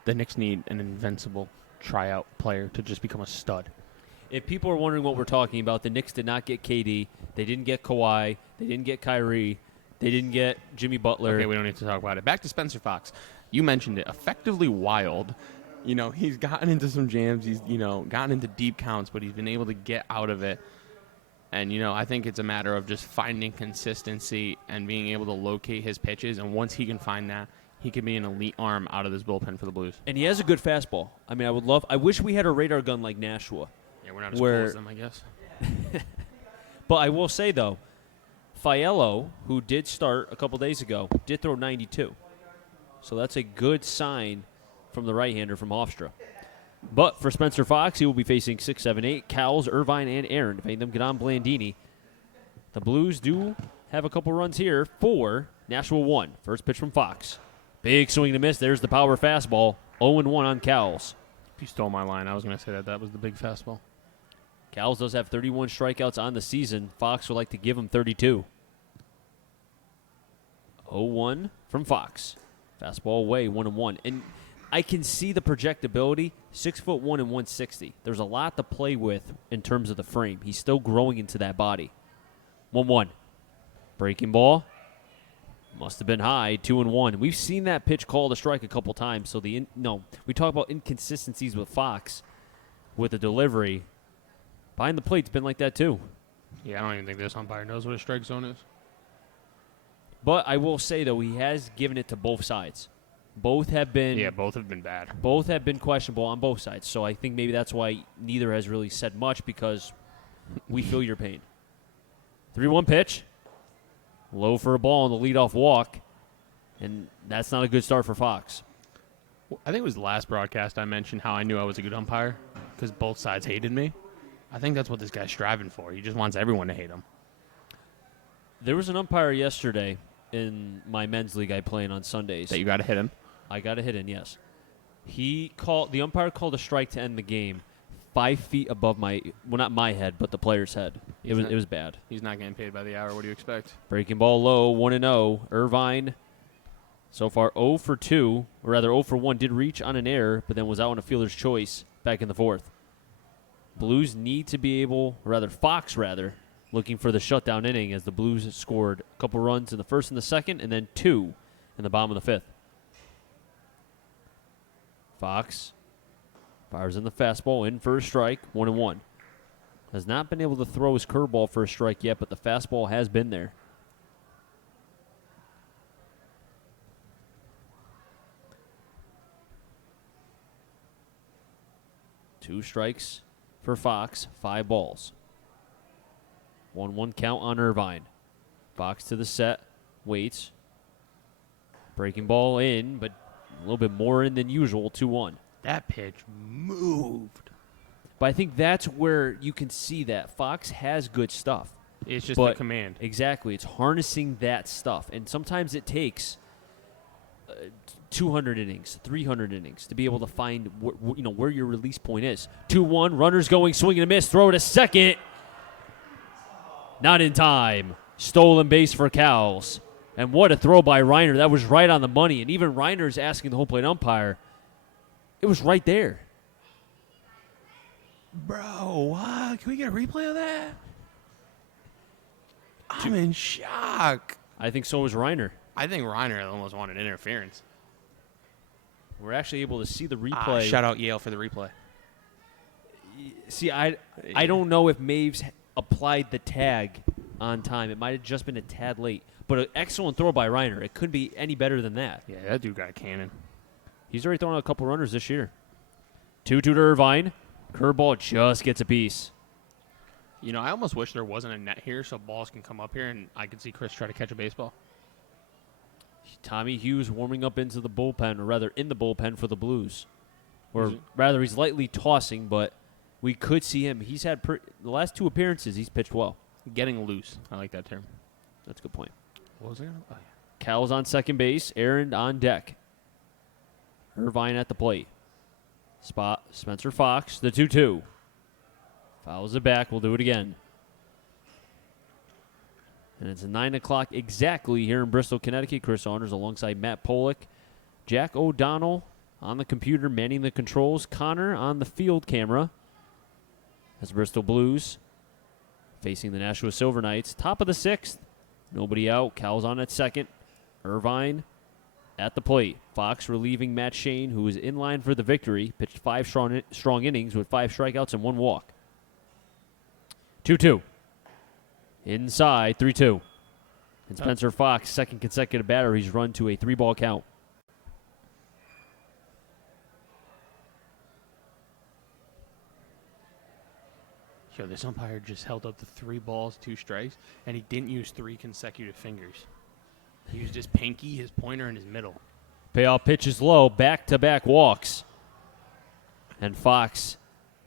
The Knicks need an invincible tryout player to just become a stud. If people are wondering what we're talking about, the Knicks did not get KD. They didn't get Kawhi. They didn't get Kyrie. They didn't get Jimmy Butler. Okay, we don't need to talk about it. Back to Spencer Fox. You mentioned it. Effectively wild. You know, he's gotten into some jams. He's, gotten into deep counts, but he's been able to get out of it. And, I think it's a matter of just finding consistency and being able to locate his pitches. And once he can find that, he can be an elite arm out of this bullpen for the Blues. And he has a good fastball. I mean, I wish we had a radar gun like Nashua. Yeah, we're not as cool as them, I guess. But I will say, though, Fiello, who did start a couple days ago, did throw 92. So that's a good sign from the right-hander from Hofstra. But for Spencer Fox, he will be facing 6, 7, 8, Cowles, Irvine, and Aaron. If any of them get on Blandini. The Blues do have a couple runs here for Nashua 1. First pitch from Fox. Big swing and a miss. There's the power fastball. 0-1 on Cowles. If you stole my line, I was going to say that was the big fastball. Cowles does have 31 strikeouts on the season. Fox would like to give him 32. 0-1 from Fox. Fastball away, 1-1. And I can see the projectability, 6'1" and 160. There's a lot to play with in terms of the frame. He's still growing into that body. 1-1. Breaking ball. Must have been high, 2-1. We've seen that pitch called a strike a couple times. So we talk about inconsistencies with Fox with the delivery. Behind the plate's been like that too. Yeah, I don't even think this umpire knows what a strike zone is. But I will say, though, he has given it to both sides. Both have been both have been bad. Both have been questionable on both sides. So I think maybe that's why neither has really said much, because we feel your pain. 3-1 pitch. Low for a ball on the leadoff walk. And that's not a good start for Fox. I think it was the last broadcast I mentioned how I knew I was a good umpire because both sides hated me. I think that's what this guy's striving for. He just wants everyone to hate him. There was an umpire yesterday in my men's league I play in on Sundays. That you got to hit him? I got to hit him, yes. The umpire called a strike to end the game 5 feet above not my head, but the player's head. It was bad. He's not getting paid by the hour. What do you expect? Breaking ball low, 1-0. Irvine, so far 0 for 2, or rather 0 for 1, did reach on an error, but then was out on a fielder's choice back in the fourth. Blues need to be able, Fox, looking for the shutdown inning as the Blues scored a couple runs in the first and the second, and then 2 in the bottom of the fifth. Fox fires in the fastball, in for a strike, 1-1. Has not been able to throw his curveball for a strike yet, but the fastball has been there. Two strikes for Fox, 5 balls. 1-1 count on Irvine. Fox to the set, waits. Breaking ball in, but a little bit more in than usual, 2-1. That pitch moved. But I think that's where you can see that Fox has good stuff. It's just the command. Exactly. It's harnessing that stuff. And sometimes it takes 200 innings, 300 innings to be able to find where your release point is. 2-1, runners going, swing and a miss, throw to second. Not in time. Stolen base for Cowles. And what a throw by Reiner. That was right on the money. And even Reiner's asking the home plate umpire. It was right there. Bro, what? Can we get a replay of that? I'm in shock. I think so was Reiner. I think Reiner almost wanted interference. We're actually able to see the replay. Shout out Yale for the replay. See, I don't know if Maves applied the tag on time. It might have just been a tad late. But an excellent throw by Reiner. It couldn't be any better than that. Yeah, that dude got a cannon. He's already thrown out a couple runners this year. 2-2 to Irvine. Curveball just gets a piece. You know, I almost wish there wasn't a net here so balls can come up here and I could see Chris try to catch a baseball. Tommy Hughes warming up into the bullpen, or rather in the bullpen for the Blues. Or rather, he's lightly tossing, but we could see him. He's had the last 2 appearances, he's pitched well. Getting loose. I like that term. That's a good point. What was it? Oh, yeah. Cal's on second base. Aaron on deck. Irvine at the plate. Spot Spencer Fox, the 2-2. Fouls it back. We'll do it again. And it's 9 o'clock exactly here in Bristol, Connecticut. Chris Saunders alongside Matt Pollock. Jack O'Donnell on the computer manning the controls. Connor on the field camera. As Bristol Blues facing the Nashua Silver Knights. Top of the 6th. Nobody out. Cal's on at second. Irvine at the plate. Fox relieving Matt Shane, who is in line for the victory. Pitched 5 strong innings with 5 strikeouts and 1 walk. 2-2. Inside, 3-2. And Spencer Fox, second consecutive batter, he's run to a 3-ball count. Yo, this umpire just held up the 3 balls, 2 strikes, and he didn't use 3 consecutive fingers. He used his pinky, his pointer, and his middle. Payoff pitch is low, back-to-back walks. And Fox,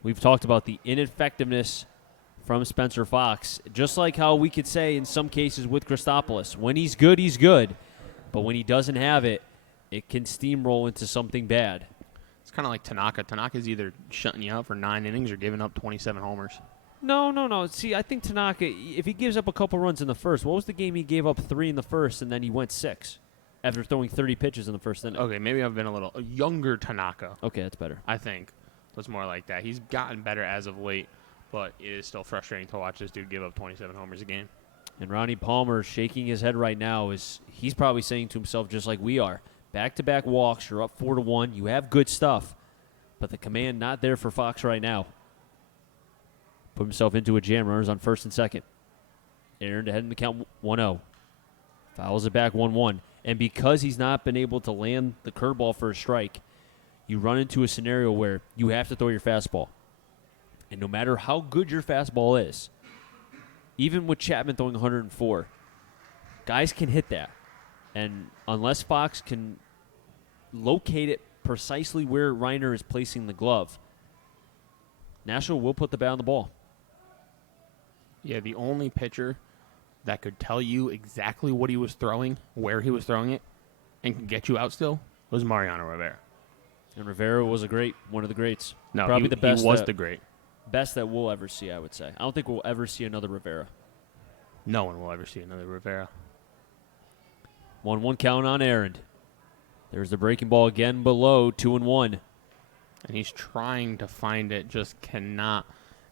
we've talked about the ineffectiveness from Spencer Fox. Just like how we could say in some cases with Christopoulos, when he's good, he's good. But when he doesn't have it, it can steamroll into something bad. It's kind of like Tanaka. Tanaka's either shutting you out for 9 innings or giving up 27 homers. No. See, I think Tanaka, if he gives up a couple runs in the first, what was the game he gave up 3 in the first and then he went 6 after throwing 30 pitches in the first inning? Okay, maybe I've been a younger Tanaka. Okay, that's better. I think. It's more like that. He's gotten better as of late, but it is still frustrating to watch this dude give up 27 homers a game. And Ronnie Palmer shaking his head right now he's probably saying to himself just like we are, back-to-back walks, you're up 4-1, you have good stuff, but the command not there for Fox right now. Put himself into a jam. Runners on first and second. Aaron to head in the count 1-0. Fouls it back 1-1. And because he's not been able to land the curveball for a strike, you run into a scenario where you have to throw your fastball. And no matter how good your fastball is, even with Chapman throwing 104, guys can hit that. And unless Fox can locate it precisely where Reiner is placing the glove, Nashua will put the bat on the ball. Yeah, the only pitcher that could tell you exactly what he was throwing, where he was throwing it, and can get you out still was Mariano Rivera. And Rivera was one of the greats. No, probably the best. He was the great. Best that we'll ever see, I would say. I don't think we'll ever see another Rivera. No one will ever see another Rivera. 1-1 count on Aaron. There's the breaking ball again below, 2-1. And he's trying to find it, just cannot.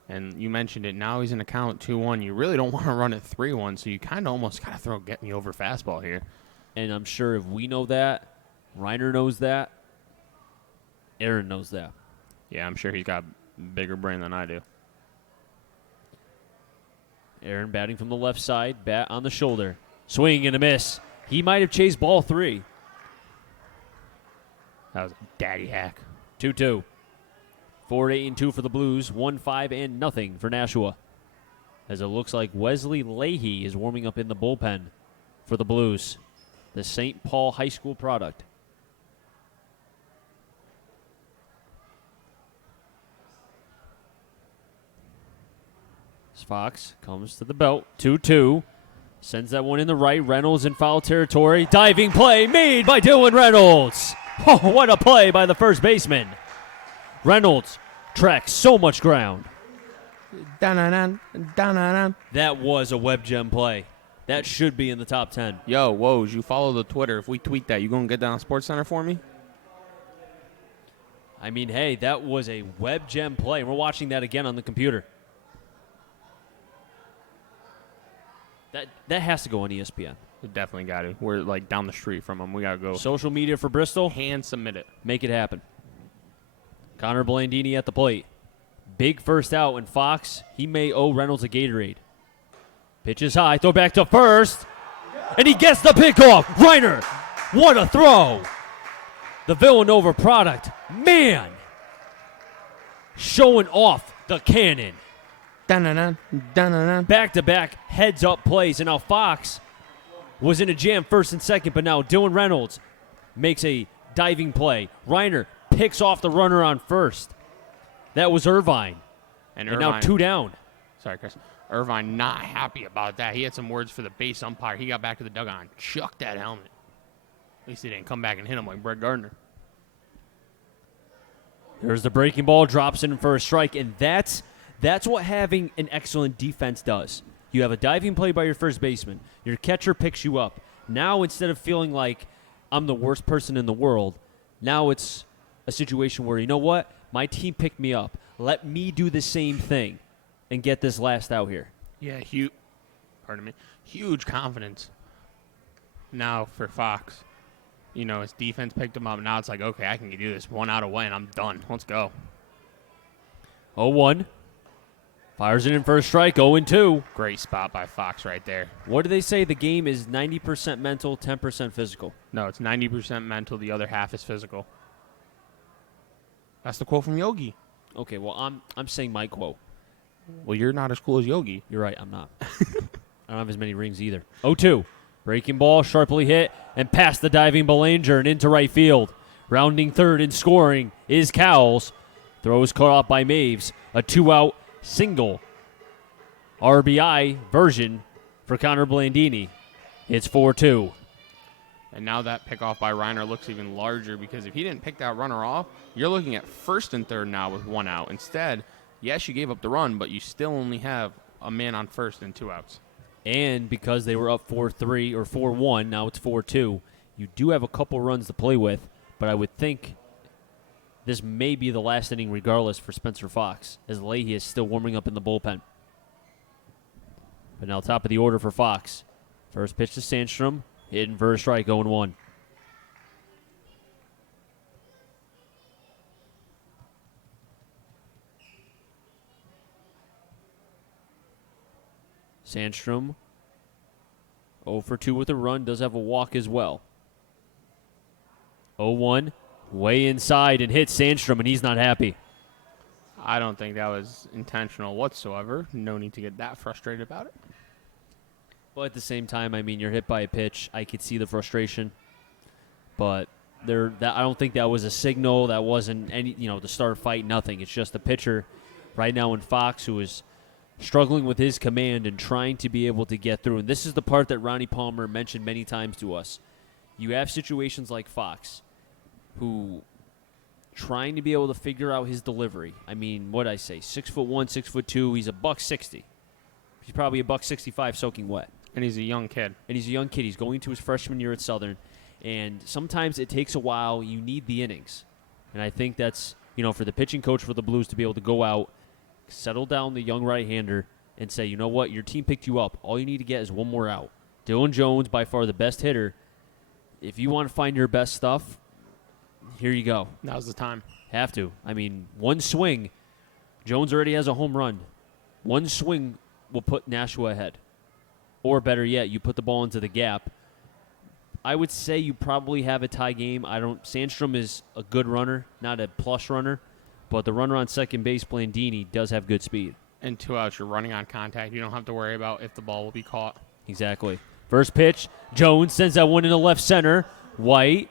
And you mentioned it. Now he's in a count 2-1. You really don't want to run it 3-1, so you kind of almost got to throw get me over fastball here. And I'm sure if we know that, Reiner knows that, Aaron knows that. Yeah, I'm sure he's got bigger brain than I do. Aaron batting from the left side, bat on the shoulder. Swing and a miss. He might have chased ball 3. That was a daddy hack. 2-2. 4-8-2 for the Blues. 1-5-0 for Nashua. As it looks like Wesley Leahy is warming up in the bullpen for the Blues. The St. Paul High School product. Fox comes to the belt. 2-2. Sends that one in the right. Reynolds in foul territory. Diving play made by Dylan Reynolds. Oh, what a play by the first baseman. Reynolds tracks so much ground. That was a web gem play. That should be in the top 10. Yo, Woj, you follow the Twitter. If we tweet that, you going to get down Sports Center for me? I mean, hey, that was a web gem play. We're watching that again on the computer. That has to go on ESPN. We definitely got to. We're like down the street from them. We got to go. Social media for Bristol. Hand submit it. Make it happen. Connor Blandini at the plate. Big first out, and Fox, he may owe Reynolds a Gatorade. Pitch is high, throw back to first, and he gets the pickoff. Reiner, what a throw. The Villanova product, man, showing off the cannon. Dun-dun-dun, dun-dun-dun. Back-to-back heads-up plays, and now Fox was in a jam first and second, but now Dylan Reynolds makes a diving play. Reiner picks off the runner on first. That was Irvine. And now 2 down. Sorry, Chris. Irvine not happy about that. He had some words for the base umpire. He got back to the dugout and chucked that helmet. At least he didn't come back and hit him like Brett Gardner. There's the breaking ball, drops in for a strike, and that's what having an excellent defense does. You have a diving play by your first baseman. Your catcher picks you up. Now, instead of feeling like I'm the worst person in the world, now it's a situation where, you know what? My team picked me up. Let me do the same thing and get this last out here. Yeah, huge confidence now for Fox. You know, his defense picked him up. Now it's like, okay, I can do this 1 out away, and I'm done. Let's go. 0-1. Fires it in for a strike, 0-2. Great spot by Fox right there. What do they say? The game is 90% mental, 10% physical. No, it's 90% mental. The other half is physical. That's the quote from Yogi. Okay, well, I'm saying my quote. Well, you're not as cool as Yogi. You're right, I'm not. I don't have as many rings either. 0-2. Breaking ball, sharply hit, and past the diving Belanger and into right field. Rounding third and scoring is Cowles. Throws caught off by Maves. A 2-out single RBI version for Connor Blandini. It's 4-2. And now that pickoff by Reiner looks even larger because if he didn't pick that runner off, you're looking at first and third now with 1 out. Instead, yes, you gave up the run, but you still only have a man on first and 2 outs. And because they were up 4-3 or 4-1, now it's 4-2, you do have a couple runs to play with, but I would think this may be the last inning regardless for Spencer Fox, as Leahy is still warming up in the bullpen. But now top of the order for Fox. First pitch to Sandstrom, hidden for a strike, 0-1. Sandstrom, 0 for 2 with a run, does have a walk as well. 0-1, way inside and hits Sandstrom, and he's not happy. I don't think that was intentional whatsoever. No need to get that frustrated about it. But at the same time, I mean, you're hit by a pitch. I could see the frustration. But I don't think that was a signal. That wasn't any, to start a fight, nothing. It's just a pitcher right now in Fox who is struggling with his command and trying to be able to get through. And this is the part that Ronnie Palmer mentioned many times to us. You have situations like Fox who trying to be able to figure out his delivery. I mean, what'd I say? 6'1", 6'2". He's $160. He's probably $165 soaking wet. And he's a young kid. He's going to his freshman year at Southern. And sometimes it takes a while. You need the innings. And I think that's, for the pitching coach for the Blues to be able to go out, settle down the young right-hander, and say, you know what, your team picked you up. All you need to get is one more out. Dylan Jones, by far the best hitter. If you want to find your best stuff, here you go. Now's the time. Have to. I mean, one swing, Jones already has a home run. One swing will put Nashua ahead. Or better yet, you put the ball into the gap. I would say you probably have a tie game. Sandstrom is a good runner, not a plus runner, but the runner on second base, Blandini, does have good speed. And 2 outs, you're running on contact. You don't have to worry about if the ball will be caught. Exactly. First pitch, Jones sends that one into left center. White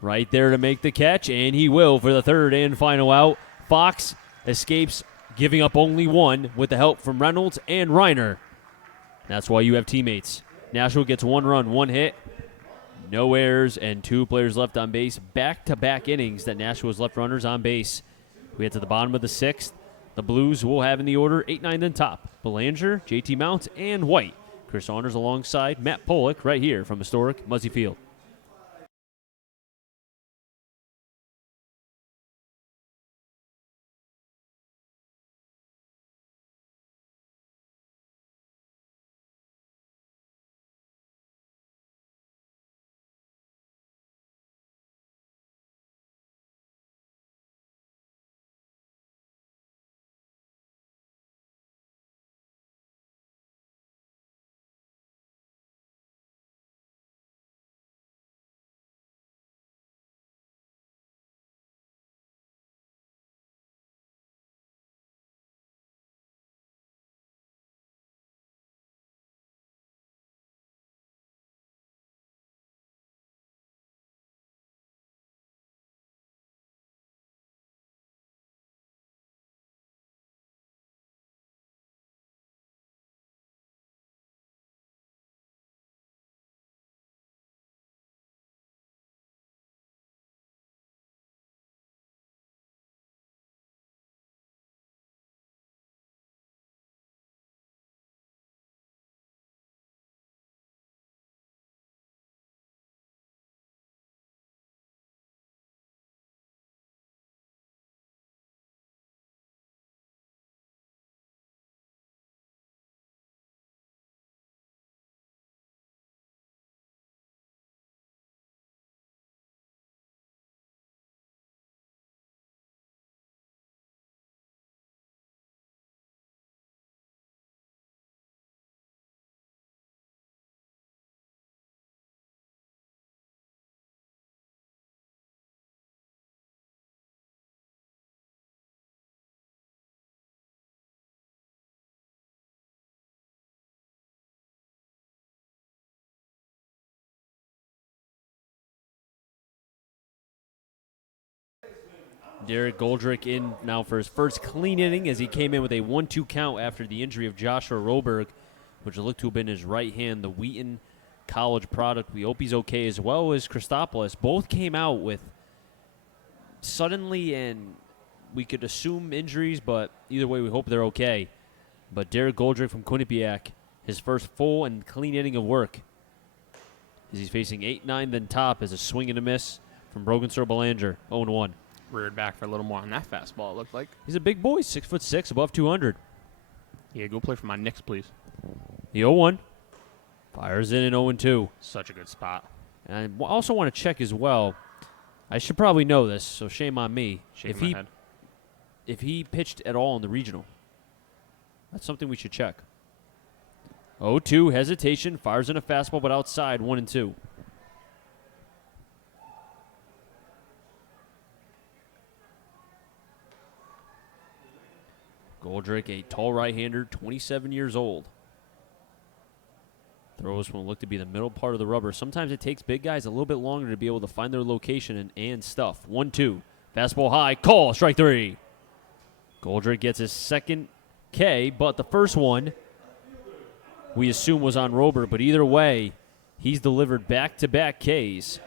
right there to make the catch, and he will for the third and final out. Fox escapes giving up only one with the help from Reynolds and Reiner. That's why you have teammates. Nashua gets 1 run, 1 hit, no errors, and 2 players left on base. Back-to-back innings that Nashua's left runners on base. We get to the bottom of the 6th. The Blues will have in the order 8, 9, then top. Belanger, JT Mount, and White. Chris Saunders alongside Matt Pollock right here from historic Muzzy Field. Derek Goldrick in now for his first clean inning as he came in with a 1-2 count after the injury of Joshua Roberg, which looked to have been his right hand, the Wheaton College product. We hope he's okay, as well as Christopoulos. Both came out with suddenly, and we could assume injuries, but either way, we hope they're okay. But Derek Goldrick from Quinnipiac, his first full and clean inning of work, as he's facing 8-9 then top as a swing and a miss from Brogenstor Belanger, 0-1. Reared back for a little more on that fastball, it looked like. He's a big boy, 6'6", above 200. Yeah, go play for my Knicks, please. The 0-1 fires in an 0-2. Such a good spot. And I also want to check as well. I should probably know this, so shame on me. Shake my head. If he pitched at all in the regional, that's something we should check. 0-2, hesitation, fires in a fastball, but outside, 1-2. Goldrick, a tall right-hander, 27 years old. Throws from what look to be the middle part of the rubber. Sometimes it takes big guys a little bit longer to be able to find their location and stuff. 1-2. Fastball high. Call. Strike 3. Goldrick gets his second K, but the first one we assume was on Rober. But either way, he's delivered back-to-back Ks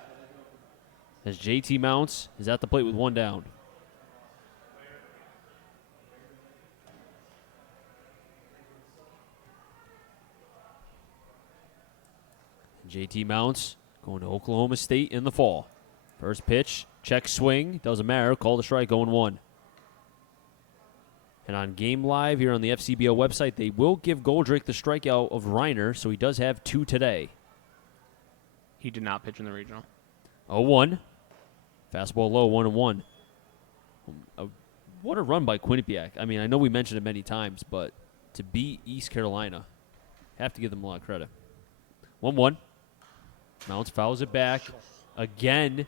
as JT Mounts is at the plate with one down. JT Mounts going to Oklahoma State in the fall. First pitch, check swing, doesn't matter, call the strike, 0-1. And on Game Live here on the FCBO website, they will give Goldrick the strikeout of Reiner, so he does have 2 today. He did not pitch in the regional. 0-1. Fastball low, 1-1. What a run by Quinnipiac. I mean, I know we mentioned it many times, but to beat East Carolina, have to give them a lot of credit. 1-1. Mounts fouls it back. Again,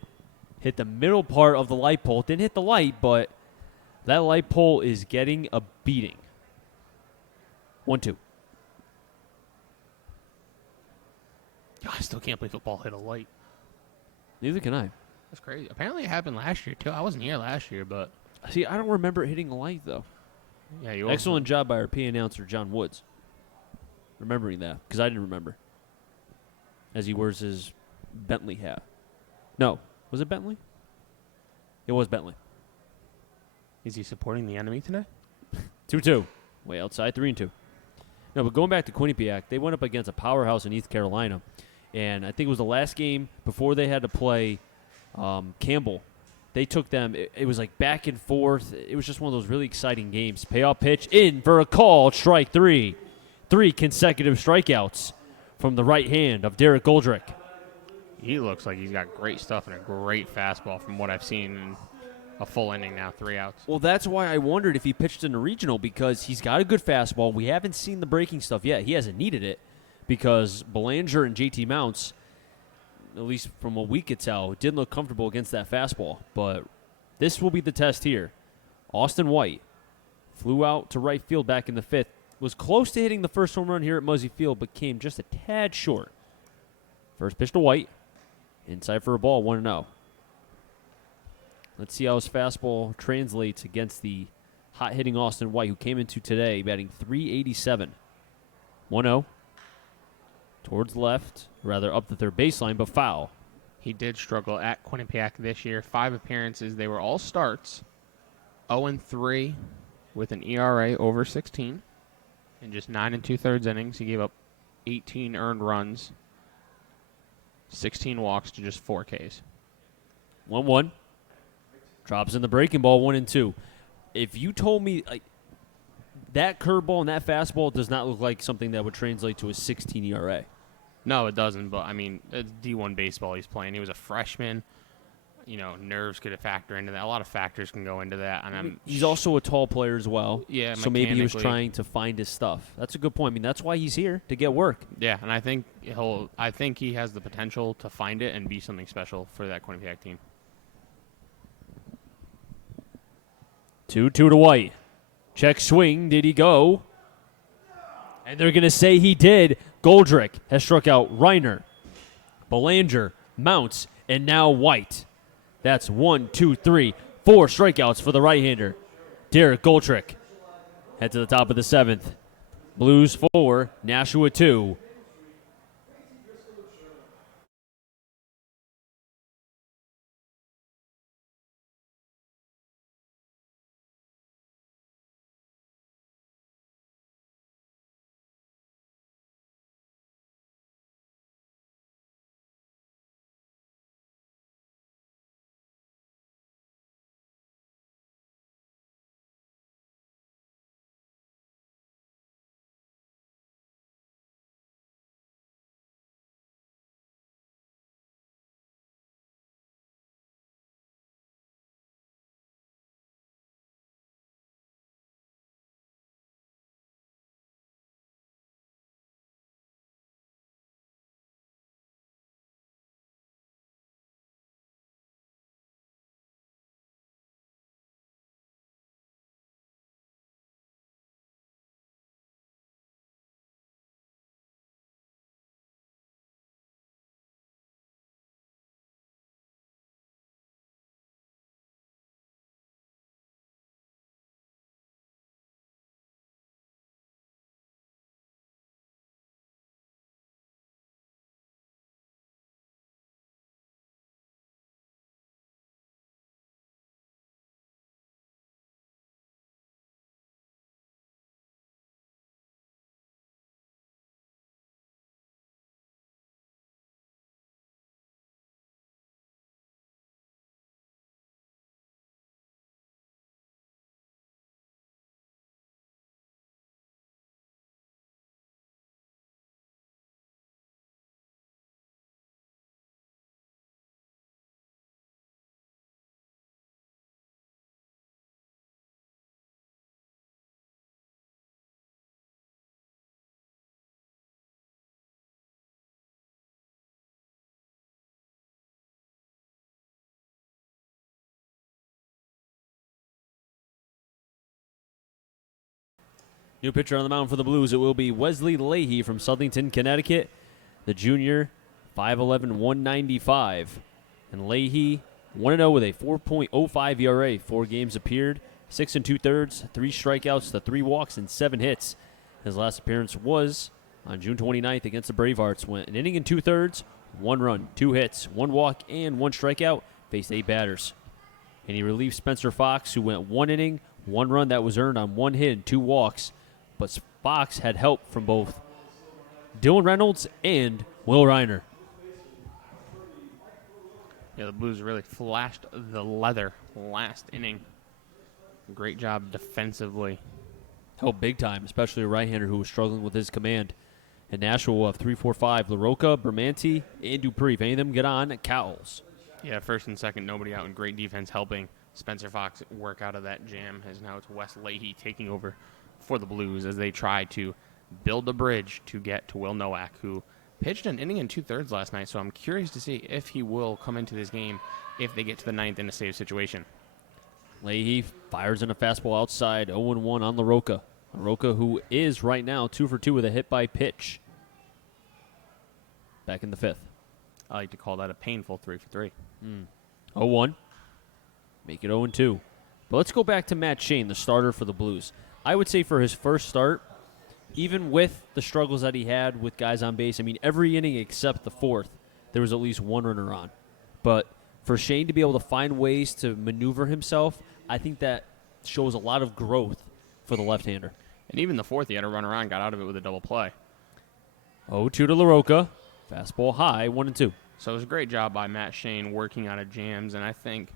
hit the middle part of the light pole. Didn't hit the light, but that light pole is getting a beating. 1-2. I still can't believe football hit a light. Neither can I. That's crazy. Apparently it happened last year, too. I wasn't here last year, but... See, I don't remember it hitting a light, though. Yeah, you Excellent job by our P announcer, John Woods, remembering that, because I didn't remember. As he wears his Bentley hat. No. Was it Bentley? It was Bentley. Is he supporting the enemy today? 2-2. Way outside, 3-2. No, but going back to Quinnipiac, they went up against a powerhouse in East Carolina. And I think it was the last game before they had to play Campbell. They took them. It was like back and forth. It was just one of those really exciting games. Payoff pitch in for a call. Strike 3. 3 consecutive strikeouts from the right hand of Derek Goldrick. He looks like he's got great stuff and a great fastball from what I've seen in a full inning now, 3 outs. Well, that's why I wondered if he pitched in the regional, because he's got a good fastball. We haven't seen the breaking stuff yet. He hasn't needed it because Belanger and JT Mounts, at least from what we could tell, didn't look comfortable against that fastball. But this will be the test here. Austin White flew out to right field back in the 5th. Was close to hitting the first home run here at Muzzy Field, but came just a tad short. First pitch to White. Inside for a ball, 1-0. Let's see how his fastball translates against the hot-hitting Austin White, who came into today batting .387. 1-0. Towards left, rather up the third baseline, but foul. He did struggle at Quinnipiac this year. 5 appearances. They were all starts. 0-3 with an ERA over 16. In just 9 2/3 innings, he gave up 18 earned runs, 16 walks to just 4 Ks. 1-1. Drops in the breaking ball, 1-2. If you told me like that curveball and that fastball does not look like something that would translate to a 16 ERA. No, it doesn't. But I mean, it's D1 baseball he's playing. He was a freshman. You know, nerves could factor into that. A lot of factors can go into that. And he's also a tall player as well. Yeah, so maybe he was trying to find his stuff. That's a good point. I mean, that's why he's here, to get work. Yeah, and I think he has the potential to find it and be something special for that Quinnipiac team. 2-2 to White. Check swing. Did he go? And they're going to say he did. Goldrick has struck out Reiner, Belanger, Mounts, and now White. That's 1, 2, 3, 4 strikeouts for the right-hander. Derek Goldrick head to the top of the 7th. Blues 4, Nashua 2. New pitcher on the mound for the Blues. It will be Wesley Leahy from Southington, Connecticut. The junior, 5'11", 195. And Leahy, 1-0 with a 4.05 ERA. 4 games appeared, 6 2/3, 3 strikeouts to 3 walks, and 7 hits. His last appearance was on June 29th against the Bravehearts. Went an inning and 2/3, 1 run, 2 hits, 1 walk, and 1 strikeout. Faced 8 batters. And he relieved Spencer Fox, who went 1 inning, 1 run that was earned on 1 hit and 2 walks. But Fox had help from both Dylan Reynolds and Will Reiner. Yeah, the Blues really flashed the leather last inning. Great job defensively. Oh, big time, especially a right-hander who was struggling with his command. And Nashua will have 3-4-5. LaRocca, Bermanti, and Dupree. If any of them get on, Cowles. Yeah, first and second, nobody out, and great defense helping Spencer Fox work out of that jam. As now it's Wes Leahy taking over for the Blues as they try to build a bridge to get to Will Nowak, who pitched an inning and 2/3 last night. So I'm curious to see if he will come into this game if they get to the 9th in a save situation. Leahy fires in a fastball outside, 0-1 on LaRocca. LaRocca, who is right now 2 for 2 with a hit by pitch. Back in the 5th. I like to call that a painful 3 for 3. 0-1. Make it 0-2. But let's go back to Matt Shane, the starter for the Blues. I would say for his first start, even with the struggles that he had with guys on base, I mean, every inning except the 4th, there was at least 1 runner on. But for Shane to be able to find ways to maneuver himself, I think that shows a lot of growth for the left-hander. And even the 4th, he had a run around, got out of it with a double play. 0-2 to LaRocca. Fastball high, 1-2. So it was a great job by Matt Shane working out of jams, and I think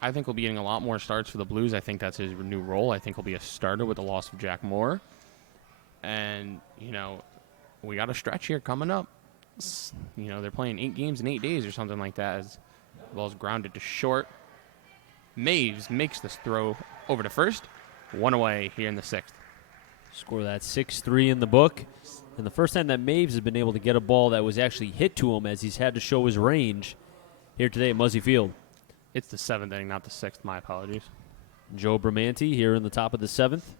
we'll be getting a lot more starts for the Blues. I think that's his new role. I think he'll be a starter with the loss of Jack Moore. And, we got a stretch here coming up. They're playing 8 games in 8 days or something like that as the ball's grounded to short. Maves makes this throw over to first. 1 away here in the 6th. Score that 6-3 in the book. And the first time that Maves has been able to get a ball that was actually hit to him as he's had to show his range here today at Muzzy Field. It's the 7th inning, not the 6th. My apologies. Joe Bermanti here in the top of the 7th.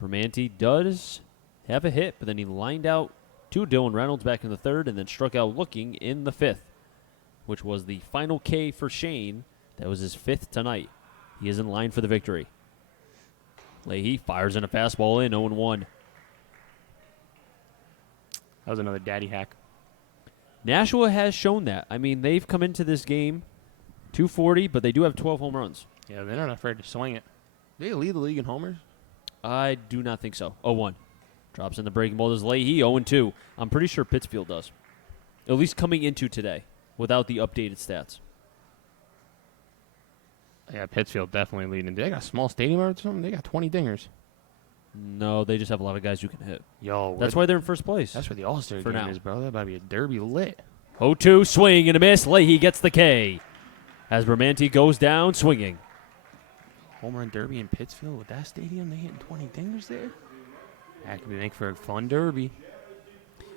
Bermanti does have a hit, but then he lined out to Dylan Reynolds back in the 3rd and then struck out looking in the 5th, which was the final K for Shane That was his 5th tonight. He is in line for the victory. Leahy fires in a fastball in, 0-1. That was another daddy hack. Nashua has shown that. I mean, they've come into this game 240, but they do have 12 home runs. Yeah, they're not afraid to swing it. Do they lead the league in homers? I do not think so. 0-1. Drops in the breaking ball. Does Leahy 0-2. I'm pretty sure Pittsfield does. At least coming into today without the updated stats. Yeah, Pittsfield definitely leading. They got a small stadium or something? They got 20 dingers. No, they just have a lot of guys who can hit. Yo, That's why they're in first place. That's where the All-Star For game now. is, bro. That might be a derby lit. 0-2, swing and a miss. Leahy gets the K as Bermanti goes down swinging. Home run derby in Pittsfield with that stadium? They hitting 20 dingers there? That could make for a fun derby.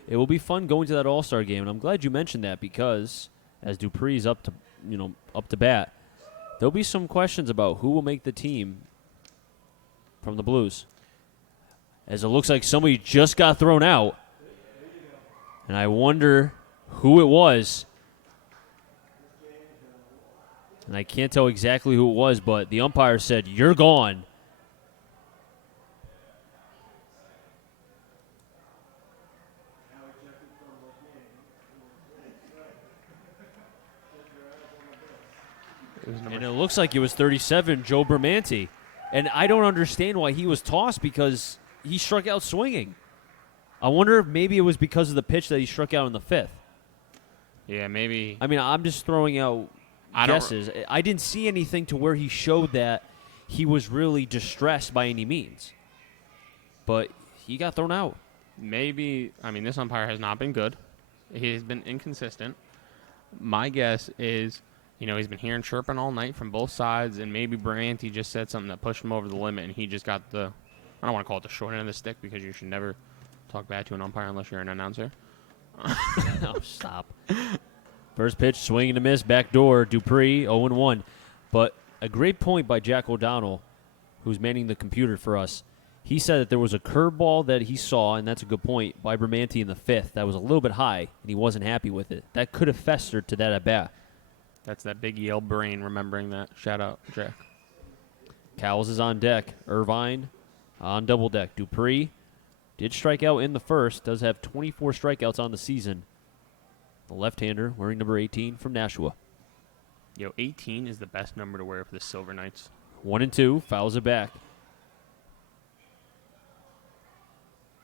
It will be fun going to that All-Star game, and I'm glad you mentioned that because as Dupree's up to bat, there'll be some questions about who will make the team from the Blues. As it looks like somebody just got thrown out, and I wonder who it was. And I can't tell exactly who it was, but the umpire said, "You're gone." And it looks like it was 37, Joe Bermanti. And I don't understand why he was tossed because he struck out swinging. I wonder if maybe it was because of the pitch that he struck out in the 5th. Yeah, maybe. I mean, I'm just throwing out guesses. I didn't see anything to where he showed that he was really distressed by any means. But he got thrown out. Maybe. I mean, this umpire has not been good. He has been inconsistent. My guess is, he's been hearing chirping all night from both sides, and maybe Branty just said something that pushed him over the limit, and he just got I don't want to call it the short end of the stick because you should never talk bad to an umpire unless you're an announcer. Oh, stop. First pitch, swing and a miss, back door, Dupree, 0-1. But a great point by Jack O'Donnell, who's manning the computer for us. He said that there was a curveball that he saw, and that's a good point, by Bermanti in the 5th. That was a little bit high, and he wasn't happy with it. That could have festered to that at-bat. That's that big Yale brain remembering that. Shout out, Jack. Cowles is on deck. Irvine on double deck. Dupree did strike out in the 1st, does have 24 strikeouts on the season. The left-hander wearing number 18 from Nashua. 18 is the best number to wear for the Silver Knights. 1-2, fouls it back.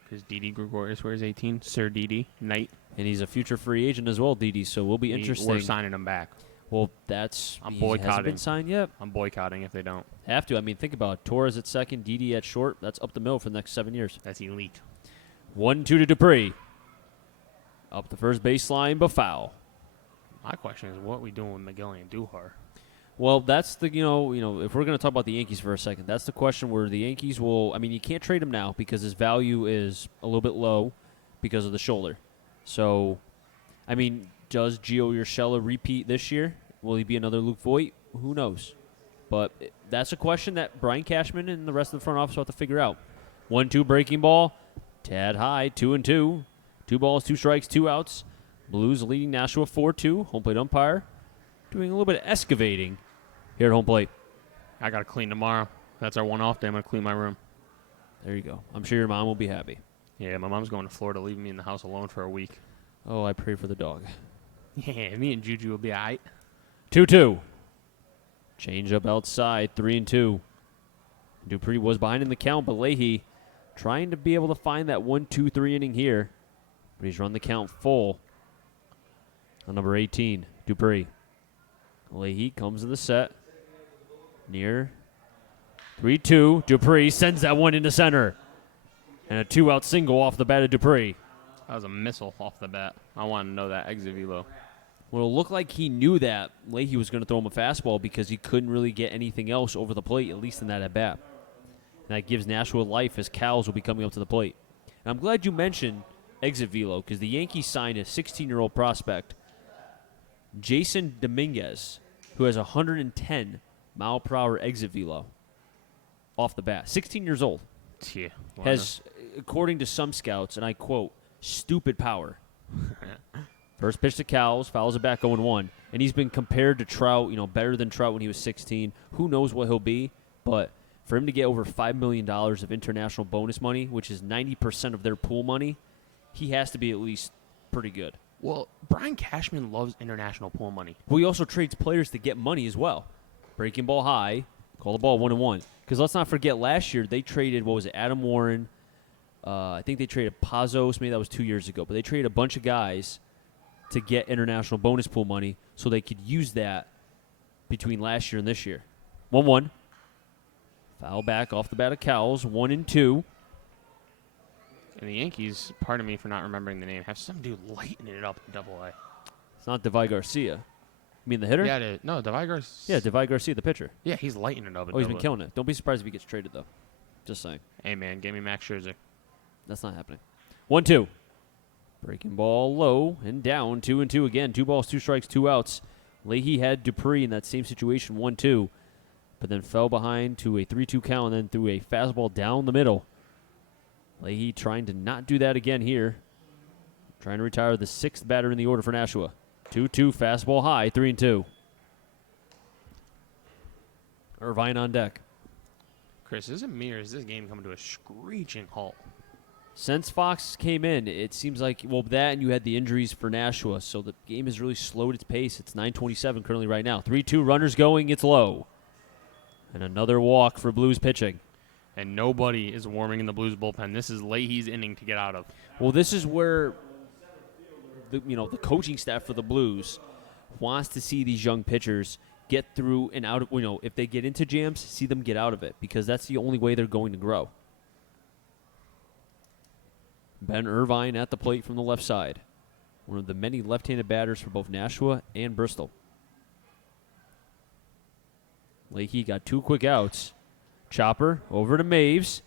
Because Didi Gregorius wears 18. Sir Didi, Knight. And he's a future free agent as well, Didi, so we'll be interesting. We're signing him back. Well, he hasn't been signed yet. I'm boycotting if they don't. Have to. I mean, think about it. Torres at second, Didi at short. That's up the middle for the next 7 years. That's elite. 1-2 to Dupree. Up the first baseline, but foul. My question is, what are we doing with McGilly and Duhar? Well, that's the, if we're going to talk about the Yankees for a second, that's the question where the Yankees will, you can't trade him now because his value is a little bit low because of the shoulder. So, does Gio Urshela repeat this year? Will he be another Luke Voigt? Who knows? But that's a question that Brian Cashman and the rest of the front office will have to figure out. 1-2 breaking ball. Tad high, 2-2. 2 balls, 2 strikes, 2 outs. Blues leading Nashua 4-2. Home plate umpire doing a little bit of excavating here at home plate. I got to clean tomorrow. That's our one off day. I'm going to clean my room. There you go. I'm sure your mom will be happy. Yeah, my mom's going to Florida, leaving me in the house alone for a week. Oh, I pray for the dog. Yeah, me and Juju will be all right. 2-2. Change up outside, 3-2. Dupree was behind in the count, but Leahy trying to be able to find that 1-2-3 inning here. But he's run the count full on number 18, Dupree. Leahy comes to the set. Near 3-2. Dupree sends that one into center. And a 2-out single off the bat of Dupree. That was a missile off the bat. I want to know that exit velo. Well, it looked like he knew that Leahy was going to throw him a fastball because he couldn't really get anything else over the plate, at least in that at-bat. And that gives Nashua life as Cowles will be coming up to the plate. And I'm glad you mentioned exit velo because the Yankees signed a 16-year-old prospect, Jason Dominguez, who has 110 mile-per-hour exit velo off the bat. 16 years old. Yeah. Has, according to some scouts, and I quote, stupid power. First pitch to Cowles, fouls it back 0-1. and he's been compared to Trout, better than Trout when he was 16. Who knows what he'll be, but for him to get over $5 million of international bonus money, which is 90% of their pool money, he has to be at least pretty good. Well, Brian Cashman loves international pool money. Well, he also trades players to get money as well. Breaking ball high, call the ball 1-1. Because let's not forget, last year they traded, Adam Warren. I think they traded Pazos. Maybe that was 2 years ago. But they traded a bunch of guys to get international bonus pool money so they could use that between last year and this year. 1-1. Foul back off the bat of Cowles. 1-2. And the Yankees, pardon me for not remembering the name, have some dude lighting it up in Double A. It's not Devy Garcia. You mean the hitter? Yeah, Devy Garcia. Yeah, Devy Garcia, the pitcher. Yeah, he's lighting it up. He's been killing it. Don't be surprised if he gets traded, though. Just saying. Hey, man, give me Max Scherzer. That's not happening. 1-2. Breaking ball low and down. 2-2 again. 2 balls, 2 strikes, 2 outs. Leahy had Dupree in that same situation, 1-2, but then fell behind to a 3-2 count and then threw a fastball down the middle. Leahy trying to not do that again here. Trying to retire the 6th batter in the order for Nashua. 2-2, fastball high, 3-2. Irvine on deck. Chris, is it me or is this game coming to a screeching halt? Since Fox came in, it seems like, that and you had the injuries for Nashua, so the game has really slowed its pace. It's 9:27 currently right now. 3-2, runners going, it's low. And another walk for Blues pitching. And nobody is warming in the Blues bullpen. This is Leahy's inning to get out of. Well, this is where the coaching staff for the Blues wants to see these young pitchers get through and out of, if they get into jams, see them get out of it, because that's the only way they're going to grow. Ben Irvine at the plate from the left side. One of the many left-handed batters for both Nashua and Bristol. Leahy got 2 quick outs. Chopper over to Maves.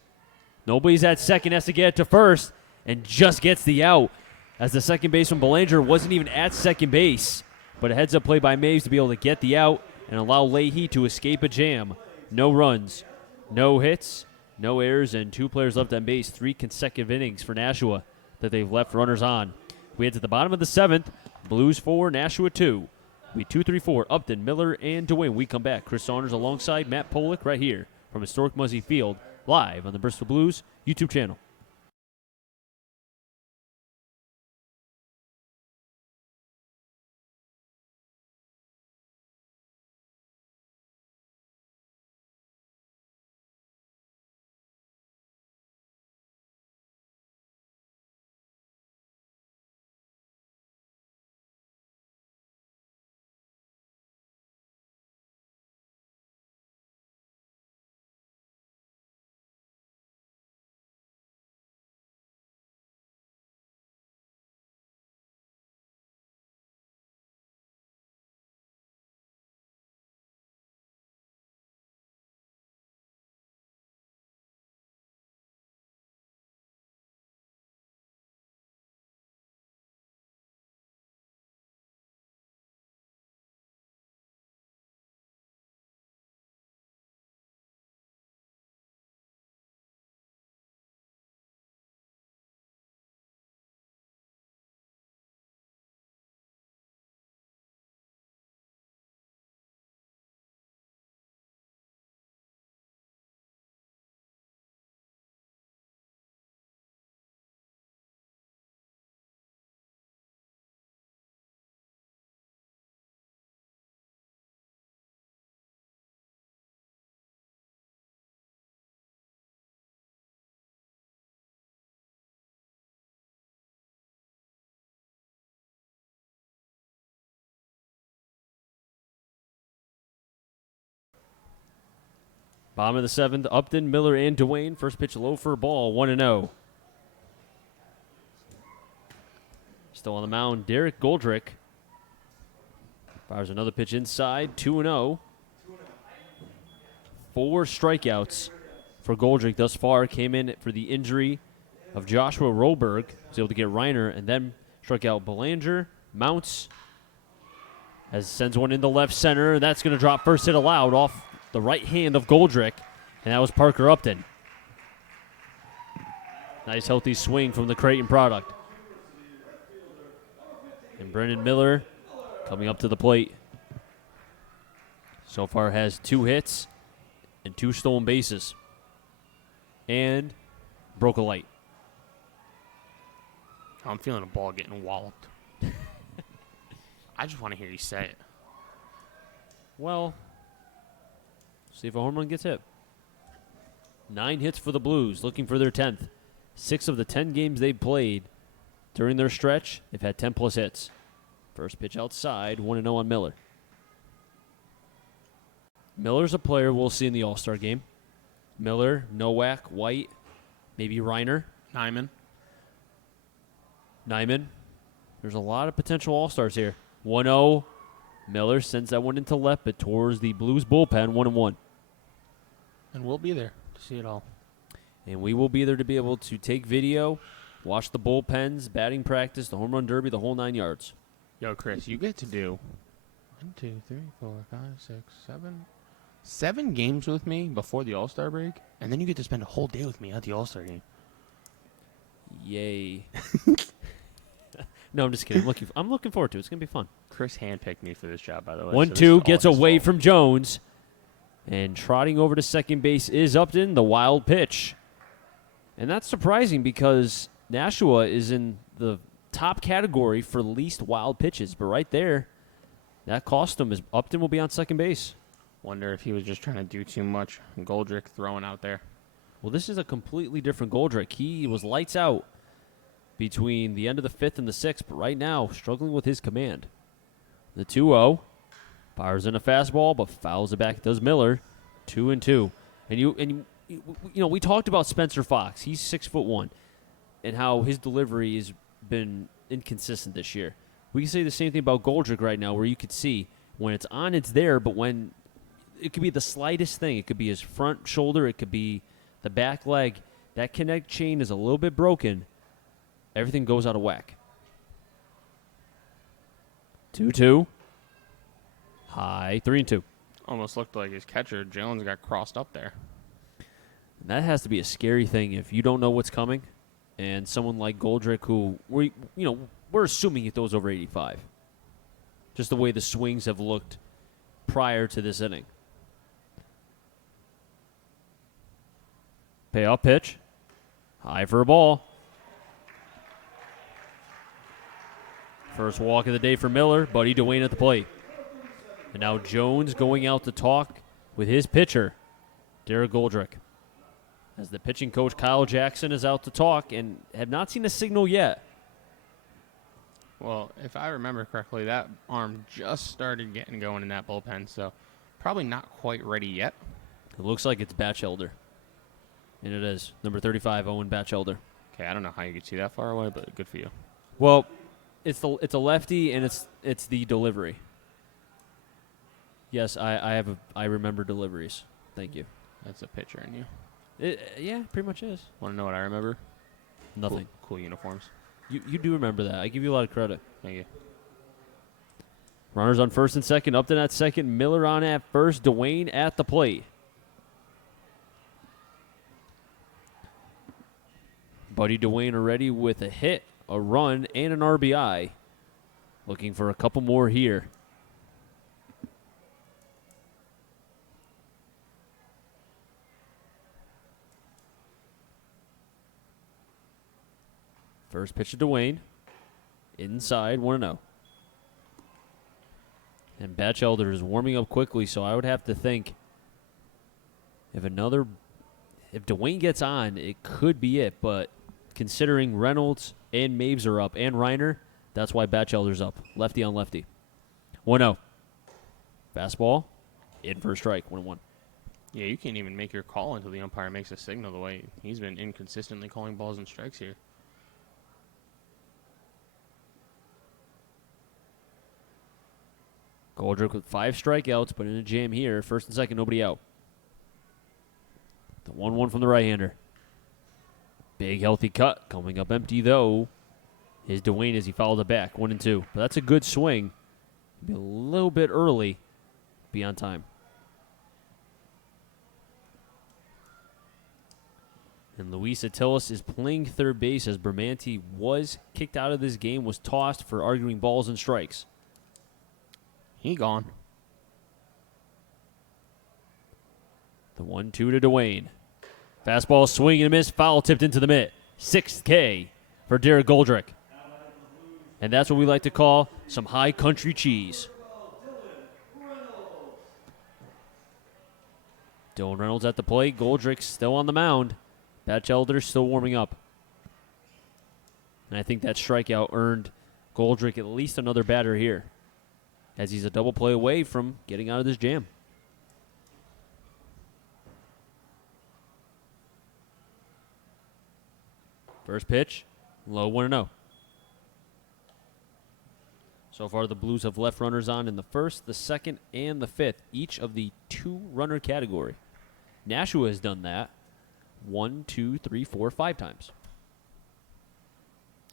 Nobody's at second, has to get it to first, and just gets the out. As the second baseman Belanger wasn't even at second base, but a heads-up play by Maves to be able to get the out and allow Leahy to escape a jam. No runs, no hits, no errors, and 2 players left on base. 3 consecutive innings for Nashua that they've left runners on. We head to the bottom of the 7th. Blues 4, Nashua 2. We 2-3-4, Upton, Miller, and DeWayne. We come back. Chris Saunders alongside Matt Polick right here from historic Muzzy Field, live on the Bristol Blues YouTube channel. Bottom of the 7th, Upton, Miller, and DeWayne. First pitch low for a ball, 1-0. Still on the mound, Derek Goldrick. Fires another pitch inside, 2-0. 4 strikeouts for Goldrick thus far. Came in for the injury of Joshua Roberg. Was able to get Reiner and then struck out Belanger. Mounts as sends one into left center. That's going to drop first hit allowed off the right hand of Goldrick, and that was Parker Upton. Nice healthy swing from the Creighton product. And Brendan Miller coming up to the plate. So far has 2 hits and 2 stolen bases. And broke a light. I'm feeling a ball getting walloped. I just want to hear you say it. Well, see if a home run gets hit. 9 hits for the Blues, looking for their 10th. 6 of the 10 games they've played during their stretch, they've had 10-plus hits. First pitch outside, 1-0 on Miller. Miller's a player we'll see in the All-Star game. Miller, Nowak, White, maybe Reiner. Nyman. There's a lot of potential All-Stars here. 1-0. Miller sends that one into left, but towards the Blues bullpen, 1-1. And we'll be there to see it all. And we will be there to be able to take video, watch the bullpens, batting practice, the home run derby, the whole 9 yards. Yo, Chris, you get to do 1, 2, 3, 4, 5, 6, 7 games with me before the All-Star break, and then you get to spend a whole day with me at the All-Star game. Yay. No, I'm just kidding. I'm looking forward to it. It's going to be fun. Chris handpicked me for this job, by the way. 1-2 gets away from Jones. And trotting over to second base is Upton, the wild pitch. And that's surprising because Nashua is in the top category for least wild pitches. But right there, that cost him. Upton will be on second base. Wonder if he was just trying to do too much. Goldrick throwing out there. Well, this is a completely different Goldrick. He was lights out between the end of the 5th and the 6th, but right now struggling with his command. The 2-0 fires in a fastball, but fouls it back. Does Miller, 2-2. And you know, we talked about Spencer Fox. He's 6'1", and how his delivery has been inconsistent this year. We can say the same thing about Goldrick right now, where you could see when it's on, it's there, but when it could be the slightest thing, it could be his front shoulder, it could be the back leg. That connect chain is a little bit broken. Everything goes out of whack. 2-2. High, 3-2. Almost looked like his catcher, Jones, got crossed up there. That has to be a scary thing if you don't know what's coming, and someone like Goldrick, who we're assuming he throws over 85. Just the way the swings have looked prior to this inning. Payoff pitch. High for a ball. First walk of the day for Miller. Buddy Dwayne at the plate. And now Jones going out to talk with his pitcher, Derek Goldrick. As the pitching coach, Kyle Jackson, is out to talk and have not seen a signal yet. Well, if I remember correctly, that arm just started getting going in that bullpen, so probably not quite ready yet. It looks like it's Batchelder. And it is. Number 35, Owen Batchelder. Okay, I don't know how you could see that far away, but good for you. Well, it's a lefty, and it's the delivery. Yes, I remember deliveries. Thank you. That's a pitcher in you. Yeah, pretty much is. Want to know what I remember? Nothing. Cool uniforms. You do remember that. I give you a lot of credit. Thank you. Runners on first and second. Upton at second. Miller on at first. Dwayne at the plate. Buddy Dwayne already with a hit, a run, and an RBI. Looking for a couple more here. First pitch to Dwayne. Inside, 1-0. And Batchelder is warming up quickly, so I would have to think if Dwayne gets on, it could be it. But considering Reynolds and Maves are up and Reiner, that's why Batchelder's up. Lefty on lefty. 1-0. Fastball. In for a strike. 1-1. Yeah, you can't even make your call until the umpire makes a signal the way he's been inconsistently calling balls and strikes here. Goldrick with 5 strikeouts, but in a jam here. First and second, nobody out. The 1-1 from the right-hander. Big, healthy cut. Coming up empty, though, is Dwayne as he fouled it back. 1-2. But that's a good swing. Be a little bit early. Be on time. And Luis Attilis is playing third base as Bermanti was kicked out of this game, was tossed for arguing balls and strikes. He gone. The 1-2 to Dwayne. Fastball swing and a miss. Foul tipped into the mitt. 6th K for Derek Goldrick. And that's what we like to call some high country cheese. Dylan Reynolds at the plate. Goldrick still on the mound. Batchelder still warming up. And I think that strikeout earned Goldrick at least another batter here, as he's a double play away from getting out of this jam. First pitch, low 1-0. So far, the Blues have left runners on in the first, the second, and the fifth, each of the 2-runner category. Nashua has done that 1, 2, 3, 4, 5 times.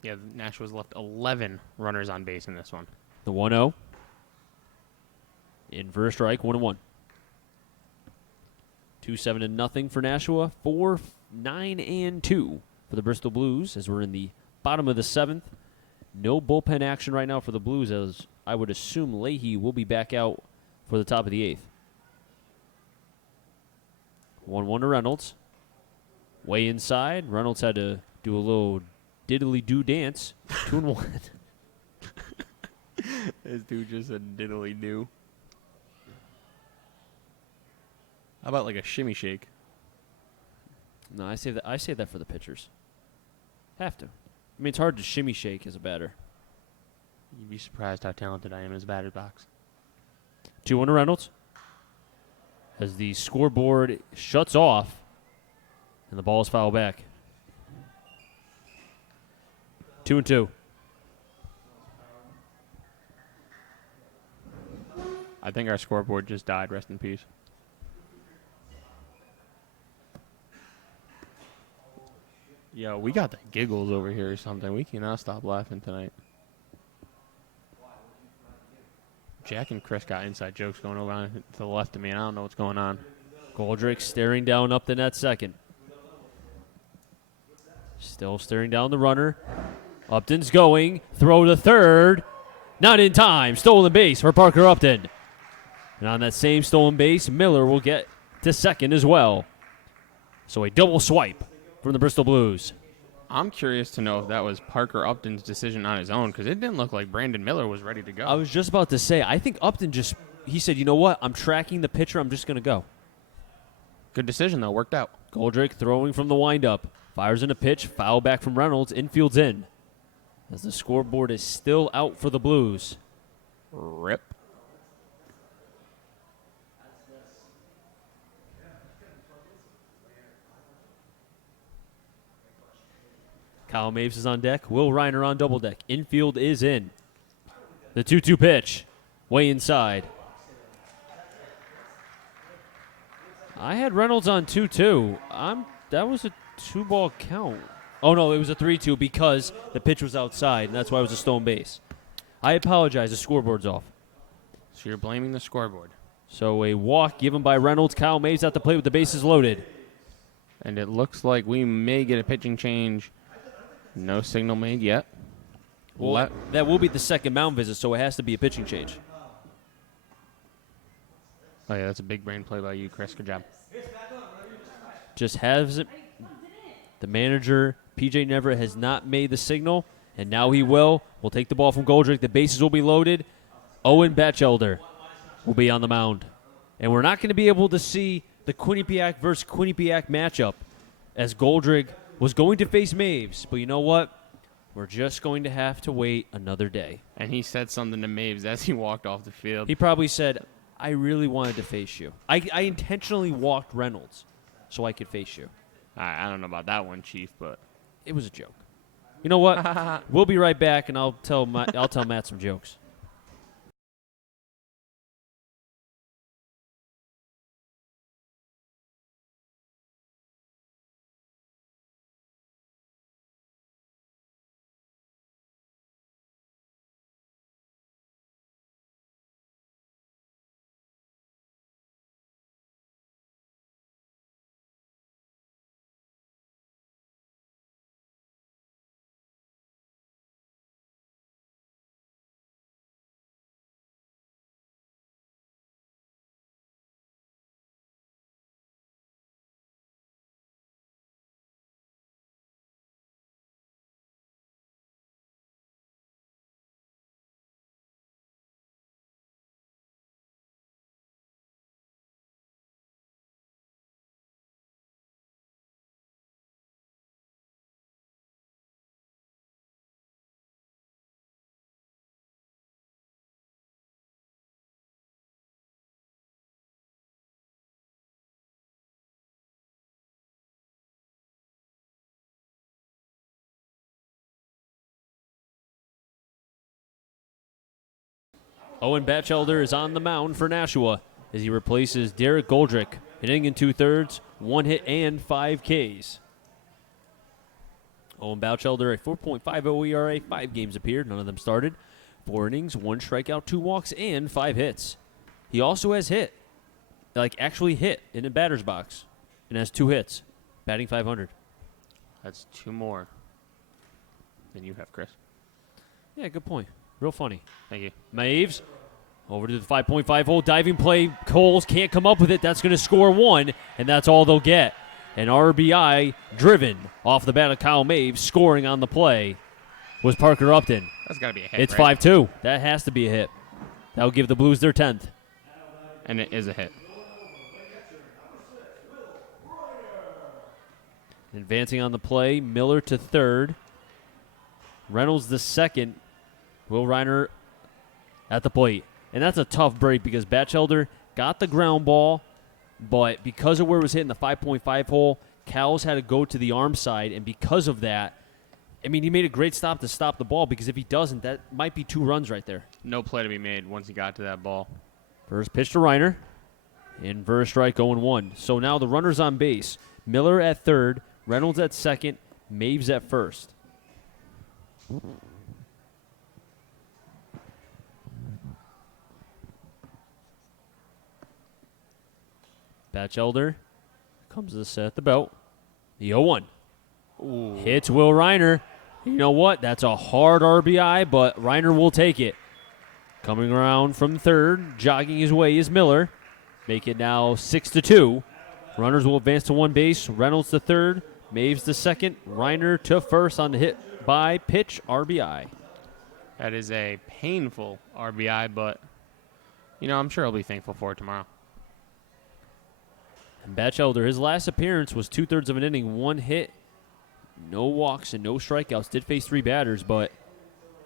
Yeah, Nashua's left 11 runners on base in this one. The 1-0. In for a strike, 1-1. 2-7-0 for Nashua. 4, 9, and 2 for the Bristol Blues as we're in the bottom of the 7th. No bullpen action right now for the Blues, as I would assume Leahy will be back out for the top of the 8th. 1-1 to Reynolds. Way inside. Reynolds had to do a little diddly-do dance. 2-1. This dude just a diddly-do. How about like a shimmy shake? No, I say that for the pitchers. Have to. I mean, it's hard to shimmy shake as a batter. You'd be surprised how talented I am as a batter's box. 2-1 to Reynolds. As the scoreboard shuts off, and the ball is fouled back. 2-2. I think our scoreboard just died. Rest in peace. Yo, we got the giggles over here or something. We cannot stop laughing tonight. Jack and Chris got inside jokes going over on to the left of me, and I don't know what's going on. Goldrick staring down up the net second. Still staring down the runner. Upton's going. Throw to third. Not in time. Stolen base for Parker Upton. And on that same stolen base, Miller will get to second as well. So a double swipe from the Bristol Blues. I'm curious to know if that was Parker Upton's decision on his own, because it didn't look like Brandon Miller was ready to go. I was just about to say, I think Upton he said, you know what? I'm tracking the pitcher. I'm just going to go. Good decision, though. Worked out. Goldrick throwing from the windup. Fires in a pitch. Foul back from Reynolds. Infield's in. As the scoreboard is still out for the Blues. Rip. Kyle Maves is on deck. Will Reiner on double deck. Infield is in. The 2-2 pitch. Way inside. I had Reynolds on 2-2. That was a 2-ball count. Oh, no, it was a 3-2 because the pitch was outside, and that's why it was a stolen base. I apologize. The scoreboard's off. So you're blaming the scoreboard. So a walk given by Reynolds. Kyle Maves at the plate with the bases loaded. And it looks like we may get a pitching change. No signal made yet. Well, that will be the second mound visit, so it has to be a pitching change. Oh, yeah, that's a big brain play by you, Chris. Good job. Just has it. The manager, PJ Neverett, has not made the signal, and now he will. We'll take the ball from Goldrick. The bases will be loaded. Owen Batchelder will be on the mound. And we're not going to be able to see the Quinnipiac versus Quinnipiac matchup, as Goldrick was going to face Maves. But you know what? We're just going to have to wait another day. And he said something to Maves as he walked off the field. He probably said, I really wanted to face you. I intentionally walked Reynolds so I could face you. I don't know about that one, Chief, but It was a joke. You know what? We'll be right back, and I'll tell Matt some jokes. Owen Batchelder is on the mound for Nashua as he replaces Derek Goldrick, hitting in 2/3, 1 hit and 5 Ks. Owen Batchelder, a 4.50 ERA, 5 games appeared, none of them started. 4 innings, 1 strikeout, 2 walks, and 5 hits. He also has actually hit in the batter's box, and has 2 hits, batting .500. That's 2 more than you have, Chris. Yeah, good point. Real funny. Thank you. Maves over to the 5.5 hole diving play. Coles can't come up with it. That's going to score 1, and that's all they'll get. An RBI driven off the bat of Kyle Maves, scoring on the play was Parker Upton. That's got to be a hit. It's right? 5-2. That has to be a hit. That will give the Blues their 10th. And it is a hit. Advancing on the play, Miller to third. Reynolds the second. Will Reiner at the plate. And that's a tough break because Batchelder got the ground ball, but because of where it was hitting the 5.5 hole, Cowles had to go to the arm side, and because of that, I mean, he made a great stop to stop the ball because if he doesn't, that might be 2 runs right there. No play to be made once he got to that ball. First pitch to Reiner, and first strike 0-1. So now the runner's on base. Miller at third, Reynolds at second, Maves at first. Batchelder comes to set at the belt. The 0-1. Ooh. Hits Will Reiner. You know what? That's a hard RBI, but Reiner will take it. Coming around from third, jogging his way is Miller. Make it now 6-2. Runners will advance to one base. Reynolds to third, Maves to second, Reiner to first on the hit by pitch RBI. That is a painful RBI, but, I'm sure he'll be thankful for it tomorrow. And Batchelder, his last appearance was 2/3 of an inning, 1 hit, no walks, and no strikeouts. Did face 3 batters, but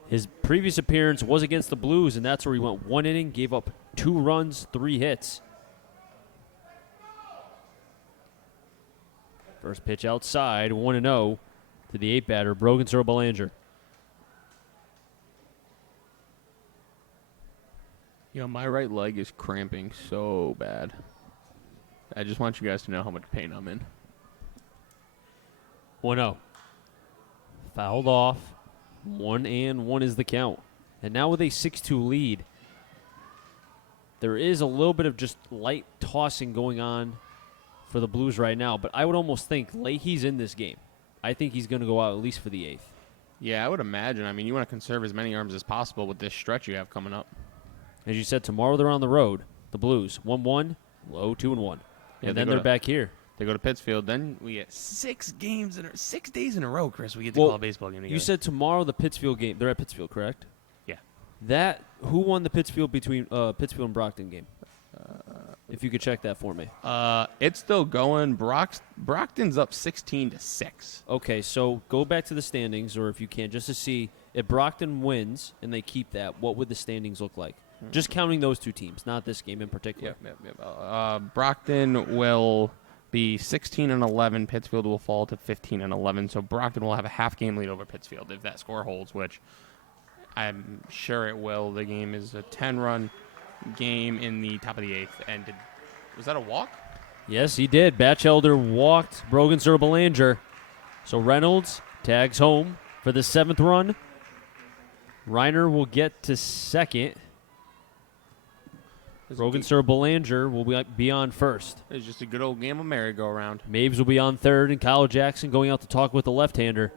his previous appearance was against the Blues, and that's where he went 1 inning, gave up 2 runs, 3 hits. First pitch outside, 1-0 to the 8-batter, Brogan Belanger. My right leg is cramping so bad. I just want you guys to know how much pain I'm in. 1-0. Fouled off. 1-1 is the count. And now with a 6-2 lead, there is a little bit of just light tossing going on for the Blues right now. But I would almost think Leahy's in this game. I think he's going to go out at least for the 8th. Yeah, I would imagine. I mean, you want to conserve as many arms as possible with this stretch you have coming up. As you said, tomorrow they're on the road. The Blues, 1-1, low 2-1. Yeah, and then they're back here. They go to Pittsfield. Then we get 6 days in a row, Chris. We get to call a baseball game together. You said tomorrow the Pittsfield game. They're at Pittsfield, correct? Yeah. Who won the Pittsfield Pittsfield and Brockton game? If you could check that for me. It's still going. Brockton's up 16-6. Okay, so go back to the standings, or if you can, just to see if Brockton wins and they keep that, what would the standings look like? Just counting those 2 teams, not this game in particular. Yep. Brockton will be 16-11. Pittsfield will fall to 15-11. So Brockton will have a half game lead over Pittsfield if that score holds, which I'm sure it will. The game is a 10-run game in the top of the 8th. And was that a walk? Yes, he did. Batchelder walked Brogan Belanger. So Reynolds tags home for the 7th run. Reiner will get to second. Brogan Belanger will be on first. It's just a good old game of merry-go-round. Maves will be on third, and Kyle Jackson going out to talk with the left-hander,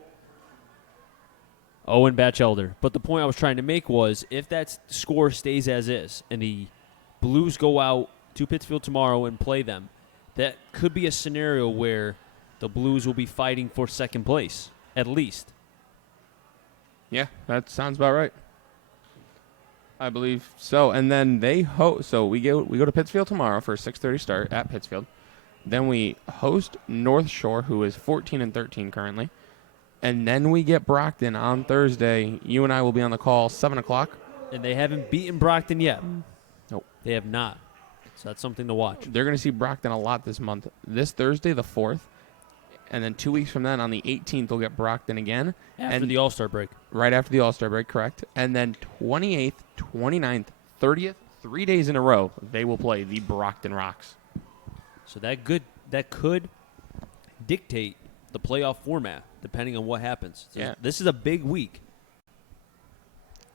Owen Batchelder. But the point I was trying to make was, if that score stays as is, and the Blues go out to Pittsfield tomorrow and play them, that could be a scenario where the Blues will be fighting for second place, at least. Yeah, that sounds about right. I believe so. And then they host. So we go to Pittsfield tomorrow for a 6:30 start at Pittsfield. Then we host North Shore, who is 14-13 currently. And then we get Brockton on Thursday. You and I will be on the call 7:00. And they haven't beaten Brockton yet. Nope. They have not. So that's something to watch. They're going to see Brockton a lot this month. This Thursday, the 4th. And then 2 weeks from then, on the 18th, they'll get Brockton again. After the All-Star break. Right after the All-Star break, correct. And then 28th, 29th, 30th, 3 days in a row, they will play the Brockton Rocks. So that could dictate the playoff format, depending on what happens. So Yeah. This is a big week.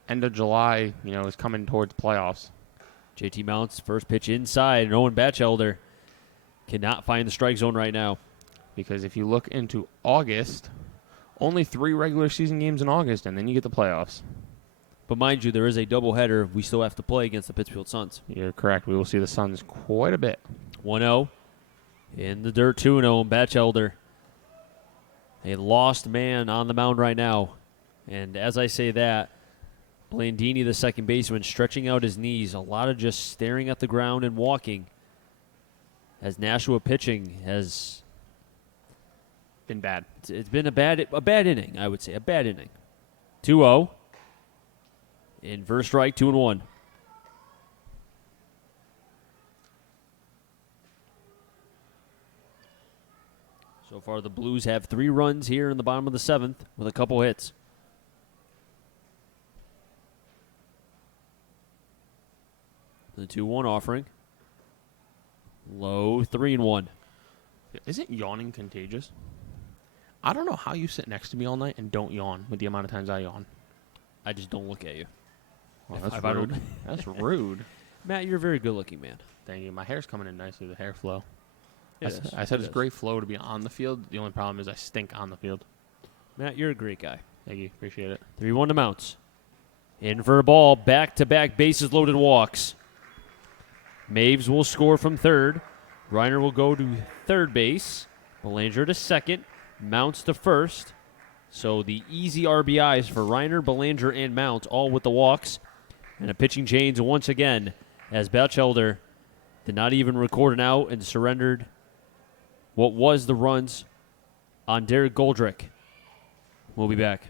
End of July, is coming towards playoffs. JT Mounts, first pitch inside, and Owen Batchelder cannot find the strike zone right now. Because if you look into August, only 3 regular season games in August, and then you get the playoffs. But mind you, there is a doubleheader we still have to play against the Pittsfield Suns. You're correct. We will see the Suns quite a bit. 1-0. In the dirt, 2-0. Batchelder, a lost man on the mound right now. And as I say that, Blandini, the second baseman, stretching out his knees. A lot of just staring at the ground and walking. As Nashua pitching has Been bad. it's been a bad inning, I would say. A bad inning. 2-0. In first strike, 2-1. So far, the Blues have 3 runs here in the bottom of the 7th with a couple hits. The 2-1 offering. Low 3-1. Isn't yawning contagious? I don't know how you sit next to me all night and don't yawn with the amount of times I yawn. I just don't look at you. Well, If that's I don't- rude. That's rude. Matt, you're a very good-looking man. Thank you. My hair's coming in nicely, the hair flow. It is. I said It it's is. great flow to be on the field. The only problem is I stink on the field. Matt, you're a great guy. Thank you. Appreciate it. 3-1 to Mounts. In for a ball. Back-to-back bases-loaded walks. Maves will score from third. Reiner will go to third base. Belanger to second. Mounts to first. So the easy RBIs for Reiner, Belanger, and Mounts, all with the walks. And a pitching change once again as Batchelder did not even record an out and surrendered what was the runs on Derek Goldrick. We'll be back.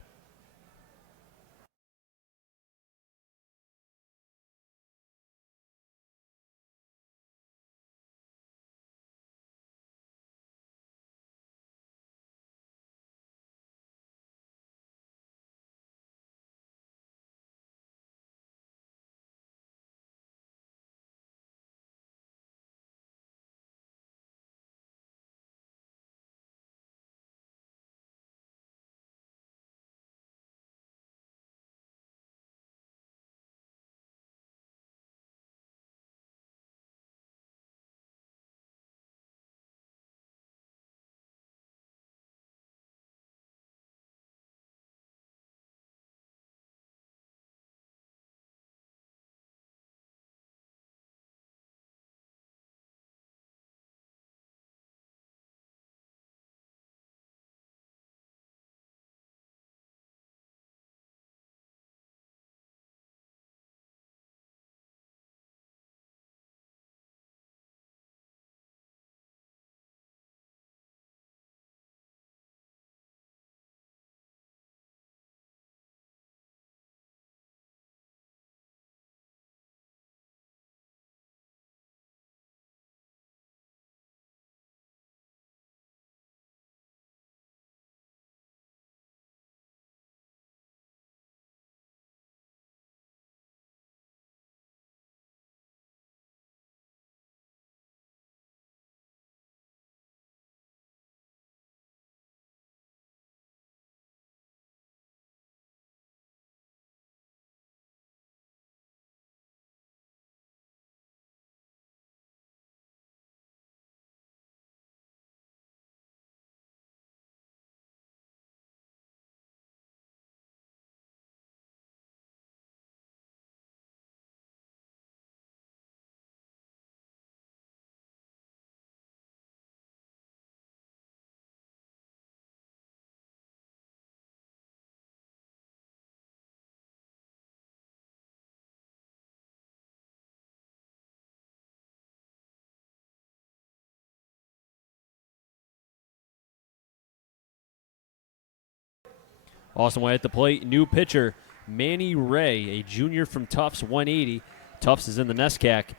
Austin White at the plate. New pitcher, Manny Ray, a junior from Tufts, 180. Tufts is in the NESCAC,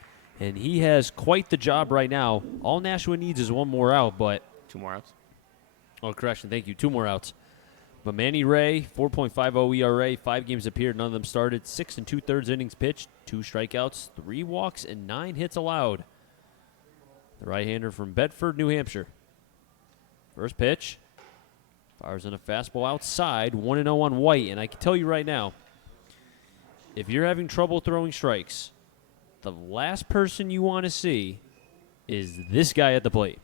and he has quite the job right now. All Nashua needs is one more out, but... 2 more outs. Oh, correction, thank you. 2 more outs. But Manny Ray, 4.50 ERA, 5 games appeared, none of them started, 6 2/3 innings pitched, 2 strikeouts, 3 walks, and 9 hits allowed. The right-hander from Bedford, New Hampshire. First pitch, fires in a fastball outside, 1-0 on White. And I can tell you right now, if you're having trouble throwing strikes, the last person you want to see is this guy at the plate,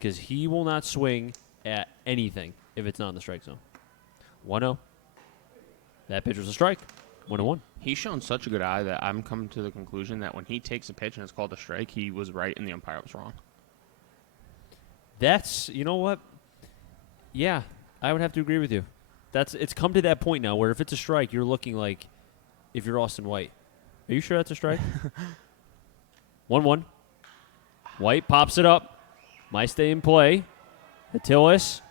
because he will not swing at anything if it's not in the strike zone. 1-0. That pitch was a strike. 1-1. He's shown such a good eye that I'm coming to the conclusion that when he takes a pitch and it's called a strike, he was right and the umpire was wrong. That's, you know what? Yeah, I would have to agree with you. It's come to that point now where if it's a strike, you're looking like if you're Austin White. Are you sure that's a strike? 1-1. White pops it up. Might stay in play. Attilis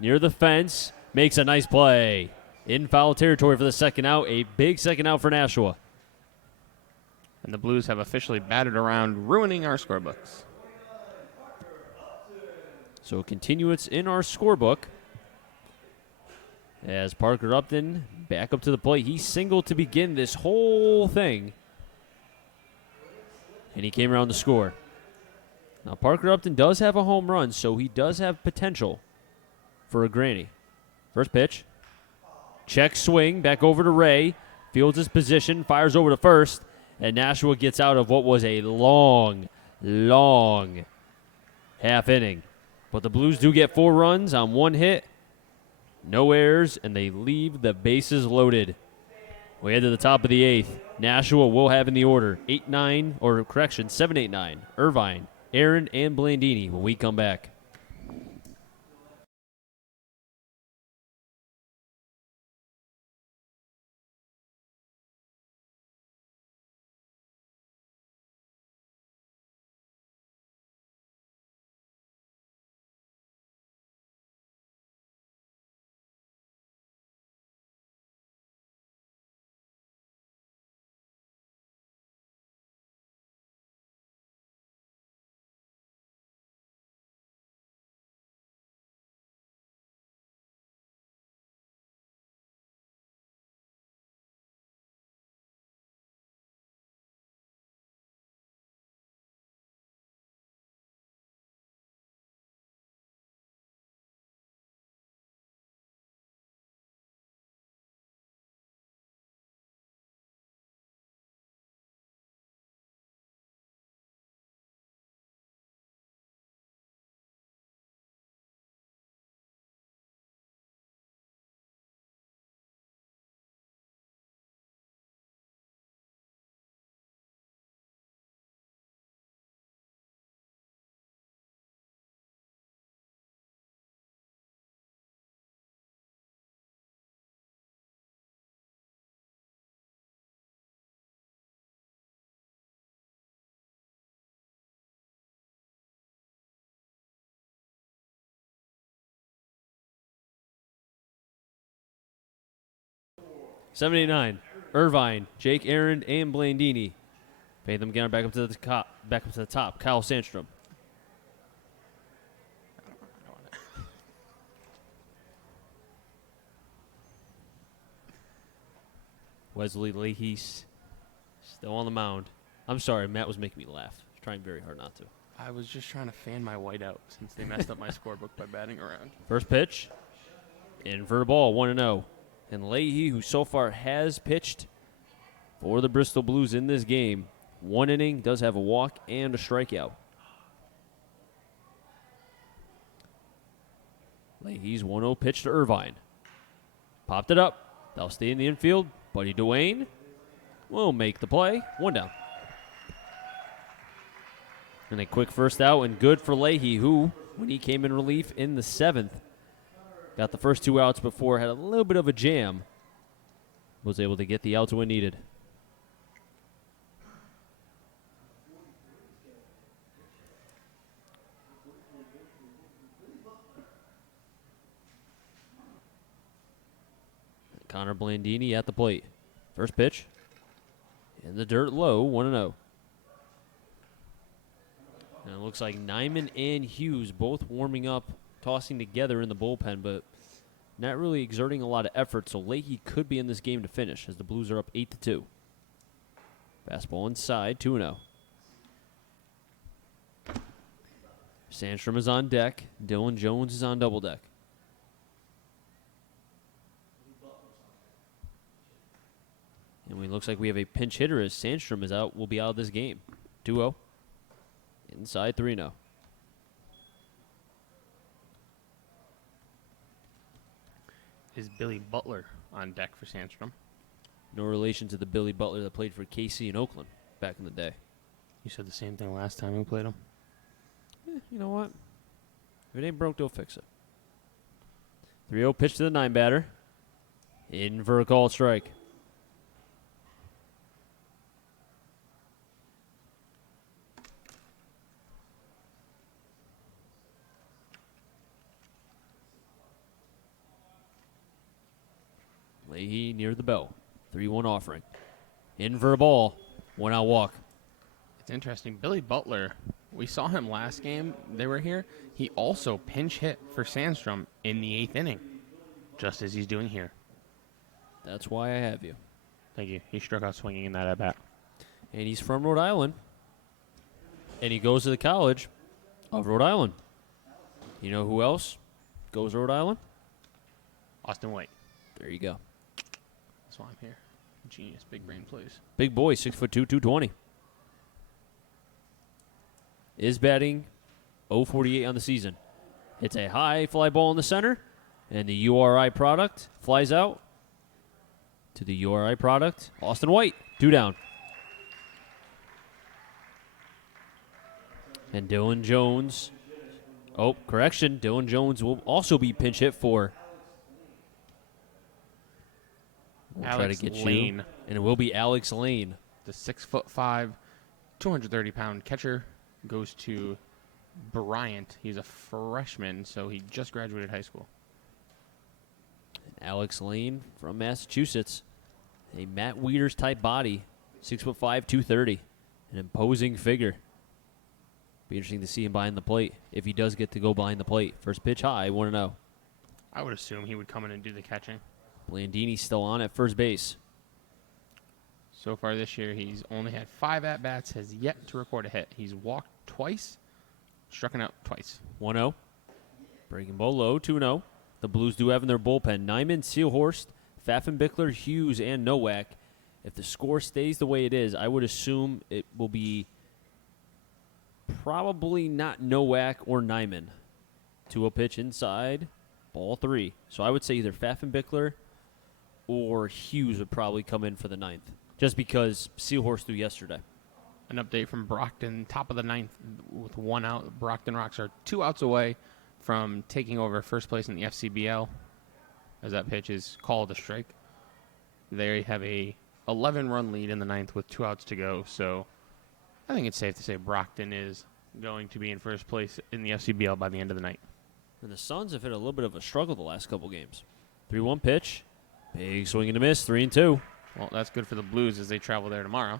near the fence makes a nice play. In foul territory for the second out. A big second out for Nashua. And the Blues have officially batted around, ruining our scorebooks. So continuance in our scorebook. As Parker Upton back up to the plate. He singled to begin this whole thing. And he came around to score. Now Parker Upton does have a home run, so he does have potential for a granny. First pitch. Check swing, back over to Ray. Fields his position, fires over to first. And Nashua gets out of what was a long half inning. But the Blues do get 4 runs on 1 hit. No errors, and they leave the bases loaded. We head to the top of the 8th. Nashua will have in the order 7-8-9, Irvine, Aaron, and Blandini when we come back. Seven, 8-9. Irvine, Jake Aaron, and Blandini. Pay them again back up to the top. Kyle Sandstrom. Wesley Leahy's still on the mound. I'm sorry, Matt was making me laugh. He's trying very hard not to. I was just trying to fan my white out since they messed up my scorebook by batting around. First pitch. In for the ball, 1-0. And Leahy, who so far has pitched for the Bristol Blues in this game, 1 inning, does have a walk and a strikeout. Leahy's 1-0 pitch to Irvine. Popped it up. They'll stay in the infield. Buddy Duane will make the play. 1 down. And a quick first out and good for Leahy, who, when he came in relief in the 7th, got the first 2 outs before, had a little bit of a jam, was able to get the outs when needed. Connor Blandini at the plate. First pitch. In the dirt low, 1-0. And it looks like Nyman and Hughes both warming up, tossing together in the bullpen, but not really exerting a lot of effort, so Leahy could be in this game to finish as the Blues are up 8-2. Fastball inside, 2-0. Sandstrom is on deck. Dylan Jones is on double deck. And it looks like we have a pinch hitter as Sandstrom is out. Will be out of this game. 2-0. Inside, 3-0. Is Billy Butler on deck for Sandstrom? No relation to the Billy Butler that played for KC in Oakland back in the day. You said the same thing last time we played him. You know what? If it ain't broke, don't fix it. 3-0 pitch to the 9 batter. In for a called strike. Leahy near the bell. 3-1 offering. In for a ball. 1 out walk. It's interesting. Billy Butler, we saw him last game. They were here. He also pinch hit for Sandstrom in the 8th inning, just as he's doing here. That's why I have you. Thank you. He struck out swinging in that at bat. And he's from Rhode Island. And he goes to the college of Rhode Island. You know who else goes to Rhode Island? Austin White. There you go. That's why I'm here. Genius. Big brain plays. Big boy, 6'2", 220. Is batting 0.48 on the season. It's a high fly ball in the center, and the URI product flies out to the URI product. Austin White, 2 down. And Dylan Jones. Oh, correction. Dylan Jones will also be pinch hit for. We'll try to get Lane. you. And it will be Alex Lane. The 6'5", 230-pound catcher goes to Bryant. He's a freshman, so he just graduated high school. And Alex Lane from Massachusetts. A Matt Wieters type body. 6'5", 230. An imposing figure. Be interesting to see him behind the plate if he does get to go behind the plate. First pitch high, 1-0. I would assume he would come in and do the catching. Blandini's still on at first base. So far this year, he's only had 5 at-bats, has yet to record a hit. He's walked twice, struck out twice. 1-0. Breaking ball low, 2-0. The Blues do have in their bullpen Nyman, Seelhorst, Pfaffenbichler, Hughes, and Nowak. If the score stays the way it is, I would assume it will be probably not Nowak or Nyman. 2-0 pitch inside, ball 3. So I would say either Pfaffenbichler or Hughes would probably come in for the 9th, just because Seelhorst threw yesterday. An update from Brockton, top of the 9th with 1 out. Brockton Rocks are 2 outs away from taking over first place in the FCBL, as that pitch is called a strike. They have a 11-run lead in the 9th with 2 outs to go, so I think it's safe to say Brockton is going to be in first place in the FCBL by the end of the night. And the Suns have had a little bit of a struggle the last couple games. 3-1 pitch. Big swing and a miss, 3-2. Well, that's good for the Blues as they travel there tomorrow.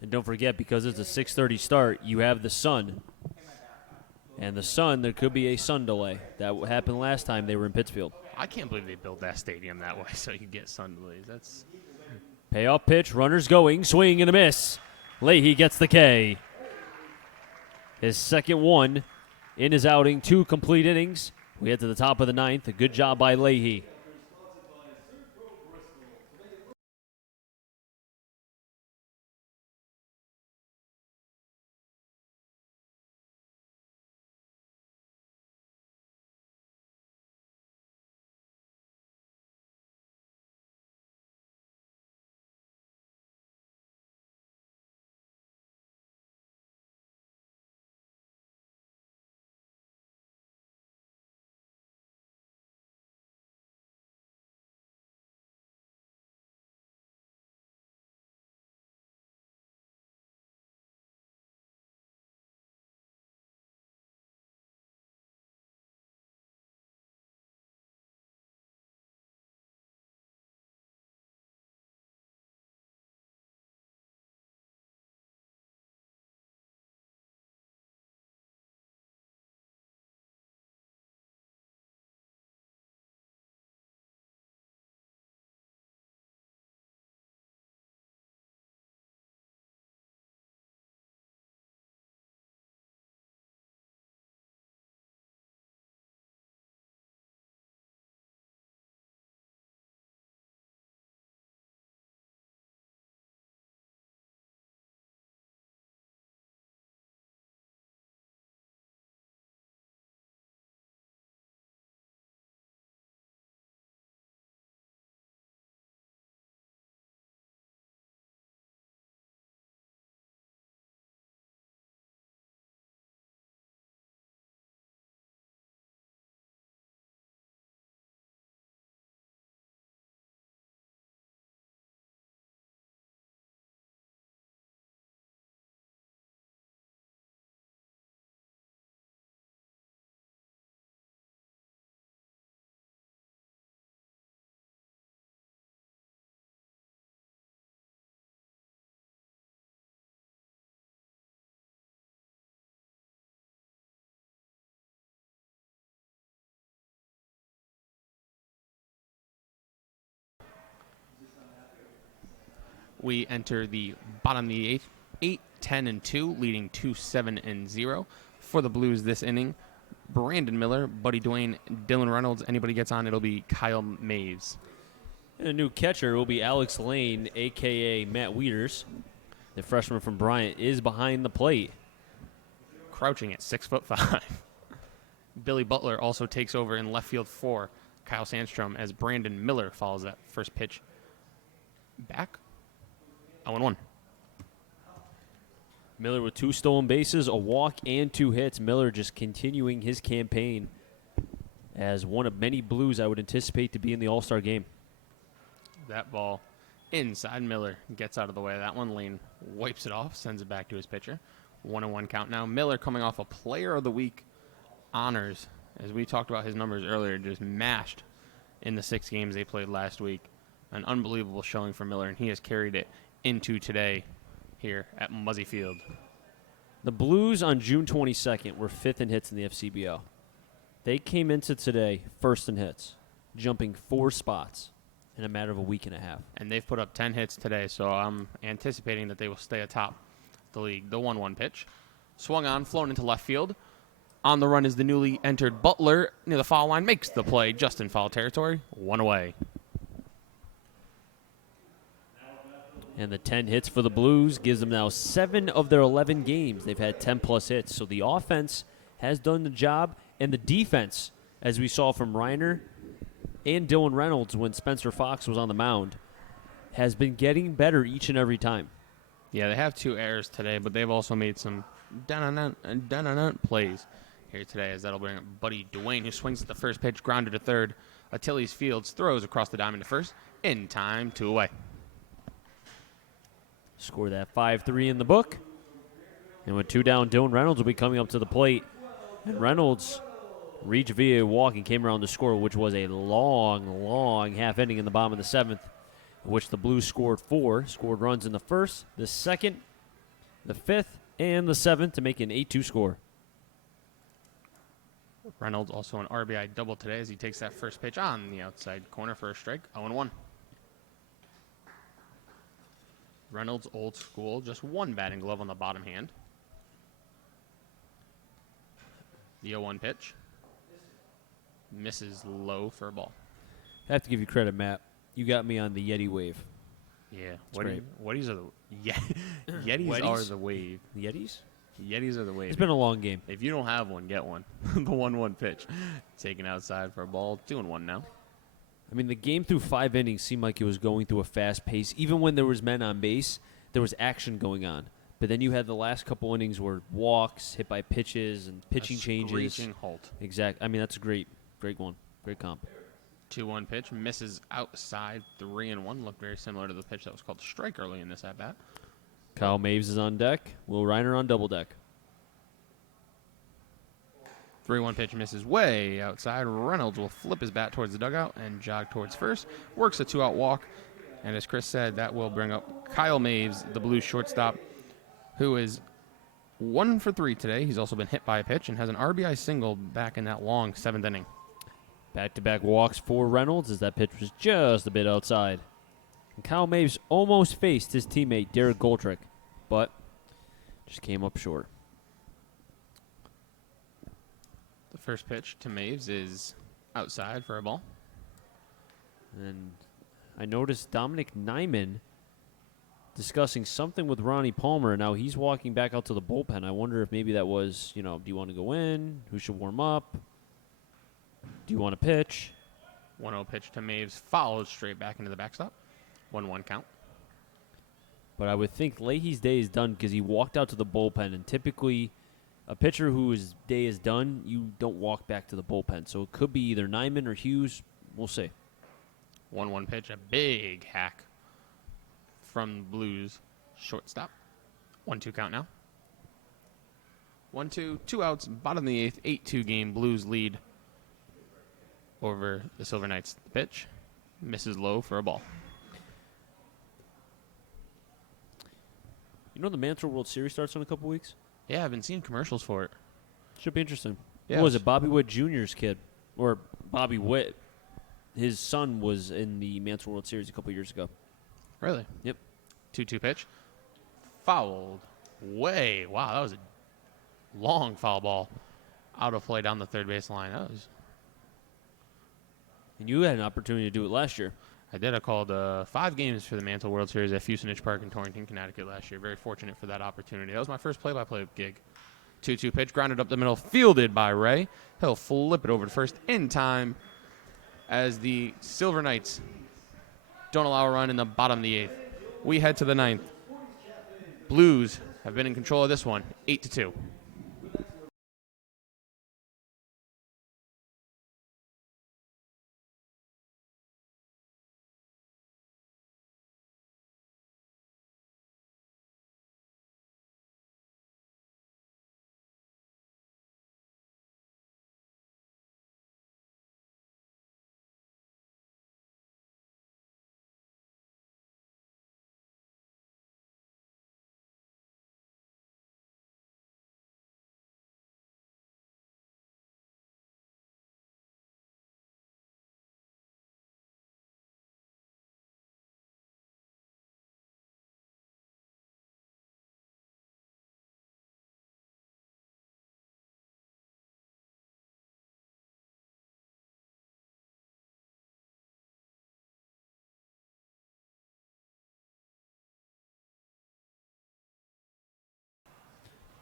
And don't forget, because it's a 6:30 start, you have the Sun. And the Sun, there could be a sun delay. That happened last time they were in Pittsfield. I can't believe they built that stadium that way so you get sun delays. That's Payoff pitch, runners going, swing and a miss. Leahy gets the K. His second one in his outing, 2 complete innings. We head to the top of the 9th. A good job by Leahy. we enter the bottom of the 8th, 8-10-2, leading 2-7-0 for the Blues this inning. Brandon Miller, Buddy Dwayne, Dylan Reynolds. Anybody gets on, it'll be Kyle Maves. And a new catcher will be Alex Lane, a.k.a. Matt Wieters. The freshman from Bryant is behind the plate. Crouching at 6'5". Billy Butler also takes over in left field for Kyle Sandstrom as Brandon Miller follows that first pitch back. 0-1. Miller with 2 stolen bases, a walk, and 2 hits. Miller just continuing his campaign as one of many Blues I would anticipate to be in the All-Star game. That ball inside. Miller gets out of the way of that one. Lane wipes it off, sends it back to his pitcher. 1-1 count now. Miller coming off a Player of the Week honors. As we talked about his numbers earlier, just mashed in the 6 games they played last week. An unbelievable showing for Miller, and he has carried it into today here at Muzzy Field. The Blues on June 22nd were 5th in hits in the FCBO. They came into today 1st in hits, jumping 4 spots in a matter of a week and a half. And they've put up 10 hits today, so I'm anticipating that they will stay atop the league. The 1-1 pitch. Swung on, flown into left field. On the run is the newly entered Butler. Near the foul line, makes the play just in foul territory. 1 away. And the 10 hits for the Blues gives them now 7 of their 11 games. They've had 10-plus hits. So the offense has done the job, and the defense, as we saw from Reiner and Dylan Reynolds when Spencer Fox was on the mound, has been getting better each and every time. Yeah, they have 2 errors today, but they've also made some dun plays here today, as that'll bring up Buddy Dwayne, who swings at the first pitch, grounded to third. Achilles Fields throws across the diamond to first. In time, 2 away. Score that 5-3 in the book. And with 2 down, Dylan Reynolds will be coming up to the plate. And Reynolds reached via a walk and came around to score, which was a long half inning in the bottom of the 7th, in which the Blues scored 4. Scored runs in the 1st, the 2nd, the 5th, and the 7th to make an 8-2 score. Reynolds also an RBI double today as he takes that first pitch on the outside corner for a strike. 0-1. Reynolds, old school, just 1 batting glove on the bottom hand. The 0-1 pitch. Misses low for a ball. I have to give you credit, Matt. You got me on the Yeti wave. Yeah. Yetis Yetis are the wave. The Yetis? Yetis are the wave. It's been a long game. If you don't have one, get one. The 1-1 pitch. Taken outside for a ball. 2-1 now. I mean, the game through 5 innings seemed like it was going through a fast pace. Even when there was men on base, there was action going on. But then you had the last couple innings where walks, hit by pitches, and pitching changes. Screeching halt. Exactly. I mean, that's a great one. Great comp. 2-1 pitch. Misses outside. 3-1. Looked very similar to the pitch that was called strike early in this at-bat. Kyle Maves is on deck. Will Reiner on double deck. 3-1 pitch misses way outside. Reynolds will flip his bat towards the dugout and jog towards first. Works a 2-out walk. And as Chris said, that will bring up Kyle Maves, the Blues shortstop, who is 1 for 3 today. He's also been hit by a pitch and has an RBI single back in that long 7th inning. Back-to-back walks for Reynolds as that pitch was just a bit outside. And Kyle Maves almost faced his teammate Derek Goldrick, but just came up short. The first pitch to Maves is outside for a ball. And I noticed Dominic Nyman discussing something with Ronnie Palmer. Now he's walking back out to the bullpen. I wonder if maybe that was, do you want to go in? Who should warm up? Do you want to pitch? 1-0 pitch to Maves, followed straight back into the backstop. 1-1 count. But I would think Leahy's day is done because he walked out to the bullpen, and typically a pitcher whose day is done, you don't walk back to the bullpen. So it could be either Nyman or Hughes. We'll see. 1-1 pitch, a big hack from Blues shortstop. 1-2 count now. 1-2, 2 outs, bottom of the 8th, 8-2 game. Blues lead over the Silver Knights. Pitch misses low for a ball. The Mantle World Series starts in a couple weeks? Yeah, I've been seeing commercials for it. Should be interesting. Yeah, What was it, Bobby Witt Jr.'s kid? Or Bobby Witt. His son was in the Mantle World Series a couple years ago. Really? Yep. 2-2 pitch. Fouled. Wow, that was a long foul ball. Out of play down the third base line. And you had an opportunity to do it last year. I did. I called 5 games for the Mantle World Series at Fusenage Park in Torrington, Connecticut last year. Very fortunate for that opportunity. That was my first play-by-play gig. 2-2 pitch, grounded up the middle, fielded by Ray. He'll flip it over to first in time as the Silver Knights don't allow a run in the bottom of the 8th. We head to the 9th. Blues have been in control of this one, 8-2.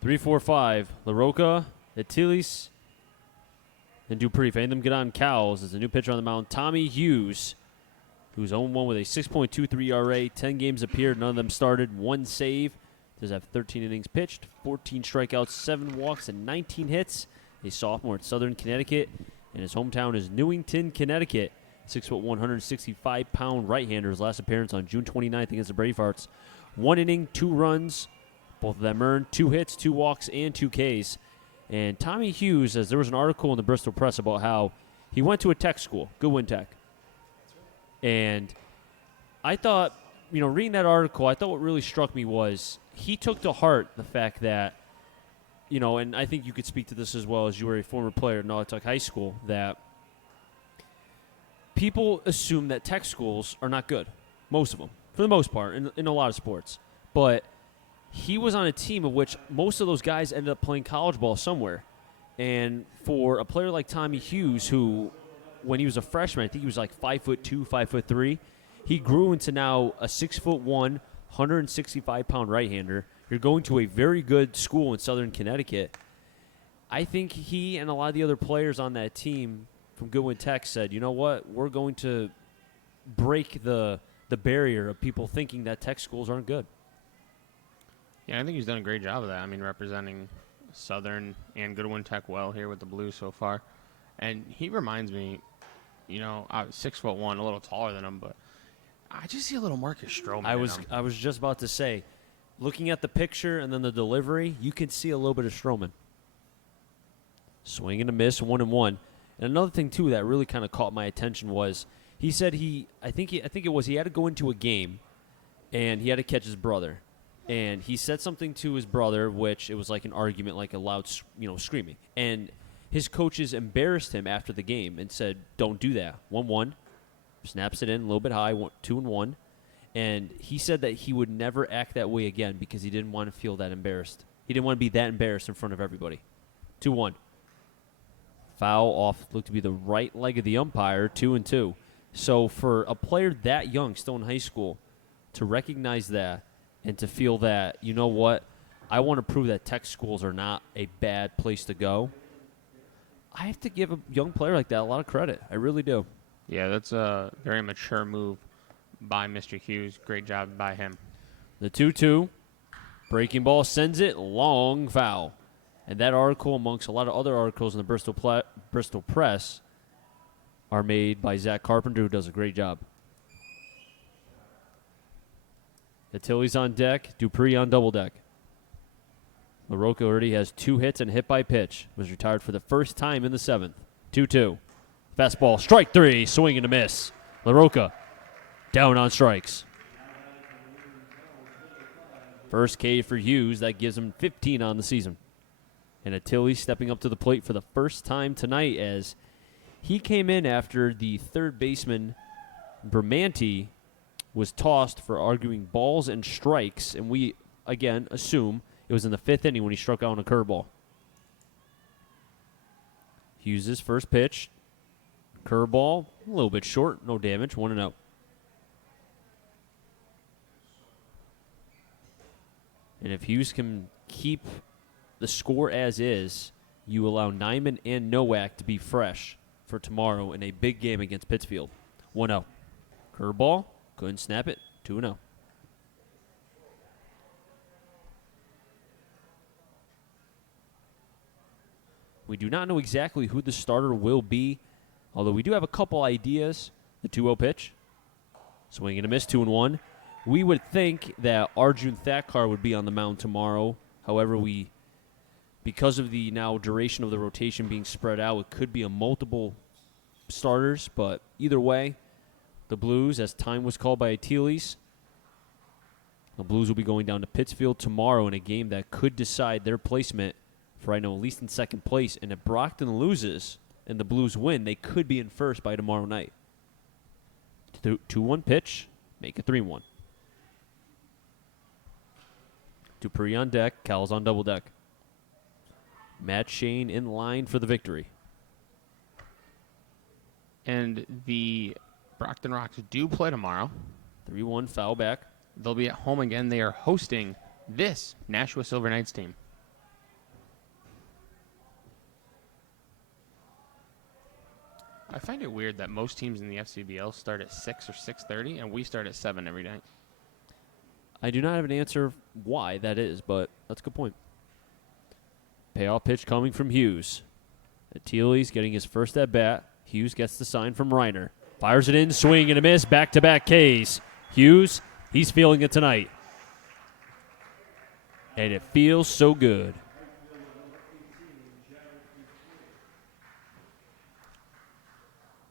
Three, four, five. LaRocca, Atilis, and Dupree. If any of them get on cows, there's a new pitcher on the mound, Tommy Hughes, who's 0-1 with a 6.23 ERA. 10 games appeared, none of them started. 1 save. Does have 13 innings pitched, 14 strikeouts, 7 walks, and 19 hits. A sophomore at Southern Connecticut, and his hometown is Newington, Connecticut. 6'1", 165-pound right-hander. His last appearance on June 29th against the Bravehearts. 1 inning, 2 runs. Both of them earned 2 hits, 2 walks, and 2 Ks. And Tommy Hughes, as there was an article in the Bristol Press about how he went to a tech school, Goodwin Tech. And I thought, reading that article, I thought what really struck me was he took to heart the fact that, and I think you could speak to this as well as you were a former player at Naugatuck High School, that people assume that tech schools are not good. Most of them, for the most part, in a lot of sports. But he was on a team of which most of those guys ended up playing college ball somewhere. And for a player like Tommy Hughes, who, when he was a freshman, I think he was like 5'2", 5'3", he grew into now a 6'1", 165-pound right-hander. You're going to a very good school in Southern Connecticut. I think he and a lot of the other players on that team from Goodwin Tech said, you know what, we're going to break the barrier of people thinking that tech schools aren't good. Yeah, I think he's done a great job of that. I mean, representing Southern and Goodwin Tech well here with the Blues so far. And he reminds me, I was 6'1", a little taller than him, but I just see a little Marcus Stroman in him. I was just about to say, looking at the picture and then the delivery, you can see a little bit of Stroman. Swing and a miss, 1-1. And another thing too that really kind of caught my attention was he said he had to go into a game and he had to catch his brother. And he said something to his brother, which it was like an argument, like a loud, screaming. And his coaches embarrassed him after the game and said, "Don't do that." 1-1, snaps it in a little bit high, 2-1. And he said that he would never act that way again because he didn't want to feel that embarrassed. He didn't want to be that embarrassed in front of everybody. 2-1. Foul off, looked to be the right leg of the umpire, 2-2. So for a player that young, still in high school, to recognize that and to feel that, you know what, I want to prove that tech schools are not a bad place to go, I have to give a young player like that a lot of credit. I really do. Yeah, that's a very mature move by Mr. Hughes. Great job by him. The 2-2, breaking ball sends it, long foul. And that article, amongst a lot of other articles in the Bristol Press, are made by Zach Carpenter, who does a great job. Attili's on deck, Dupree on double deck. LaRocca already has 2 hits and hit by pitch. Was retired for the first time in the 7th. 2-2. Fastball, strike 3, swing and a miss. LaRocca down on strikes. First K for Hughes, that gives him 15 on the season. And Attili stepping up to the plate for the first time tonight as he came in after the third baseman, Bramante, was tossed for arguing balls and strikes, and we, again, assume it was in the 5th inning when he struck out on a curveball. Hughes' first pitch. Curveball, a little bit short, no damage, 1-0. And if Hughes can keep the score as is, you allow Nyman and Nowak to be fresh for tomorrow in a big game against Pittsfield. 1-0. Curveball, couldn't snap it, 2-0. We do not know exactly who the starter will be, although we do have a couple ideas. The 2-0 pitch. Swing and a miss, 2-1. We would think that Arjun Thakkar would be on the mound tomorrow. However, because of the now duration of the rotation being spread out, it could be a multiple starters. But either way, the Blues, as time was called by Achilles, the Blues will be going down to Pittsfield tomorrow in a game that could decide their placement for, I know, at least in second place. And if Brockton loses and the Blues win, they could be in first by tomorrow night. 2-1 pitch, make it 3-1. Dupree on deck, Cal's on double deck. Matt Shane in line for the victory. And the Brockton Rocks do play tomorrow. 3-1 foul back. They'll be at home again. They are hosting this Nashua Silver Knights team. I find it weird that most teams in the FCBL start at 6 or 6:30, and we start at 7 every night. I do not have an answer why that is, but that's a good point. Payoff pitch coming from Hughes. Achilles getting his first at bat. Hughes gets the sign from Reiner. Fires it in, swing and a miss, back-to-back Ks. Hughes, he's feeling it tonight. And it feels so good.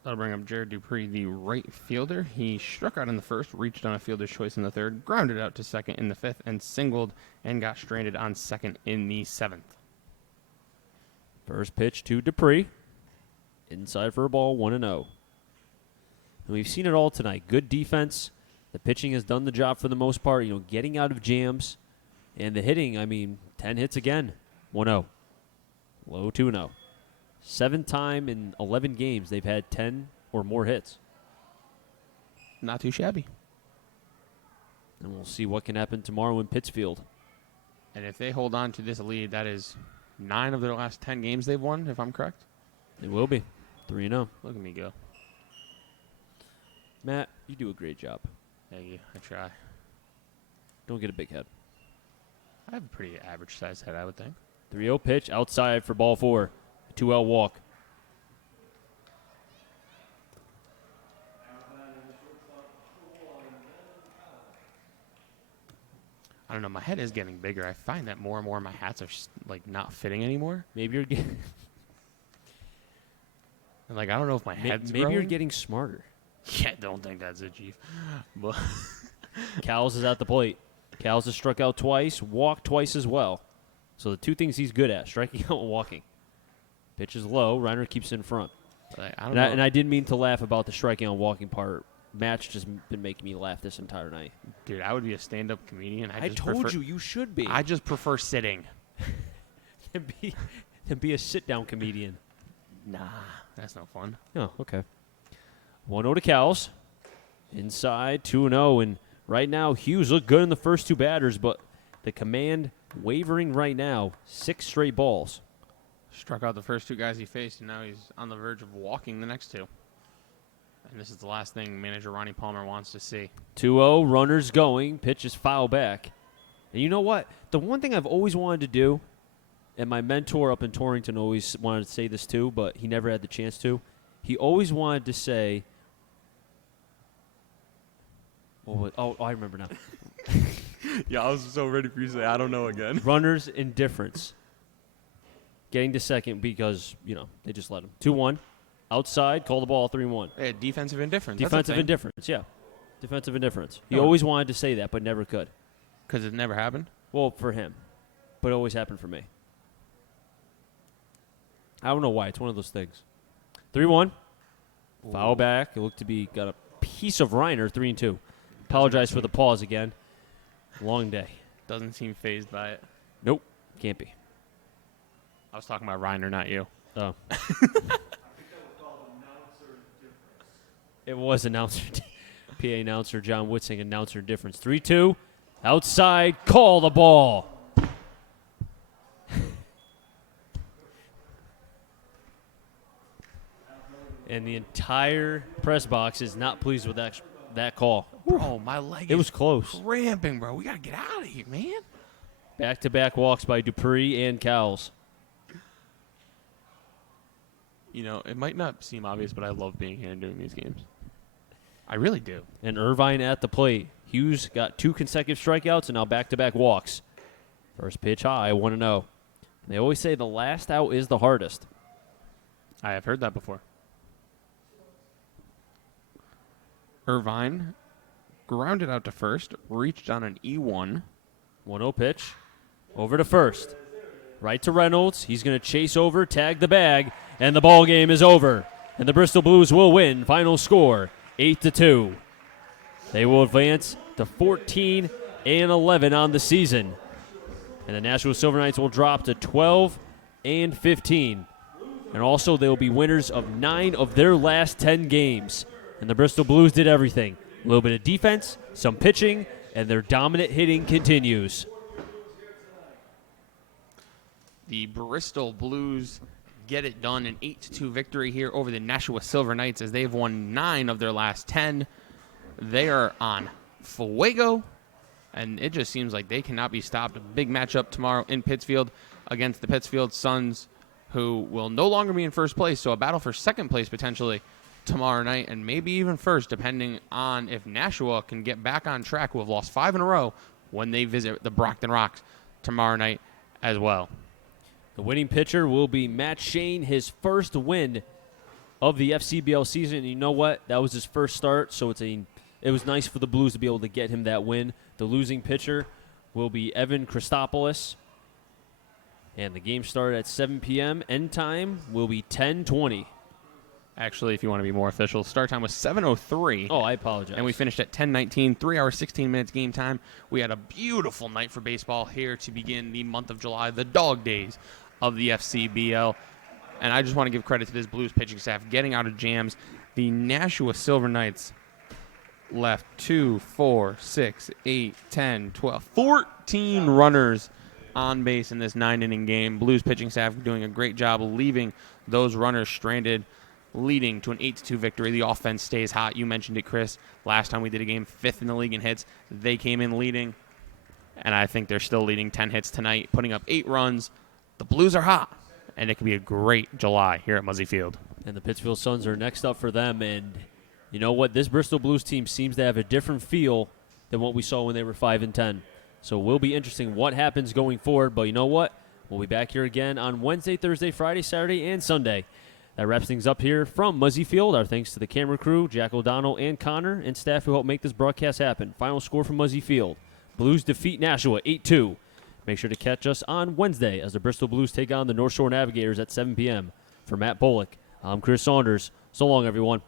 That'll bring up Jared Dupree, the right fielder. He struck out in the first, reached on a fielder's choice in the third, grounded out to second in the 5th, and singled and got stranded on second in the 7th. First pitch to Dupree. Inside for a ball, 1-0. And we've seen it all tonight. Good defense. The pitching has done the job for the most part, getting out of jams. And the hitting, 10 hits again, 1-0. Low 2-0. 7th time in 11 games they've had 10 or more hits. Not too shabby. And we'll see what can happen tomorrow in Pittsfield. And if they hold on to this lead, that is 9 of their last 10 games they've won, if I'm correct. It will be 3-0. Look at me go. Matt, you do a great job. Thank you. I try. Don't get a big head. I have a pretty average-sized head, I would think. 3-0 pitch outside for ball 4. 2-L walk. I don't know. My head is getting bigger. I find that more and more of my hats are not fitting anymore. Maybe you're getting. I don't know if my head's maybe growing. you're getting smarter. Yeah, don't think that's it, Chief. But Cowles is at the plate. Cowles has struck out twice, walked twice as well. So the two things he's good at, striking out and walking. Pitch is low. Reiner keeps it in front. And I didn't mean to laugh about the striking and walking part. Matt's just been making me laugh this entire night. Dude, I would be a stand-up comedian. I told you should be. I just prefer sitting. Then be a sit-down comedian. Nah, that's no fun. Oh, okay. 1-0 to Cowles. Inside, 2-0. And right now, Hughes looked good in the first 2 batters, but the command wavering right now. 6 straight balls. Struck out the first 2 guys he faced, and now he's on the verge of walking the next 2. And this is the last thing manager Ronnie Palmer wants to see. 2-0, runners going. Pitch is foul back. And you know what? The one thing I've always wanted to do, and my mentor up in Torrington always wanted to say this too, but he never had the chance to. He always wanted to say, I remember now. Yeah, I was so ready for you to say, I don't know again. Runners indifference. Getting to second because, they just let him. 2-1. Outside, call the ball 3-1. Yeah, defensive indifference. Defensive indifference, yeah. Defensive indifference. He always wanted to say that, but never could. Because it never happened? Well, for him. But it always happened for me. I don't know why. It's one of those things. 3-1. Foul back. It looked to be got a piece of Reiner, 3-2. Apologize for the pause again. Long day. Doesn't seem phased by it. Nope. Can't be. I was talking about Reiner, not you. Oh. It was announcer. PA announcer John Whitsing, announcer difference. 3-2. Outside. Call the ball. And the entire press box is not pleased with that call. Bro, my leg It was close. cramping, bro. We got to get out of here, man. Back-to-back walks by Dupree and Cowles. You know, it might not seem obvious, but I love being here and doing these games. I really do. And Irvine at the plate. Hughes got 2 consecutive strikeouts and now back-to-back walks. First pitch high, 1-0. They always say the last out is the hardest. I have heard that before. Irvine grounded out to first, reached on an E1. 1-0 pitch. Over to first. Right to Reynolds. He's going to chase over, tag the bag, and the ball game is over. And the Bristol Blues will win. Final score, 8-2. They will advance to 14-11 on the season. And the Nashua Silver Knights will drop to 12-15. And also, they will be winners of 9 of their last 10 games. And the Bristol Blues did everything. A little bit of defense, some pitching, and their dominant hitting continues. The Bristol Blues get it done, an 8-2 victory here over the Nashua Silver Knights as they've won 9 of their last 10. They are on fuego, and it just seems like they cannot be stopped. A big matchup tomorrow in Pittsfield against the Pittsfield Suns, who will no longer be in first place, so a battle for second place potentially tomorrow night, and maybe even first, depending on if Nashua can get back on track, who have lost 5 in a row, when they visit the Brockton Rocks tomorrow night as well. The winning pitcher will be Matt Shane, his first win of the FCBL season. And you know what? That was his first start, so it was nice for the Blues to be able to get him that win. The losing pitcher will be Evan Christopoulos. And the game started at 7 p.m. End time will be 10:20. Actually, if you want to be more official, start time was 7:03. Oh, I apologize. And we finished at 10:19, 3 hours, 16 minutes game time. We had a beautiful night for baseball here to begin the month of July, the dog days of the FCBL. And I just want to give credit to this Blues pitching staff getting out of jams. The Nashua Silver Knights left 2, 4, 6, 8, 10, 12, 14 runners on base in this 9-inning game. Blues pitching staff doing a great job leaving those runners stranded, leading to an 8-2 victory. The offense stays hot. You mentioned it, Chris. Last time we did a game, 5th in the league in hits. They came in leading, and I think they're still leading 10 hits tonight, putting up 8 runs. The Blues are hot, and it could be a great July here at Muzzy Field. And the Pittsfield Suns are next up for them. And you know what? This Bristol Blues team seems to have a different feel than what we saw when they were 5-10. So it will be interesting what happens going forward. But you know what? We'll be back here again on Wednesday, Thursday, Friday, Saturday, and Sunday. That wraps things up here from Muzzy Field. Our thanks to the camera crew, Jack O'Donnell and Connor, and staff who helped make this broadcast happen. Final score from Muzzy Field. Blues defeat Nashua 8-2. Make sure to catch us on Wednesday as the Bristol Blues take on the North Shore Navigators at 7 p.m. For Matt Bullock, I'm Chris Saunders. So long, everyone.